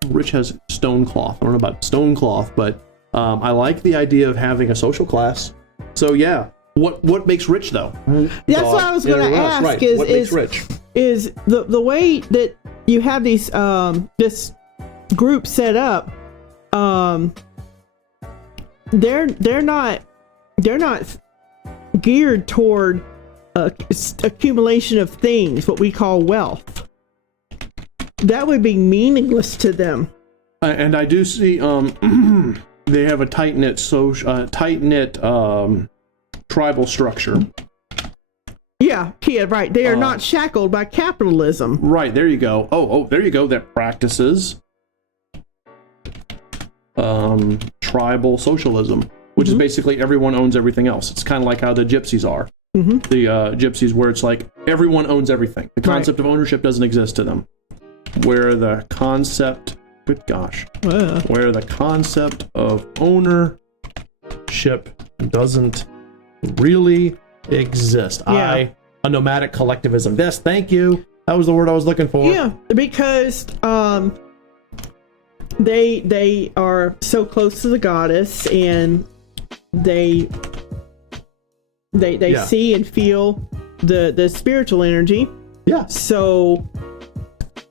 Rich has stone cloth. I don't know about stone cloth, but I like the idea of having a social class. So yeah, what makes rich though? That's what I was going to ask. Right. Is what makes rich? Is the way that you have these this group set up? They're not geared toward accumulation of things, what we call wealth. That would be meaningless to them. And I do see they have a tight-knit tribal structure. Yeah, right. They are not shackled by capitalism. Right, there you go. Oh, there you go. That practices tribal socialism, which is basically everyone owns everything else. It's kind of like how the gypsies are. The gypsies, where it's like everyone owns everything. The concept of ownership doesn't exist to them. Where the concept, where the concept of ownership doesn't really exist. A nomadic collectivism. Yes, thank you. That was the word I was looking for. Yeah, because they are so close to the goddess, and they see and feel the spiritual energy. Yeah. So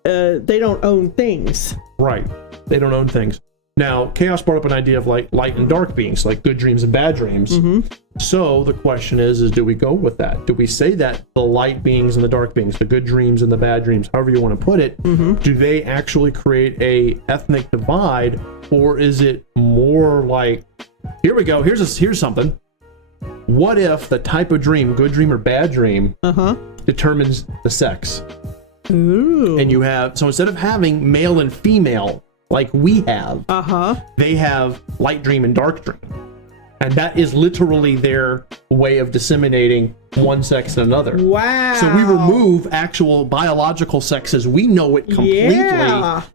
they don't own things. Right. They don't own things. Now, Chaos brought up an idea of like light and dark beings, like good dreams and bad dreams. So the question is do we go with that? Do we say that the light beings and the dark beings, the good dreams and the bad dreams, however you want to put it, do they actually create a ethnic divide, or is it more like, here we go, here's something. What if the type of dream, good dream or bad dream, determines the sex? Ooh. And you have, so instead of having male and female like we have, they have light dream and dark dream. And that is literally their way of disseminating one sex and another. Wow. So we remove actual biological sex as we know it completely,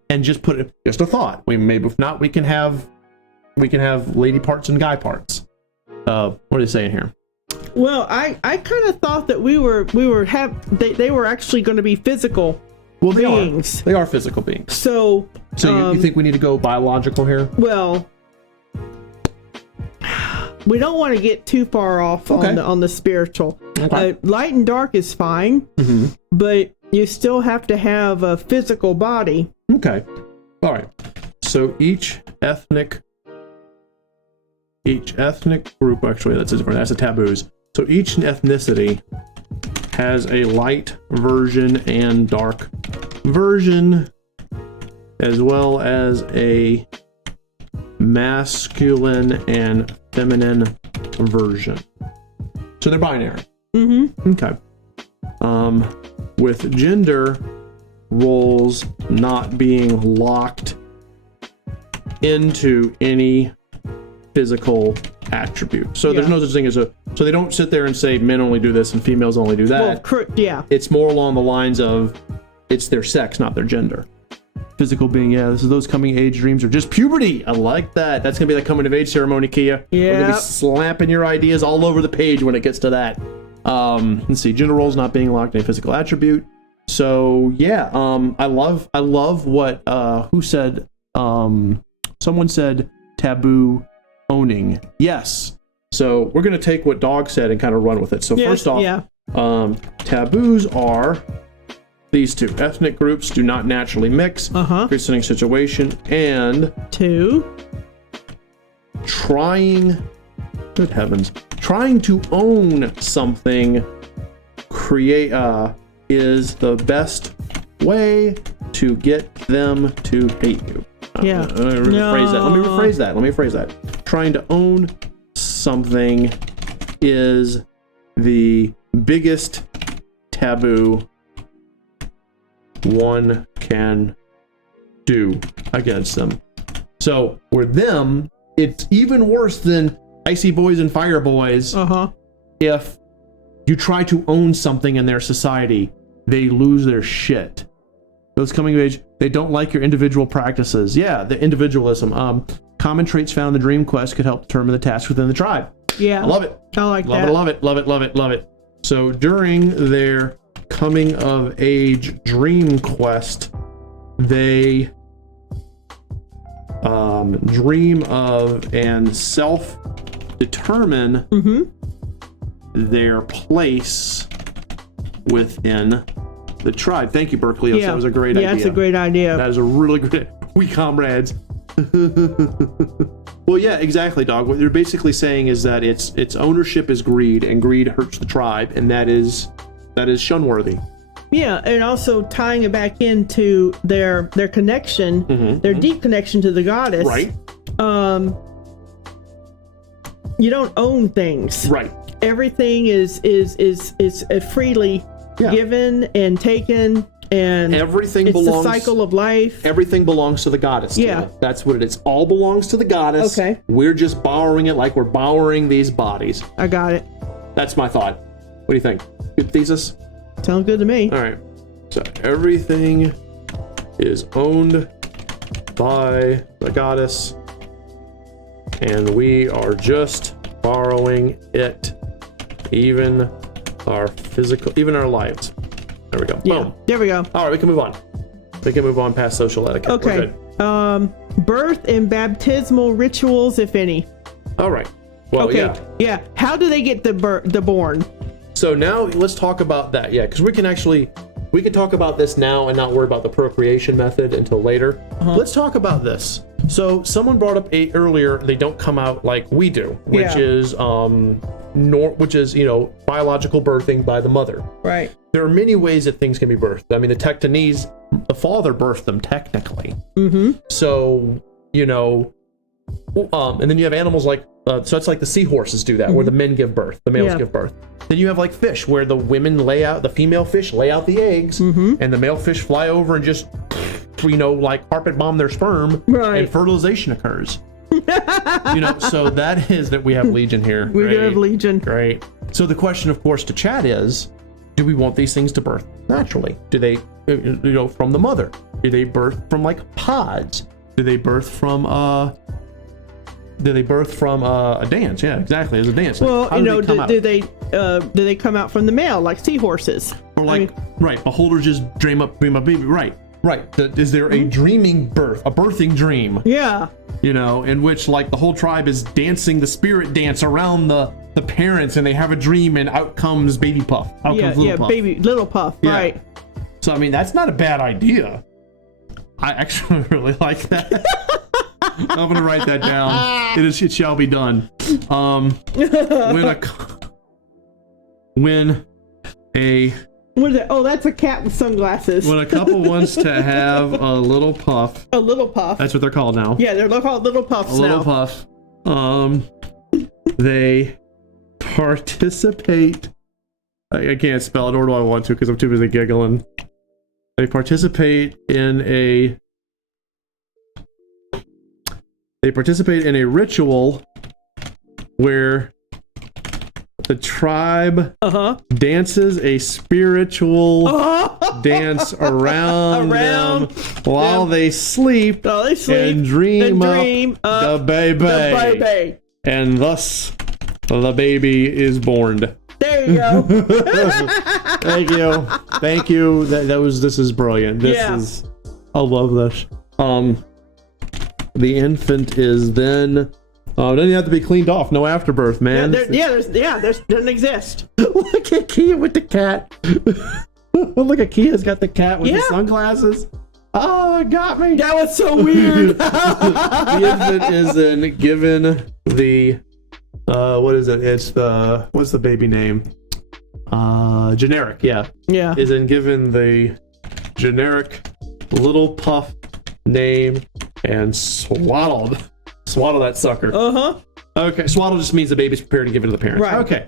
and just put it, just a thought. Maybe if not, we can have lady parts and guy parts. What are they saying here? Well, I kind of thought that they were actually going to be physical beings. They are physical beings. So you think we need to go biological here? Well, we don't want to get too far off on the spiritual. Light and dark is fine, but you still have to have a physical body. Okay. All right. So each ethnic group, actually, that's the taboos. So each ethnicity has a light version and dark version, as well as a masculine and feminine version. So they're binary. Okay. With gender roles not being locked into any physical attribute. So there's no such thing as so they don't sit there and say men only do this and females only do that. Well, It's more along the lines of it's their sex, not their gender. Physical being, this is those coming age dreams or just puberty. I like that. That's gonna be the coming of age ceremony, Kia. Yeah. We're gonna be slapping your ideas all over the page when it gets to that. Let's see, gender roles not being locked in a physical attribute. So I love what who said someone said taboo owning. Yes. So we're gonna take what Dog said and kind of run with it. So first off, taboos are these two. Ethnic groups do not naturally mix. Presenting situation, and 2. Trying to own something is the best way to get them to hate you. Let me rephrase that. Trying to own something is the biggest taboo one can do against them. So for them, it's even worse than Icy Boys and Fire Boys. If you try to own something in their society, they lose their shit. Those coming of age, They don't like your individual practices. Yeah, the individualism. Common traits found in the dream quest could help determine the tasks within the tribe. Yeah. I love it. I like love that. Love it, love it, love it, love it. So during their coming of age dream quest, they dream of and self-determine their place within the tribe. Thank you, Berkeley. Yeah. That was a great idea. Yeah, that's a great idea. That is a really great. We comrades. Well, yeah, exactly, dog. What they're basically saying is that its ownership is greed, and greed hurts the tribe, and that is shunworthy. Yeah, and also tying it back into their connection, their deep connection to the goddess. Right. You don't own things. Right. Everything is freely given and taken, and everything it's belongs. the cycle of life. Everything belongs to the goddess. Yeah. Tina. That's what it is. All belongs to the goddess. Okay. We're just borrowing it like we're borrowing these bodies. I got it. That's my thought. What do you think? Good thesis? Sounds good to me. All right. So everything is owned by the goddess, and we are just borrowing it, even our lives. There we go. Yeah. Boom. There we go. All right, we can move on. We can move on past social etiquette. Okay. We're good. Birth and baptismal rituals, if any. All right. Well, Okay. Yeah. How do they get the born? So now let's talk about that. Yeah, because we can talk about this now and not worry about the procreation method until later. Let's talk about this. So someone brought up earlier, they don't come out like we do, which is biological birthing by the mother. Right. There are many ways that things can be birthed. I mean, the Tenctonese, the father birthed them technically. So, and then you have animals like, so it's like the seahorses do that, where the men give birth, the males give birth. Then you have like fish, where the female fish lay out the eggs, and the male fish fly over and just, like carpet bomb their sperm, and fertilization occurs. So that is that we have legion here. We do have legion. Great. So the question, of course, to chat is, do we want these things to birth naturally? Do they, from the mother? Do they birth from like pods? Do they birth from a dance? Yeah, exactly. As a dance. Well, Do they do they come out from the male like seahorses? Or like, beholders just dream up baby. Right. Is there a dreaming birth, a birthing dream? Yeah. In which like the whole tribe is dancing the spirit dance around the parents, and they have a dream, and out comes Baby Puff. Out comes Little Puff. Little Puff. Yeah. Right. So I mean, that's not a bad idea. I actually really like that. I'm gonna write that down. It shall be done. What is it? Oh, that's a cat with sunglasses. When a couple wants to have a little puff. A little puff. That's what they're called now. Yeah, they're called little puffs now. Little puff. They participate. I can't spell it, or do I want to? Because I'm too busy giggling. They participate in a ritual where the tribe dances a spiritual dance around them while they sleep, and dream up the baby. And thus the baby is born. There you go. Thank you. This is brilliant. I love this. The infant is then doesn't have to be cleaned off. No afterbirth, man. Doesn't exist. Look at Kia with the cat. Look at Kia's got the cat with the sunglasses. Oh, it got me. That was so weird. The infant is then given the what is it? It's what's the baby name? Generic. Yeah. Is then given the generic Little Puff name and swaddled. Swaddle that sucker. Okay, swaddle just means the baby's prepared to give it to the parents. Right. Okay.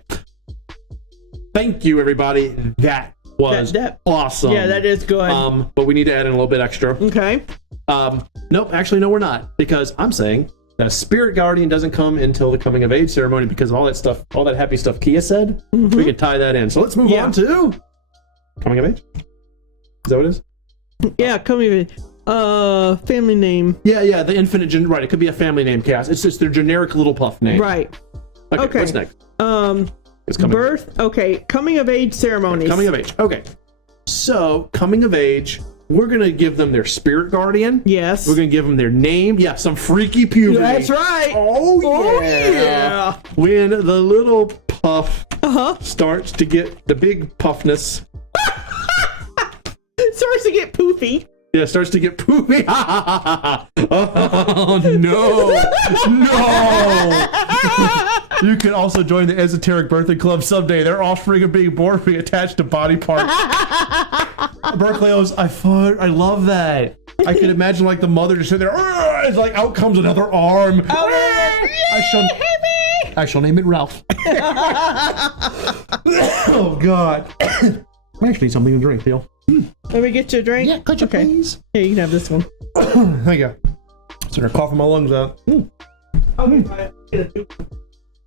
Thank you, everybody. That was awesome. Yeah, that is good. But we need to add in a little bit extra. Okay. Nope, actually, no, we're not. Because I'm saying that a spirit guardian doesn't come until the coming of age ceremony because of all that stuff, all that happy stuff Kia said. We can tie that in. So let's move on to coming of age. Is that what it is? Yeah, coming of age. Family name. Yeah, the infinite, right, it could be a family name, Cass. It's just their generic little puff name. Right. Okay. What's next? It's birth, coming of age ceremonies. Coming of age, okay. So, coming of age, we're going to give them their spirit guardian. Yes. We're going to give them their name. Yeah, some freaky puberty. That's right. Oh, yeah. When the little puff starts to get the big puffness. It starts to get poofy. Yeah, it starts to get poofy. Oh, no. No. You can also join the Esoteric Birthday Club someday. Their offspring are being born being attached to body parts. Berkeley's, I love that. I can imagine like the mother just sitting there. It's like out comes another arm. I shall name it Ralph. Oh God. I actually need something to drink, Teal. Let me get you a drink. Yeah, could you please? Here, you can have this one. There you go. Starting to coughing my lungs out.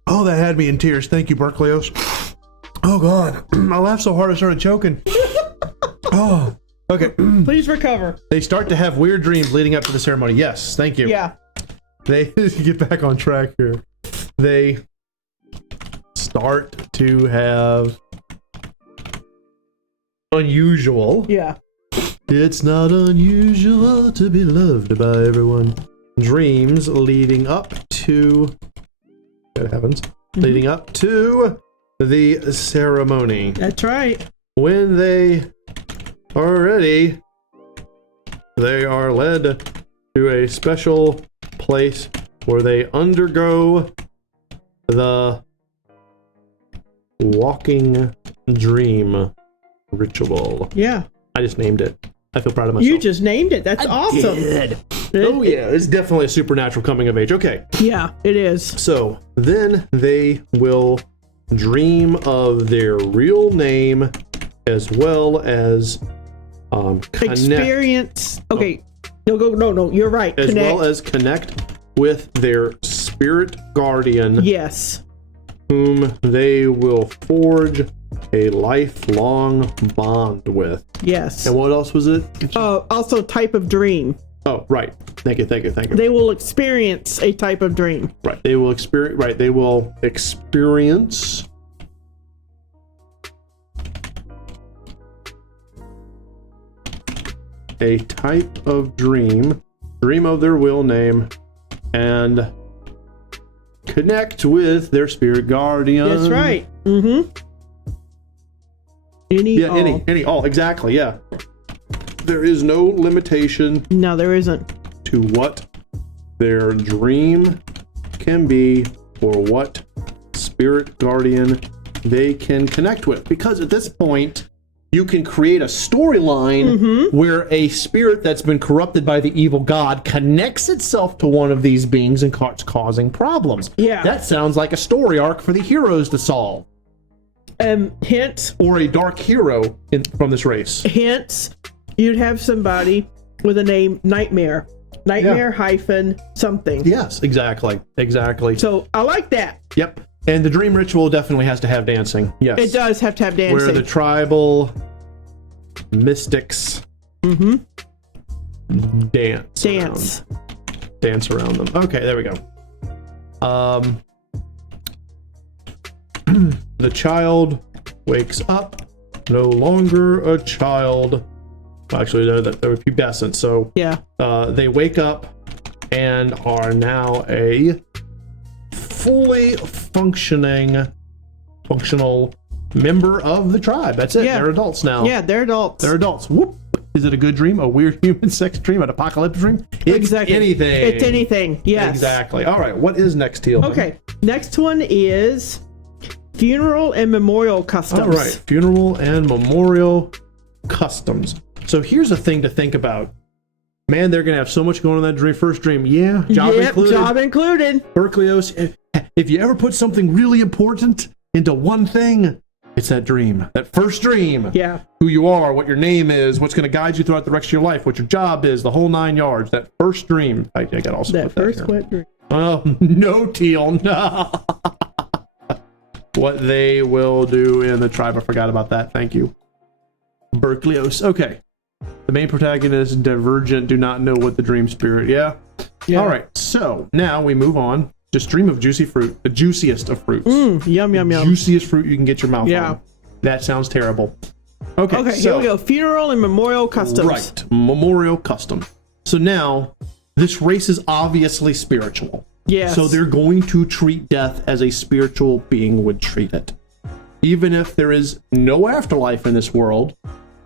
Oh, that had me in tears. Thank you, Berkeley's. Oh God, I laughed so hard I started choking. Oh, okay. Please recover. They start to have weird dreams leading up to the ceremony. Yes, thank you. Yeah. They get back on track here. They start to have unusual. Yeah. It's not unusual to be loved by everyone. Dreams leading up to. Good heavens. Leading up to the ceremony. That's right. When they are ready, they are led to a special place where they undergo the walking dream ritual. Yeah. I just named it. I feel proud of myself. You just named it. That's awesome. Did. Oh yeah, it's definitely a supernatural coming of age. Okay. Yeah, it is. So then they will dream of their real name as well as experience. Okay. No, you're right. As well as connect with their spirit guardian. Yes. Whom they will forge a lifelong bond with. Yes. And what else was it? Also type of dream. Oh, right. Thank you. They will experience a type of dream. Right. They will experience. Right. They will experience a type of dream of their will name, and connect with their spirit guardian. That's right. Mm-hmm. Any, all, exactly, yeah. There is no limitation. No, there isn't. To what their dream can be or what spirit guardian they can connect with. Because at this point, you can create a storyline where a spirit that's been corrupted by the evil god connects itself to one of these beings and causing problems. Yeah. That sounds like a story arc for the heroes to solve. Hint. Or a dark hero from this race. Hint. You'd have somebody with a name Nightmare. Nightmare hyphen something. Yes, exactly. So I like that. Yep. And the dream ritual definitely has to have dancing. Yes. It does have to have dancing. Where the tribal mystics dance around them. Okay, there we go. The child wakes up, no longer a child. Actually, they're pubescent, so yeah. They wake up and are now a fully functional member of the tribe. That's it. Yeah. They're adults now. Yeah, they're adults. Whoop. Is it a good dream? A weird human sex dream? An apocalyptic dream? It's anything. It's anything. Yes. Exactly. All right. What is next, Teal? Okay. Next one is funeral and memorial customs. All right. Funeral and memorial customs. So here's a thing to think about. Man, they're going to have so much going on in that first dream. Yeah. Job included. Berkeley's. If you ever put something really important into one thing, it's that dream. That first dream. Yeah. Who you are, what your name is, what's going to guide you throughout the rest of your life, what your job is, the whole 9 yards. That first dream. I got also that first wet dream. Oh, no, Teal. No. What they will do in the tribe. I forgot about that. Thank you. Berkeley's. Okay. The main protagonist, Divergent, do not know what the dream spirit. Yeah. All right. So now we move on. Just dream of juicy fruit, the juiciest of fruits. Yum, yum, yum. Juiciest fruit you can get your mouth on. That sounds terrible. Okay, so, here we go. Funeral and memorial customs. Right, memorial custom. So now, this race is obviously spiritual. Yes. So they're going to treat death as a spiritual being would treat it. Even if there is no afterlife in this world,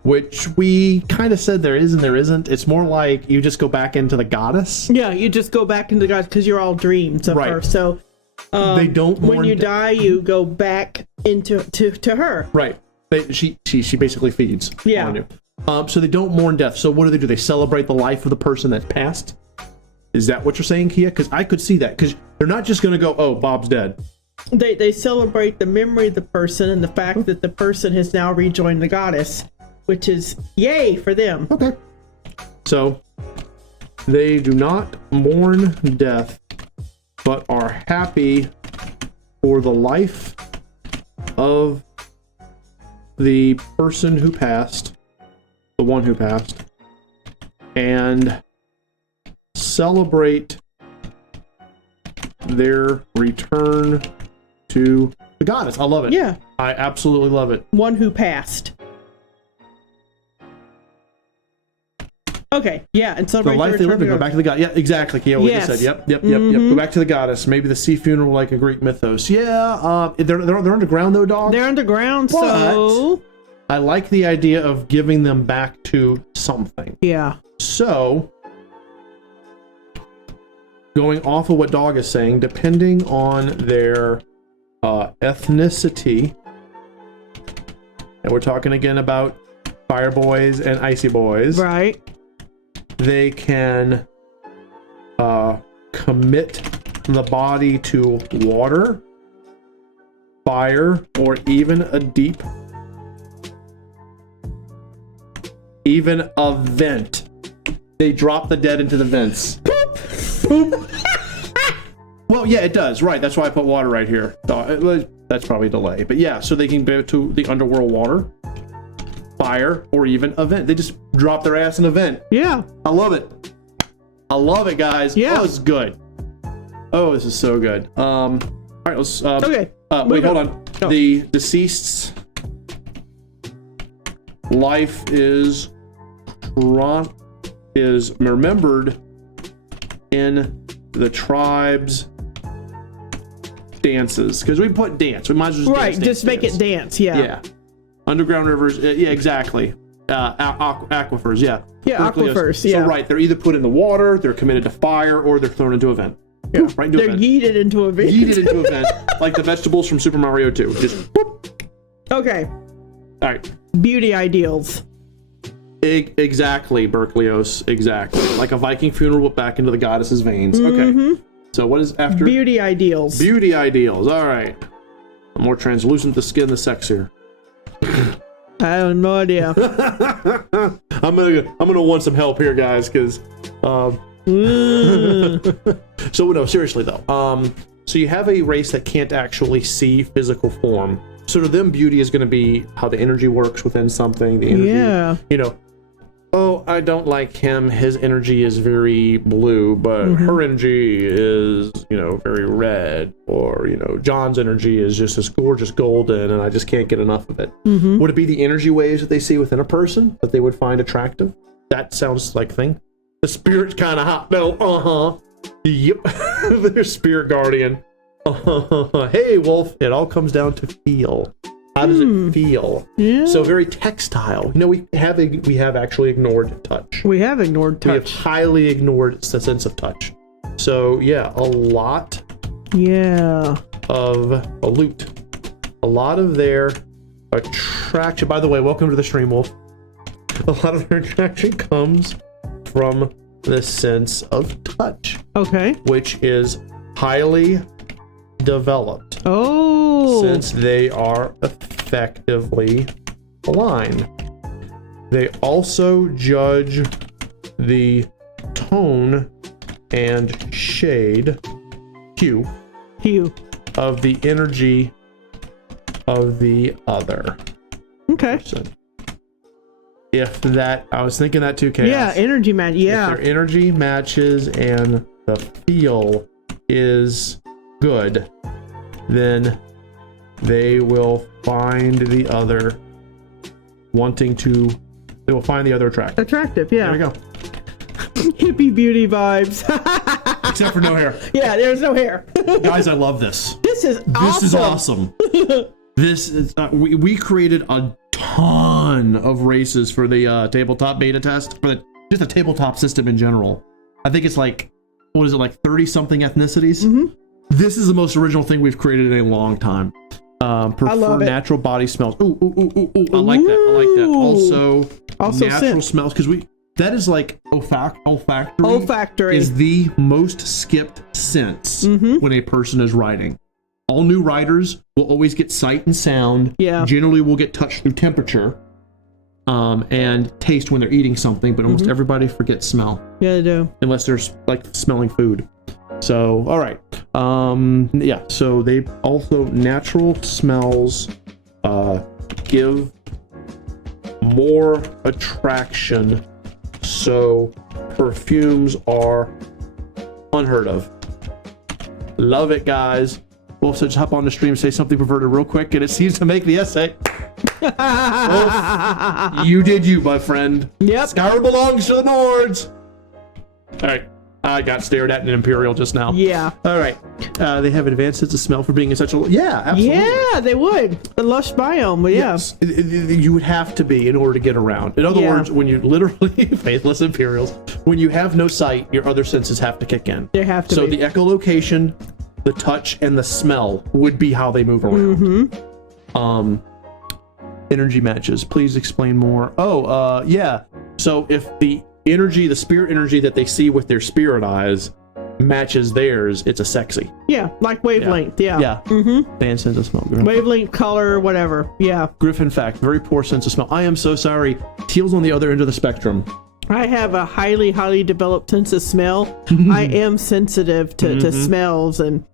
which we kind of said there is and there isn't. It's more like you just go back into the goddess. Yeah, you just go back into the goddess because you're all dreams of her. So they don't when you die, you go back into to her. Right. She basically feeds on you. So they don't mourn death. So what do? They celebrate the life of the person that's passed? Is that what you're saying, Kia? Because I could see that. Because they're not just going to go, oh, Bob's dead. They celebrate the memory of the person and the fact that the person has now rejoined the goddess, which is yay for them. Okay. So they do not mourn death, but are happy for the life of the person who passed, the one who passed, and celebrate their return to the goddess. I love it. Yeah. I absolutely love it. One who passed. Okay, yeah, and celebrate the life they live and go back to the goddess. Yeah, exactly. Yeah, what you said. Yep. Go back to the goddess. Maybe the sea funeral like a Greek mythos. Yeah, they're underground though, dog. They're underground, so I like the idea of giving them back to something. Yeah. So, going off of what Dog is saying, depending on their ethnicity, and we're talking again about fire boys and icy boys, right? They can commit the body to water, fire, or even a vent. They drop the dead into the vents. Boop. Well, yeah, it does. Right. That's why I put water right here. That's probably a delay. But yeah, so they can go to the underworld water, fire, or even a vent. They just drop their ass in a vent. Yeah. I love it. I love it, guys. Yeah. Oh, it's good. Oh, this is so good. All right, let's... okay. Wait, hold on. No. The deceased's life is remembered in the tribe's dances. Because we put dance. We might as well just make it dance. Yeah. Yeah. Underground rivers. Yeah, exactly. Aquifers. Yeah. Yeah, aquifers. Yeah. So right, they're either put in the water, they're committed to fire, or they're thrown into a vent. Yeah. Right into they're yeeted into a vent. Yeeted into a vent, like the vegetables from Super Mario 2. Just whoop. Okay. All right. Beauty ideals. Exactly, Berkelios. Exactly. Like a Viking funeral back into the goddess's veins. Okay. So what is after? Beauty ideals. Beauty ideals. All right. The more translucent the skin, the sexier. I have no idea. I'm gonna want some help here, guys, because. So no, seriously though. So you have a race that can't actually see physical form. So to them, beauty is going to be how the energy works within something. The energy, you know. Oh, I don't like him. His energy is very blue, but her energy is, very red. Or, John's energy is just this gorgeous golden, and I just can't get enough of it. Would it be the energy waves that they see within a person that they would find attractive? That sounds like thing. The spirit's kind of hot. No, Yep. Their spirit guardian. Hey, Wolf. It all comes down to feel. How does it feel? Yeah. So very textile. We have actually ignored touch. We have ignored touch. We have highly ignored the sense of touch. So yeah, a lot. Yeah. Of a loot. A lot of their attraction. By the way, welcome to the stream, Wolf. A lot of their attraction comes from the sense of touch. Okay. Which is highly developed. Oh. Since they are effectively blind. They also judge the tone and shade, hue of the energy of the other person. if that, I was thinking that too, Chaos. Yeah, energy match. Yeah. If their energy matches and the feel is good, then they will find the other they will find the other attractive. Attractive, yeah. There we go. Hippie beauty vibes. Except for no hair. Yeah, there's no hair. Guys, I love this. This is awesome. This is we created a ton of races for the tabletop beta test, for just the tabletop system in general. I think it's like, what is it, like 30 something ethnicities? Mm-hmm. This is the most original thing we've created in a long time. Prefer natural body smells. Ooh. I like that. Also natural scent. smells, because that is like olfactory. Olfactory is the most skipped sense when a person is writing. All new writers will always get sight and sound. Yeah. Generally will get touch through temperature, and taste when they're eating something, but almost everybody forgets smell. Yeah, they do. Unless they're like smelling food. So, all right. Yeah, so they also, natural smells give more attraction. So perfumes are unheard of. Love it, guys. Wolf said, just hop on the stream, say something perverted real quick, and it seems to make the essay. Wolf, you did you, my friend. Yep. Skyrim belongs to the Nords. All right. I got stared at in Imperial just now. Yeah. All right. They have advanced sense of smell for being in such a... Yeah, absolutely. Yeah, they would. A lush biome, but yeah. Yes. You would have to be in order to get around. In other words, when you literally... Faithless Imperials. When you have no sight, your other senses have to kick in. They have to So be. the echolocation, the touch, and the smell would be how they move around. Energy matches. Please explain more. Oh, yeah. So if the spirit energy that they see with their spirit eyes matches theirs, it's a sexy. Yeah, like wavelength. Yeah. Yeah. Fan sense of smell. Wavelength, color, whatever. Yeah. Gryphon fact, very poor sense of smell. I am so sorry. Teal's on the other end of the spectrum. I have a highly, highly developed sense of smell. I am sensitive to smells, and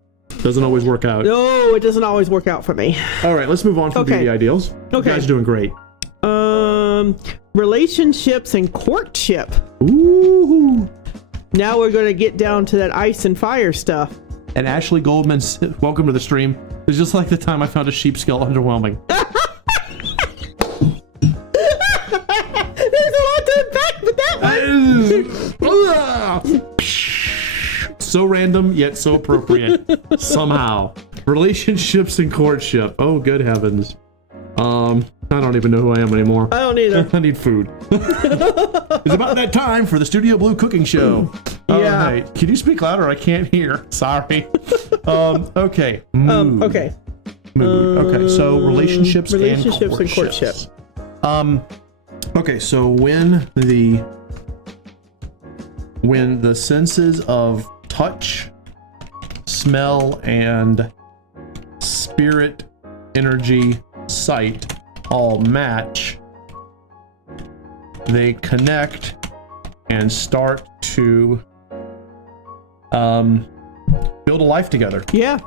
doesn't always work out. no, it doesn't always work out for me. All right, let's move on from beauty ideals. You guys are doing great. Relationships and courtship. Ooh. Now we're going to get down to that ice and fire stuff. And Ashley Goldman's welcome to the stream. It's just like the time I found a sheep skull underwhelming. There's a lot to unpack with that one. So random, yet so appropriate. Somehow. Relationships and courtship. Oh, good heavens. I don't even know who I am anymore. I don't either. I need food. It's about that time for the Studio Blue cooking show. Yeah. All right. Can you speak louder? I can't hear. Sorry. Okay. Mood. Okay. Mood. Okay. So relationships and courtship. Okay. So when the senses of touch, smell, and spirit energy, sight all match, they connect and start to build a life together. Yeah.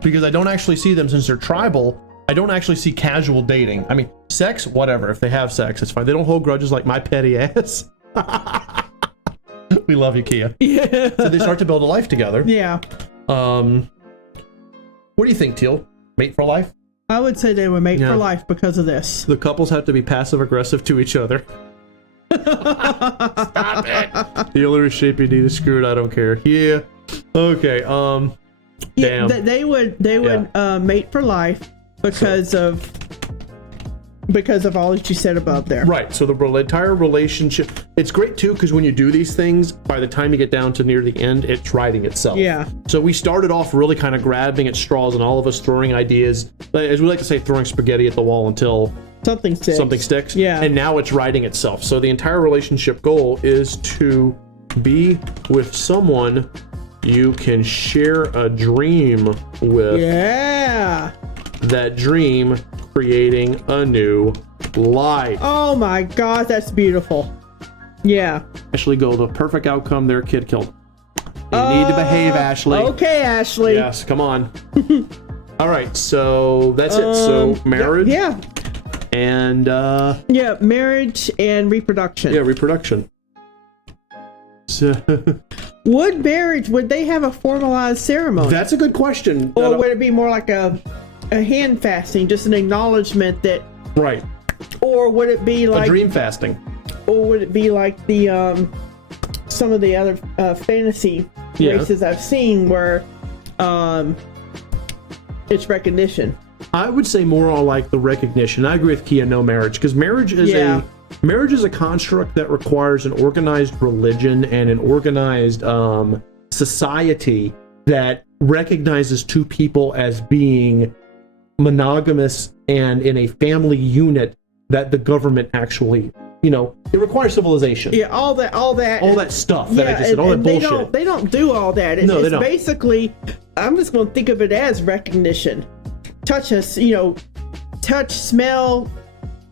Because I don't actually see them, since they're tribal, I don't actually see casual dating. I mean, sex, whatever. If they have sex, it's fine. They don't hold grudges like my petty ass. We love you, Kia. Yeah. So they start to build a life together. Yeah. What do you think, Teal? Mate for life? I would say they were made for life because of this. The couples have to be passive aggressive to each other. Stop it. The only shape you need is screwed. I don't care. Yeah. Okay. Yeah, damn. they would mate for life because of all that you said above there. Right. So the entire relationship, it's great too, because when you do these things, by the time you get down to near the end, it's writing itself. Yeah. So we started off really kind of grabbing at straws and all of us throwing ideas, as we like to say, throwing spaghetti at the wall until something sticks. Yeah. And now it's writing itself. So the entire relationship goal is to be with someone you can share a dream with. Yeah. That dream creating a new life. Oh my God, that's beautiful. Yeah. Ashley Gold, the perfect outcome, their kid killed. You need to behave, Ashley. Okay, Ashley. Yes, come on. All right, so that's it. So marriage. Yeah. and marriage and reproduction. Yeah, reproduction. So would they have a formalized ceremony? That's a good question. Or would it be more like a hand fasting, just an acknowledgement that? Right. Or would it be like a dream fasting? Or would it be like the some of the other fantasy races I've seen where it's recognition? I would say more on like the recognition. I agree with Kia, no marriage, because marriage is a construct that requires an organized religion and an organized society that recognizes two people as being monogamous and in a family unit that the government actually, it requires civilization. Yeah, all that stuff that I just said, all that bullshit. They don't do all that. It's basically, I'm just going to think of it as recognition. Touch, smell,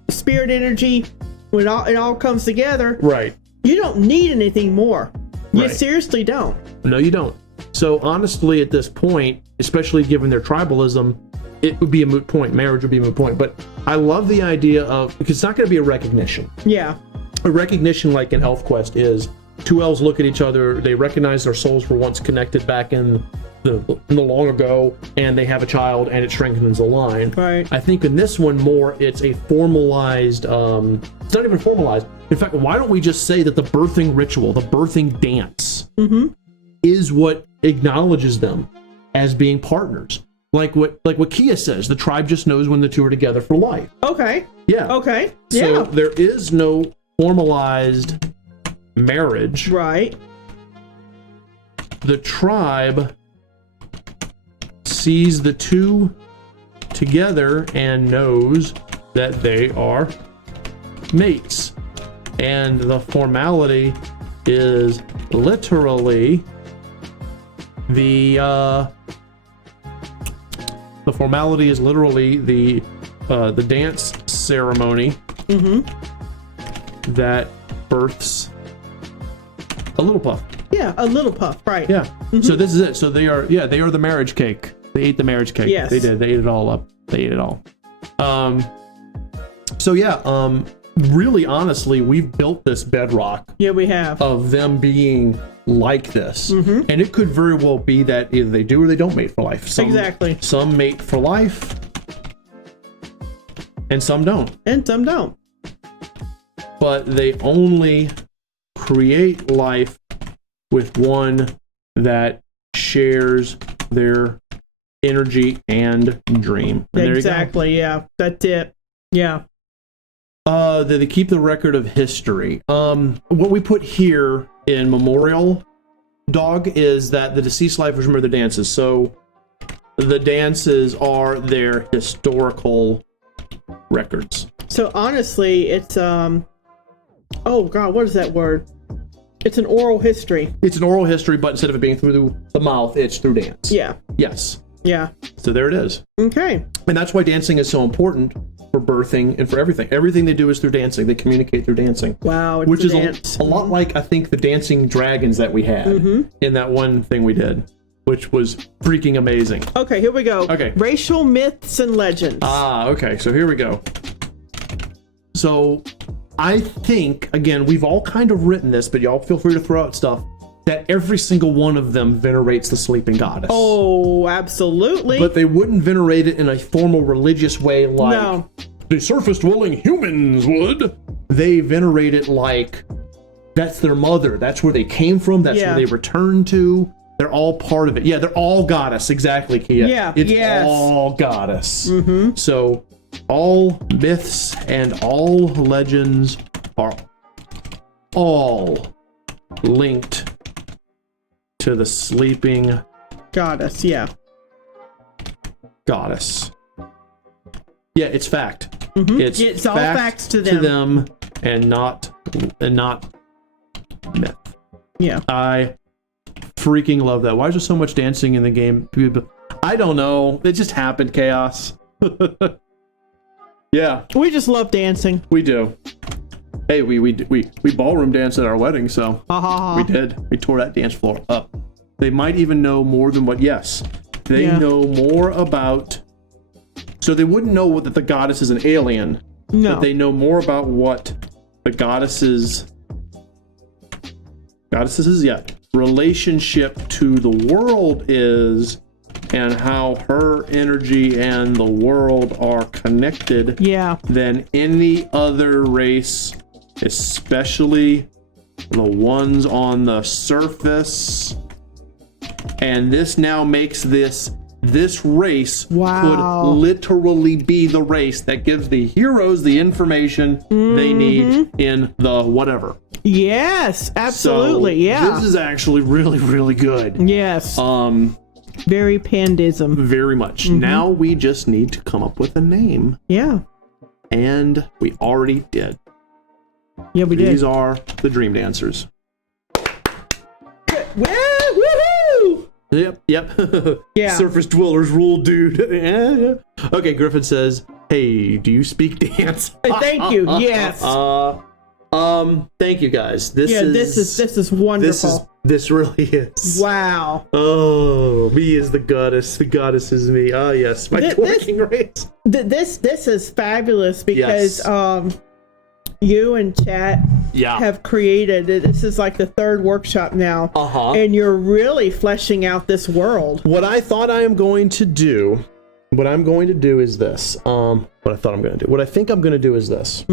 spirit energy, when it all comes together. Right. You don't need anything more. You Right. seriously don't. No, you don't. So honestly, at this point, especially given their tribalism, it would be a moot point. Marriage would be a moot point. But I love the idea of, because it's not going to be a recognition. Yeah. A recognition like in ElfQuest is two elves look at each other, they recognize their souls were once connected back in the long ago, and they have a child, and it strengthens the line. Right. I think in this one more, it's a formalized, it's not even formalized. In fact, why don't we just say that the birthing ritual, the birthing dance, is what acknowledges them as being partners. Like what Kia says, the tribe just knows when the two are together for life. Okay. Yeah. Okay. So there is no formalized marriage. Right. The tribe sees the two together and knows that they are mates. And the formality is literally the dance ceremony that births a little puff. Yeah, a little puff, right. Yeah. So this is it. So they are the marriage cake. They ate the marriage cake. Yes. They did. They ate it all up. They ate it all. Really honestly, we've built this bedrock. Yeah, we have. Of them being like this. And it could very well be that either they do or they don't mate for life. Exactly. Some mate for life and some don't. But they only create life with one that shares their energy and dream. And exactly, yeah. That's it. Yeah. They keep the record of history. What we put here in Memorial Dog is that the deceased life remember the dances. So the dances are their historical records. So honestly, it's oh god, what is that word? It's an oral history. It's an oral history, but instead of it being through the mouth, it's through dance. Yeah. Yes. Yeah. So there it is. Okay. And that's why dancing is so important for birthing and for everything. Everything they do is through dancing. They communicate through dancing. Wow. Which is a lot like, I think, the dancing dragons that we had in that one thing we did, which was freaking amazing. Okay, here we go. Okay. Racial myths and legends. Okay. So here we go. So I think, again, we've all kind of written this, but y'all feel free to throw out stuff, that every single one of them venerates the sleeping goddess. Oh, absolutely. But they wouldn't venerate it in a formal religious way like the surface-dwelling humans would. They venerate it like that's their mother. That's where they came from. That's where they return to. They're all part of it. Yeah, they're all goddess. Exactly, Kia. Yeah, it's all goddess. So all myths and all legends are all linked to the sleeping goddess. Yeah. Goddess. Yeah, it's fact. It's all facts to them. And not myth. Yeah. I freaking love that. Why is there so much dancing in the game? I don't know. It just happened. Chaos. Yeah. We just love dancing. We do. Hey, we ballroom danced at our wedding, so we did. We tore that dance floor up. They might even know more than what. Yes, they know more about. So they wouldn't know that the goddess is an alien, No. But they know more about what the goddess's relationship to the world is, and how her energy and the world are connected than any other race, especially the ones on the surface. And this now makes this race could literally be the race that gives the heroes the information they need in the whatever. Yes, absolutely. So this is actually really, really good. Yes. Very pandism. Very much. Now we just need to come up with a name. Yeah. And we already did. Yeah, we did. These are the Dream Dancers. Woohoo! Yep. Yeah. Surface dwellers rule, dude. Yeah. Okay, Gryphon says, "Hey, do you speak dance?" Thank you. Yes. Thank you guys. This is wonderful. This really is. Wow. Oh, me is the goddess. The goddess is me. Ah, yes, my twerking race. This is fabulous because you and chat have created. This is like the third workshop now, and you're really fleshing out this world. What I thought I am going to do. What I'm going to do is this. What I thought I'm going to do. What I think I'm going to do is this.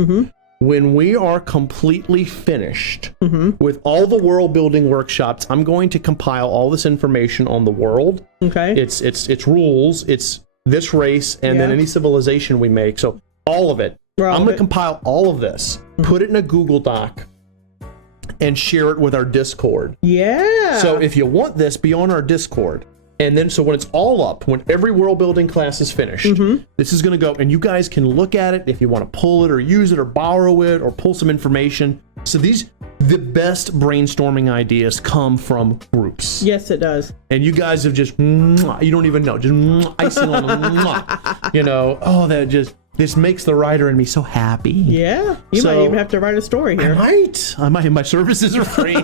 When we are completely finished with all the world building workshops, I'm going to compile all this information on the world. Okay. It's rules, it's this race, and then any civilization we make. So all of it. I'm going to compile all of this, put it in a Google Doc, and share it with our Discord. Yeah. So if you want this, be on our Discord. And then, so when it's all up, when every world building class is finished, this is going to go, and you guys can look at it if you want to pull it or use it or borrow it or pull some information. So the best brainstorming ideas come from groups. Yes, it does. And you guys have just, you don't even know, just icing on, you know, this makes the writer and me so happy. Yeah. You might even have to write a story here. I might. My services are free.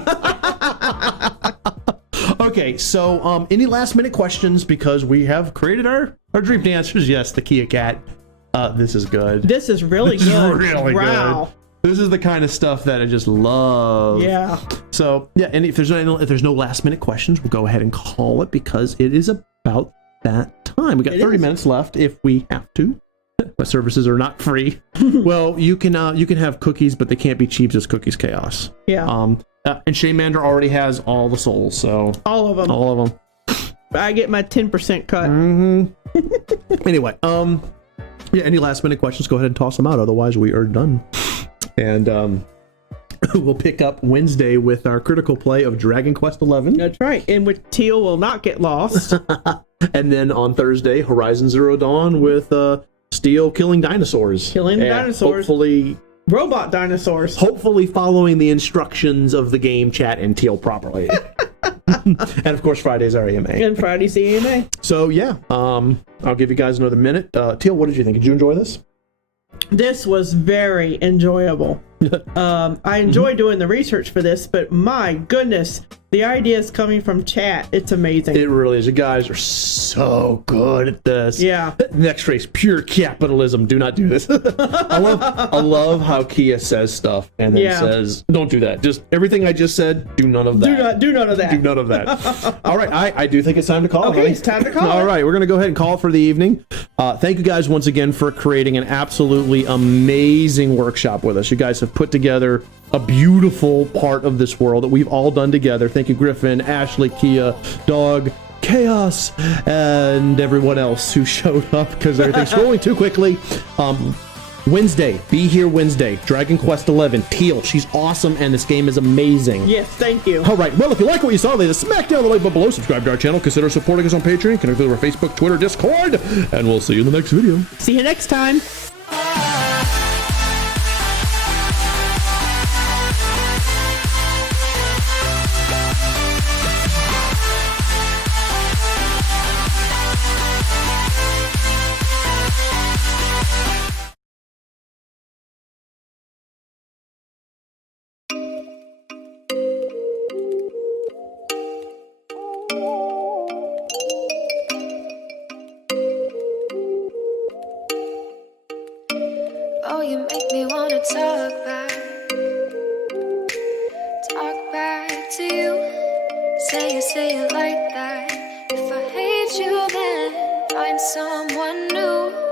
Okay, so any last minute questions, because we have created our Dream Dancers. Yes, the Kia Cat. This is good. This is really good. Really wow. Good. This is the kind of stuff that I just love. Yeah. So yeah, and if there's no last minute questions, we'll go ahead and call it, because it is about that time. We got 30 minutes left if we have to. My services are not free. Well, you can have cookies, but they can't be cheap as Cookies Chaos. Yeah. And Shaymander already has all the souls, so all of them. All of them. I get my 10% cut. Anyway, yeah. Any last minute questions? Go ahead and toss them out. Otherwise, we are done. And we'll pick up Wednesday with our critical play of Dragon Quest XI. That's right. In which Teal will not get lost. And then on Thursday, Horizon Zero Dawn with Steel killing dinosaurs. Killing dinosaurs. Hopefully. Robot dinosaurs. Hopefully following the instructions of the game chat and Teal properly. And of course, Friday's our AMA. And Friday's the AMA. So yeah, I'll give you guys another minute. Teal, what did you think? Did you enjoy this? This was very enjoyable. I enjoy doing the research for this, but my goodness, the ideas coming from chat, it's amazing. It really is. You guys are so good at this. Yeah. Next race, pure capitalism. Do not do this. I love how Kia says stuff and then says, don't do that. Just everything I just said, do none of that. Do none of that. Do none of that. All right, I do think it's time to call. Okay, it's time to call. All right, we're going to go ahead and call for the evening. Thank you guys once again for creating an absolutely amazing workshop with us. You guys have put together a beautiful part of this world that we've all done together. Thank you, Gryphon, Ashley, Kia, Dog, Chaos, and everyone else who showed up, because everything's scrolling too quickly. Wednesday, be here Wednesday. Dragon Quest XI, Teal, she's awesome, and this game is amazing. Yes, thank you. All right, well, if you like what you saw, leave a smack down the like button below, subscribe to our channel, consider supporting us on Patreon, connect with our Facebook, Twitter, Discord, and we'll see you in the next video. See you next time. Oh, you make me wanna talk back to you. Say it like that. If I hate you, then find someone